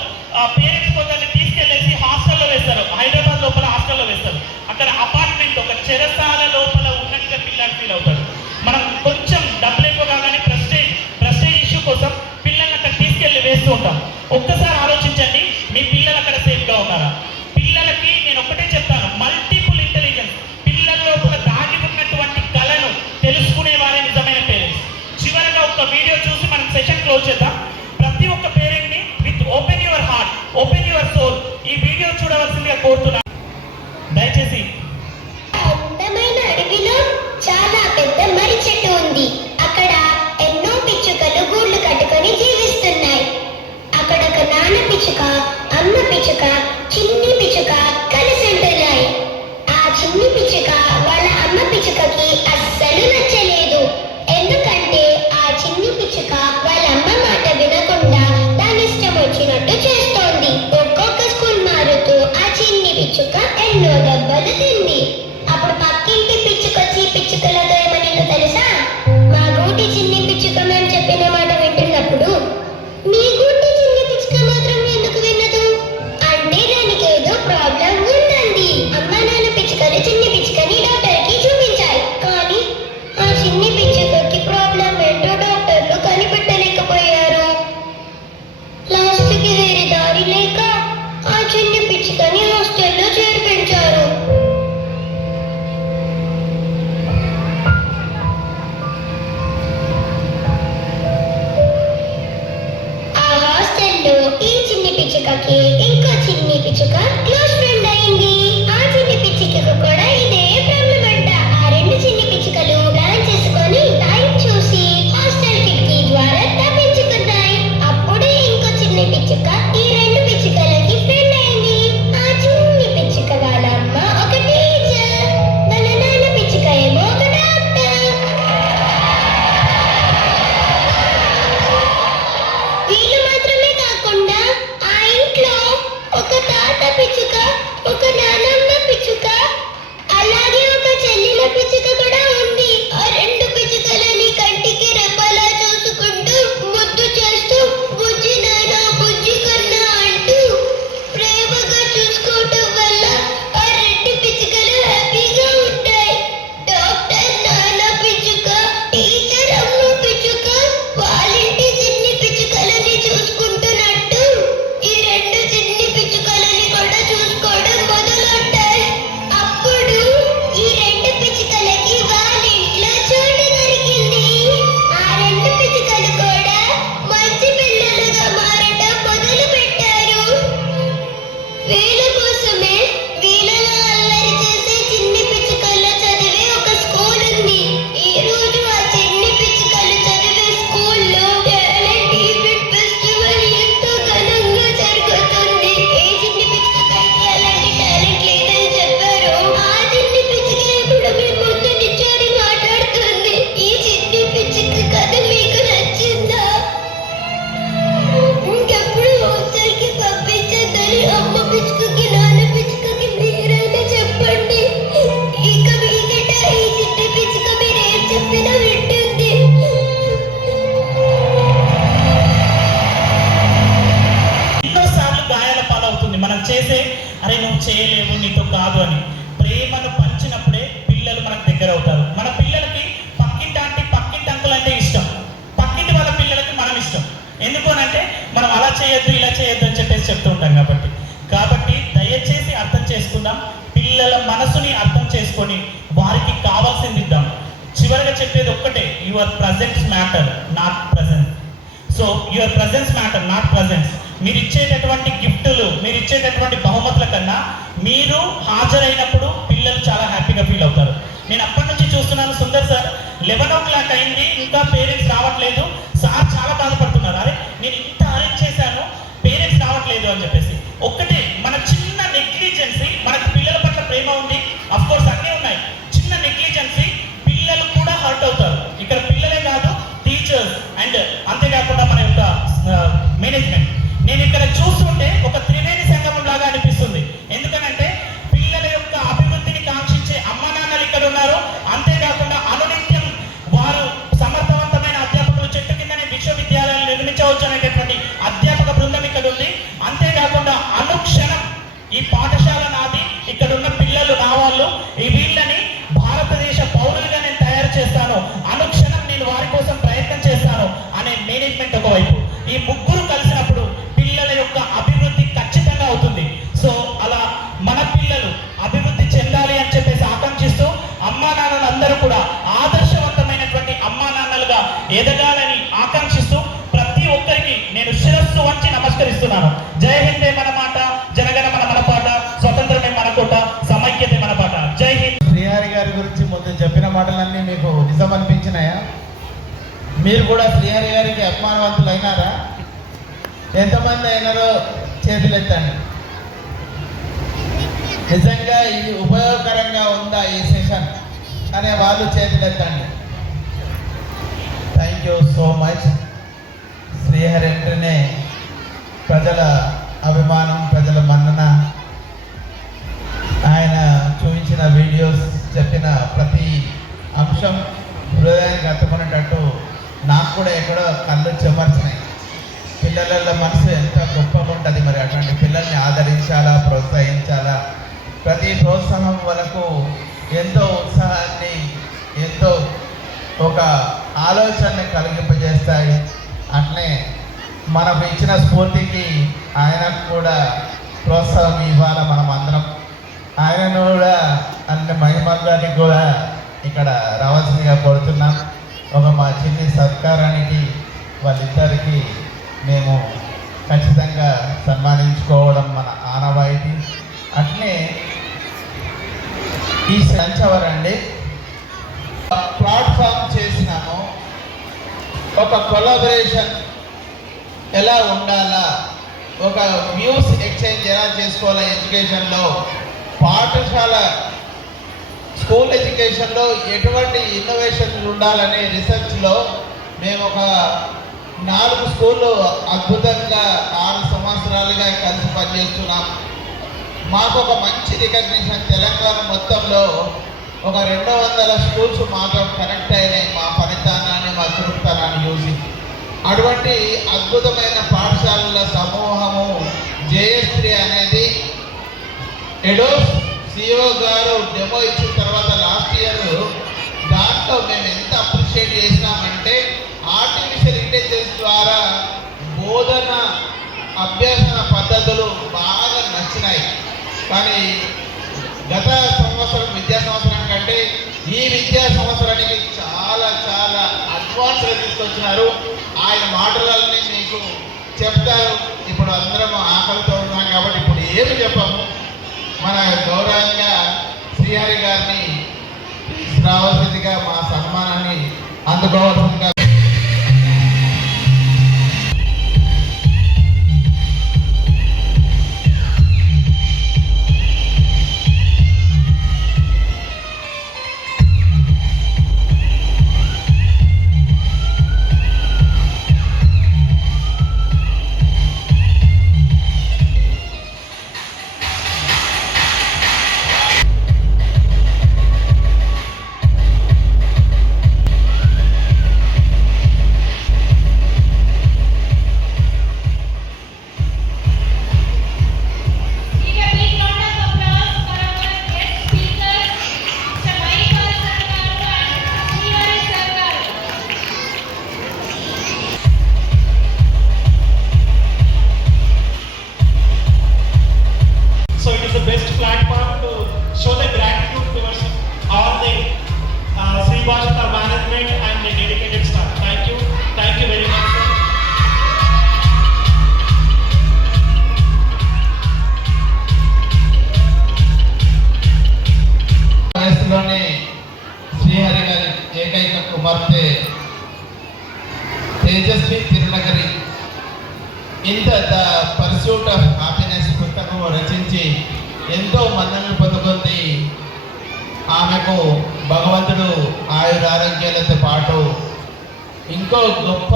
పేరెంట్స్ కొందరిని తీసుకెళ్ళేసి హాస్టల్లో వేస్తారు. హైదరాబాద్ లోపల హాస్టల్లో వేస్తారు. అక్కడ అపార్ట్మెంట్ ఒక చెరసాల లోపల ఉన్నట్టుగా పిల్లాడు ఫీల్ అవుతాడు. మనం కొంచెం డబ్బులు ఎక్కువ కాగానే ప్రెస్టేజ్ ఇష్యూ కోసం పిల్లల్ని అక్కడ తీసుకెళ్ళి వేస్తూ ఉంటాం. ఒక్కసారి ఆలోచించండి, మీ పిల్లలు అక్కడ సేఫ్గా ఉన్నారా? పిల్లలకి నేను ఒక్కటే చెప్తాను, మల్టిపుల్ ఇంటెలిజెన్స్. పిల్లల లోపల దాగి ఉన్నటువంటి కళను తెలుసుకునే వారే నిజమైన పేరెంట్స్. చివరగా ఒక వీడియో చూసి మనం సెషన్ క్లోజ్ చేద్దాం. ప్రతి ఒక్క పేరెంట్ని with open your heart, open your soul ఈ వీడియో చూడవలసిందిగా కోరుతున్నాను. వదులుతుంది. అప్పుడు పక్కింటి పిచ్చుకొచ్చి పిచ్చుకలతో ఏమనిందో తెలుసా? మా గూటి చిన్ని పిచ్చుక మేము చెప్పిన మాట వింటున్నప్పుడు మీ గూటి చిన్ని పిచ్చుక మాత్రం ఎందుకు వినదు అంటే దానికి ఏదో ప్రాబ్లం ఉందండి. అమ్మ నాన్న పిచ్చుకలు చిన్ని పిచ్చుకని డాక్టర్కి చూపించాయి. కానీ ఆ చిన్ని పిచ్చుకకి ప్రాబ్లం ఏంటో డాక్టర్లు కనిపెట్టలేకపోయారు. లాస్ట్కి వేరే దారి లేక ఆ చిన్ని పిచ్చుకని హాస్టల్లో చేర్పించారు. ఆ హాస్టల్లో ఈ చిన్ని పిచ్చుకకి ఇంకో చిన్ని పిచ్చుక క్లోజ్ ఫ్రెండ్ అయింది. ఆ చిన్ని పిచ్చుకకు కూడా ఇదే ప్రాబ్లం అంట. ఆ రెండు చిన్ని పిచ్చుకలు ప్లాన్ చేసుకొని టైం చూసి హాస్టల్ కిటికీ ద్వారా తప్పించుకున్నాయి. అప్పుడే ఇంకో చిన్ని పిచ్చుక ఈ రెండు పిచ్చుకలకి ఫ్రెండ్ అయింది. ఆ చిన్ని పిచ్చుక వాళ్ళ అమ్మ ఒక టీచర్, వాళ్ళ నాన్న పిచ్చుక ఏమో ఒక డాక్టర్. వీళ్ళు మాత్రమే కాకుండా ఆ ఇంట్లో ఒక తాత పిచ్చుక, ఒక నానమ్మ పిచ్చుక, అలాగే ఒక చెల్లెల పిచ్చుక కూడా ఉంది. ఆ రెండు పిచ్చుకలని కంటికి రెప్పలా చూసుకుంటూ ముద్దు చేస్తూ బుజ్జి నాన్న బుజ్జి కన్నా అంటూ ప్రేమగా చూసుకోవటం వల్ల ఆ రెండు పిచ్చుకలు హ్యాపీగా ఉంటాయి. డాక్టర్ నాన్న పిచ్చుక, టీచర్ అమ్మ పిచ్చుక వాళ్ళింటి చిన్ని పిచ్చుకలని చూసుకుంటున్నట్టు ఈ రెండు చిన్ని పిచ్చుకలని కూడా చూసుకోవడం మొదలెట్టాయి. అప్పుడు ఈ రెండు పిచ్చుకలకి వాళ్ళ ఇంట్లో చోటు దొరికింది. ఆ రెండు పిచ్చుకలు కూడా మంచి పిల్లలుగా మారటం మొదలు పెట్టారు. వీళ్ళ కోసమే వీళ్ళలా అల్లరి చేసే చిన్ని పిచ్చుకల్లో చదివే ఒక స్కూల్ ఉంది. ఈ రోజు ఆ చిన్ని పిచ్చుకలు చదివే స్కూల్లో టాలెంట్ ఈవెంట్ ఫెస్టివల్ ఎంతో ఘనంగా జరుగుతుంది. ఏ చిన్ని పిచ్చుకైతే అలాంటి టాలెంట్ లేదని చెప్పారో ఆ చిన్ని పిచ్చుక ఇప్పుడు మీ ముందు నిల్చొని మాట్లాడుతుంది. ఈ చిన్ని పిచ్చుక కథ మీకు నచ్చిందా? ఇంకెప్పుడు హాస్టల్కి పంపించద్దని అమ్మ పిచ్చుకకి నాన్న పిచ్చుకకి మీరైనా చెప్పండి. ఇక మీదట ఈ చిట్టి పిచ్చుక మీరేం చెప్పినా వింటుంది. ఎన్నోసార్లు గాయాల పాలవుతుంది మనం చేసే అరే నువ్వు చేయలేవు నీతో కాదు అని. ప్రేమను పంచినప్పుడే పిల్లలు మనకు దగ్గర అవుతారు. మన పిల్లలకి పక్కింటి ఆంటీ పక్కింటి అంకుల్ అంటే ఇష్టం, పక్కింటి వాళ్ళ పిల్లలకి మనం ఇష్టం. ఎందుకు అంటే మనం అలా చేయొద్దు ఇలా చేయొద్దు అని చెప్పేసి చెప్తూ ఉంటాం కాబట్టి దయచేసి అర్థం చేసుకుందాం. పిల్లల మనసుని అర్థం చేసుకొని వారికి కావాల్సింది ఇద్దాం. చివరిగా చెప్పేది ఒక్కటే, your presence matter not presence. So your presence matter not presence. మీరు ఇచ్చేటటువంటి గిఫ్టులు, మీరు ఇచ్చేటటువంటి బహుమతుల కన్నా మీరు హాజరైనప్పుడు పిల్లలు చాలా హ్యాపీగా ఫీల్ అవుతారు. నేను అప్పటి నుంచి చూస్తున్నాను సుందర్ సార్ 11 o'clock అయింది ఇంకా పేరెంట్స్ రావట్లేదు. సార్ చాలా బాధపడుతున్నారు, అరే నేను ఇంత అరేంజ్ చేశాను పేరెంట్స్ రావట్లేదు అని చెప్పేసి. ఒక్కటే మన చిన్న నెగ్లిజెన్సీ, మనకు పిల్లల పట్ల ప్రేమ ఉంది, అఫ్ కోర్స్ అన్నీ ఉన్నాయి, చిన్న నెగ్లిజెన్సీ పిల్లలు కూడా హర్ట్ అవుతారు. ఇక్కడ పిల్లలే కాదు టీచర్స్ అండ్ అంతేకాకుండా మన యొక్క మేనేజ్మెంట్. నేను ఇక్కడ చూస్తుంటే ఒక త్రివేణి సంగమం లాగా అనిపిస్తుంది. ఎందుకనంటే పిల్లల యొక్క అభివృద్ధిని కాంక్షించే అమ్మ నాన్నలు ఇక్కడ ఉన్నారు. అంతేకాకుండా అనునిత్యం వారు సమర్థవంతమైన అధ్యాపకులు చెట్టు కిందనే విశ్వవిద్యాలయాలు నిర్మించవచ్చు అనేటటువంటి అధ్యాపక బృందం ఇక్కడ ఉంది. అంతేకాకుండా అనుక్షణం ఈ పాఠశాల నాది, ఇక్కడ ఉన్న పిల్లలు నా వాళ్ళు, ఈ వీళ్ళని భారతదేశ పౌరులుగా నేను తయారు చేస్తాను, అనుక్షణం నేను వారి కోసం ప్రయత్నం చేస్తాను అనే మేనేజ్మెంట్ ఒకవైపు. ఈ ముగ్గురు కలిసినప్పుడు పిల్లల యొక్క అభివృద్ధి ఖచ్చితంగా అవుతుంది. సో అలా మన పిల్లలు అభివృద్ధి చెందాలి అని చెప్పేసి ఆకాంక్షిస్తూ అమ్మా నాన్నలందరూ కూడా ఆదర్శవంతమైనటువంటి అమ్మా నాన్నలుగా ఎదగాలని ఆకాంక్షిస్తూ ప్రతి ఒక్కరికి నేను శిరస్సు వంచి నమస్కరిస్తున్నాను. జై హిందే మన మాట, జనగణమన మన పాట, స్వతంత్రమే మన కోట, సమైక్యతే మన పాట. జై హింద్. శ్రీహరి గారి గురించి ముందు చెప్పిన మాటలన్నీ మీకు నిజం అనిపించినాయా? మీరు కూడా శ్రీహరి గారికి అభిమానవంతులు అయినారా? ఎంతమంది అయినారో చేతులెత్తండి. నిజంగా ఇది ఉపయోగకరంగా ఉందా ఈ సెషన్ అనే వాళ్ళు చేతులెత్తండి. Thank you so much. Srihari అంటేనే ప్రజల అభిమానం, ప్రజల మన్నన ఆయన చూపించారు. చెప్పిన ప్రతి అంశం హృదయానికి హత్తుకునేటట్టు నాకు కూడా ఎక్కడో కళ్ళు చెమర్చినాయి. పిల్లల మనసు ఎంత గొప్పగా ఉంటుంది. మరి అటువంటి పిల్లల్ని ఆదరించాలా, ప్రోత్సహించాలా. ప్రతి ప్రోత్సాహం వరకు ఎంతో ఉత్సాహాన్ని, ఎంతో ఒక ఆలోచనని కలిగింపజేస్తాయి. అట్లే మనకు ఇచ్చిన స్ఫూర్తికి ఆయనకు కూడా ప్రోత్సాహం ఇవ్వాలి మనం అందరం. ఆయనను కూడా అన్ని మహిమల్ గారికి కూడా ఇక్కడ రావాల్సిందిగా కోరుతున్నాం. ఒక మా చిన్ని సత్కారానికి వాళ్ళిద్దరికి మేము ఖచ్చితంగా సన్మానించుకోవడం మన ఆనవాయితీ. అట్లే ఈ సంచవరండి ప్లాట్ఫామ్ చేసినాము. ఒక కొలాబరేషన్ ఎలా ఉండాలా, ఒక వ్యూస్ ఎక్స్చేంజ్ ఎలా చేసుకోవాలా ఎడ్యుకేషన్లో, పాఠశాల స్కూల్ ఎడ్యుకేషన్లో ఎటువంటి ఇన్నోవేషన్లు ఉండాలనే రీసెర్చ్లో మేము ఒక 4 స్కూళ్ళు అద్భుతంగా 6 సంవత్సరాలుగా కలిసి పనిచేస్తున్నాం. మాకు ఒక మంచి రికగ్నిషన్ తెలంగాణ మొత్తంలో ఒక 200 స్కూల్స్ మాతో కనెక్ట్ అయినాయి మా ఫలితాన్ని, మా చురుకుతనాన్ని చూసి. అటువంటి అద్భుతమైన పాఠశాలల సమూహము జేఎస్3 అనేది ఎడోస్ సిఇఓ గారు డెమో ఇచ్చిన తర్వాత లాస్ట్ ఇయర్ దాంట్లో మేము ఎంత అప్రిషియేట్ చేసినామంటే ఆర్టిఫిషియల్ ఇంటెలిజెన్స్ ద్వారా బోధన అభ్యసన పద్ధతులు బాగా నచ్చినాయి. కానీ గత సంవత్సరం విద్యా సంవత్సరం కంటే ఈ విద్యా సంవత్సరానికి చాలా చాలా అడ్వాన్స్గా తీసుకొచ్చినారు. ఆయన మాటలన్నీ మీకు చెప్తారు. ఇప్పుడు అందరం ఆకలితో ఉన్నాం కాబట్టి ఇప్పుడు ఏమి చెప్పము. మన గౌరవంగా శ్రీహరి గారిని రావాల్సిందిగా, మా సన్మానాన్ని అందుకోవాల్సిందిగా. శ్రీహరి గారి ఏకైక కుమార్తె తేజస్వి తిరునగరి ఇంత ద పర్సూట్ ఆఫ్ హ్యాపీనెస్ పుస్తకం రచించి ఎంతో మన్ననలు పొందుకుంది. ఆమెకు భగవంతుడు ఆయురారోగ్యాలతో పాటు ఇంకో గొప్ప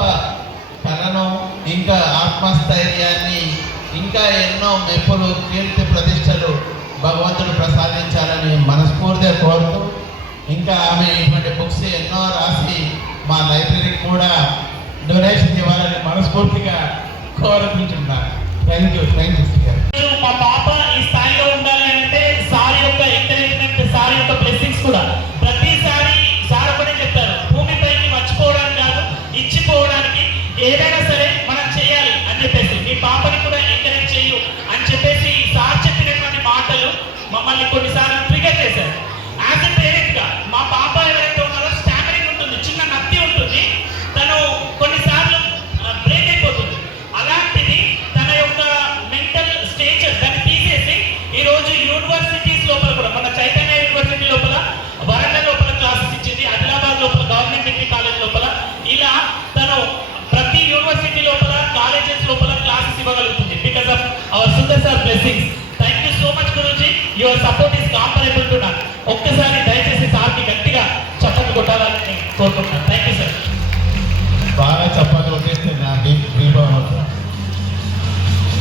కళను, ఇంకా ఆత్మస్థైర్యాన్ని, ఇంకా ఎన్నో మెప్పులు, కీర్తి ప్రతిష్టలు భగవంతుడు ప్రసాదించాలని మనస్ఫూర్తిగా కోరుతూ, ఇంకా ఆమె ఇటువంటి బుక్స్ ఎన్నో రాసి మా లైబ్రరీకి కూడా డొనేషన్ ఇవ్వాలని మనస్ఫూర్తిగా కోరుకుంటున్నాను. Thank you sir. మా పాప ఈ స్థాయిలో ఉండాలి అంటే సార్ యొక్క ఎంకరేజ్మెంట్, సార్ యొక్క బ్లెస్సింగ్స్ కూడా. ప్రతిసారి సార్ ఒకటే చెప్తారు, భూమిపైకి మర్చిపోవడానికి కాదు, ఇచ్చిపోవడానికి. ఏదైనా సరే మనం చేయాలి అని చెప్పేసి, మీ పాపని కూడా ఎంకరేజ్ చేయు అని చెప్పేసి సార్ చెప్పినటువంటి మాటలు మమ్మల్ని కొన్నిసార్లు ట్రిగర్ చేశారు. యాజ్ ఎ పేరెంట్ గా మా పాప ఎవరైతే ఉన్నారో స్టామరింగ్ ఉంటుంది, చిన్న నత్తి ఉంటుంది, తను కొన్నిసార్లు బ్రేక్ అయిపోతుంది. అలాంటిది తన యొక్క మెంటల్ స్టేచర్ దాన్ని తీసేసి ఈరోజు యూనివర్సిటీస్ లోపల కూడా, మన చైతన్య యూనివర్సిటీ లోపల, వరంగల్ లోపల క్లాసెస్ ఇచ్చింది, ఆదిలాబాద్ లోపల గవర్నమెంట్ డిగ్రీ కాలేజ్ లోపల, ఇలా తను ప్రతి యూనివర్సిటీ లోపల, కాలేజెస్ లోపల క్లాసెస్ ఇవ్వగలుగుతుంది. Because of our Sundar sir blessings. Thank you so much Guruji. Your support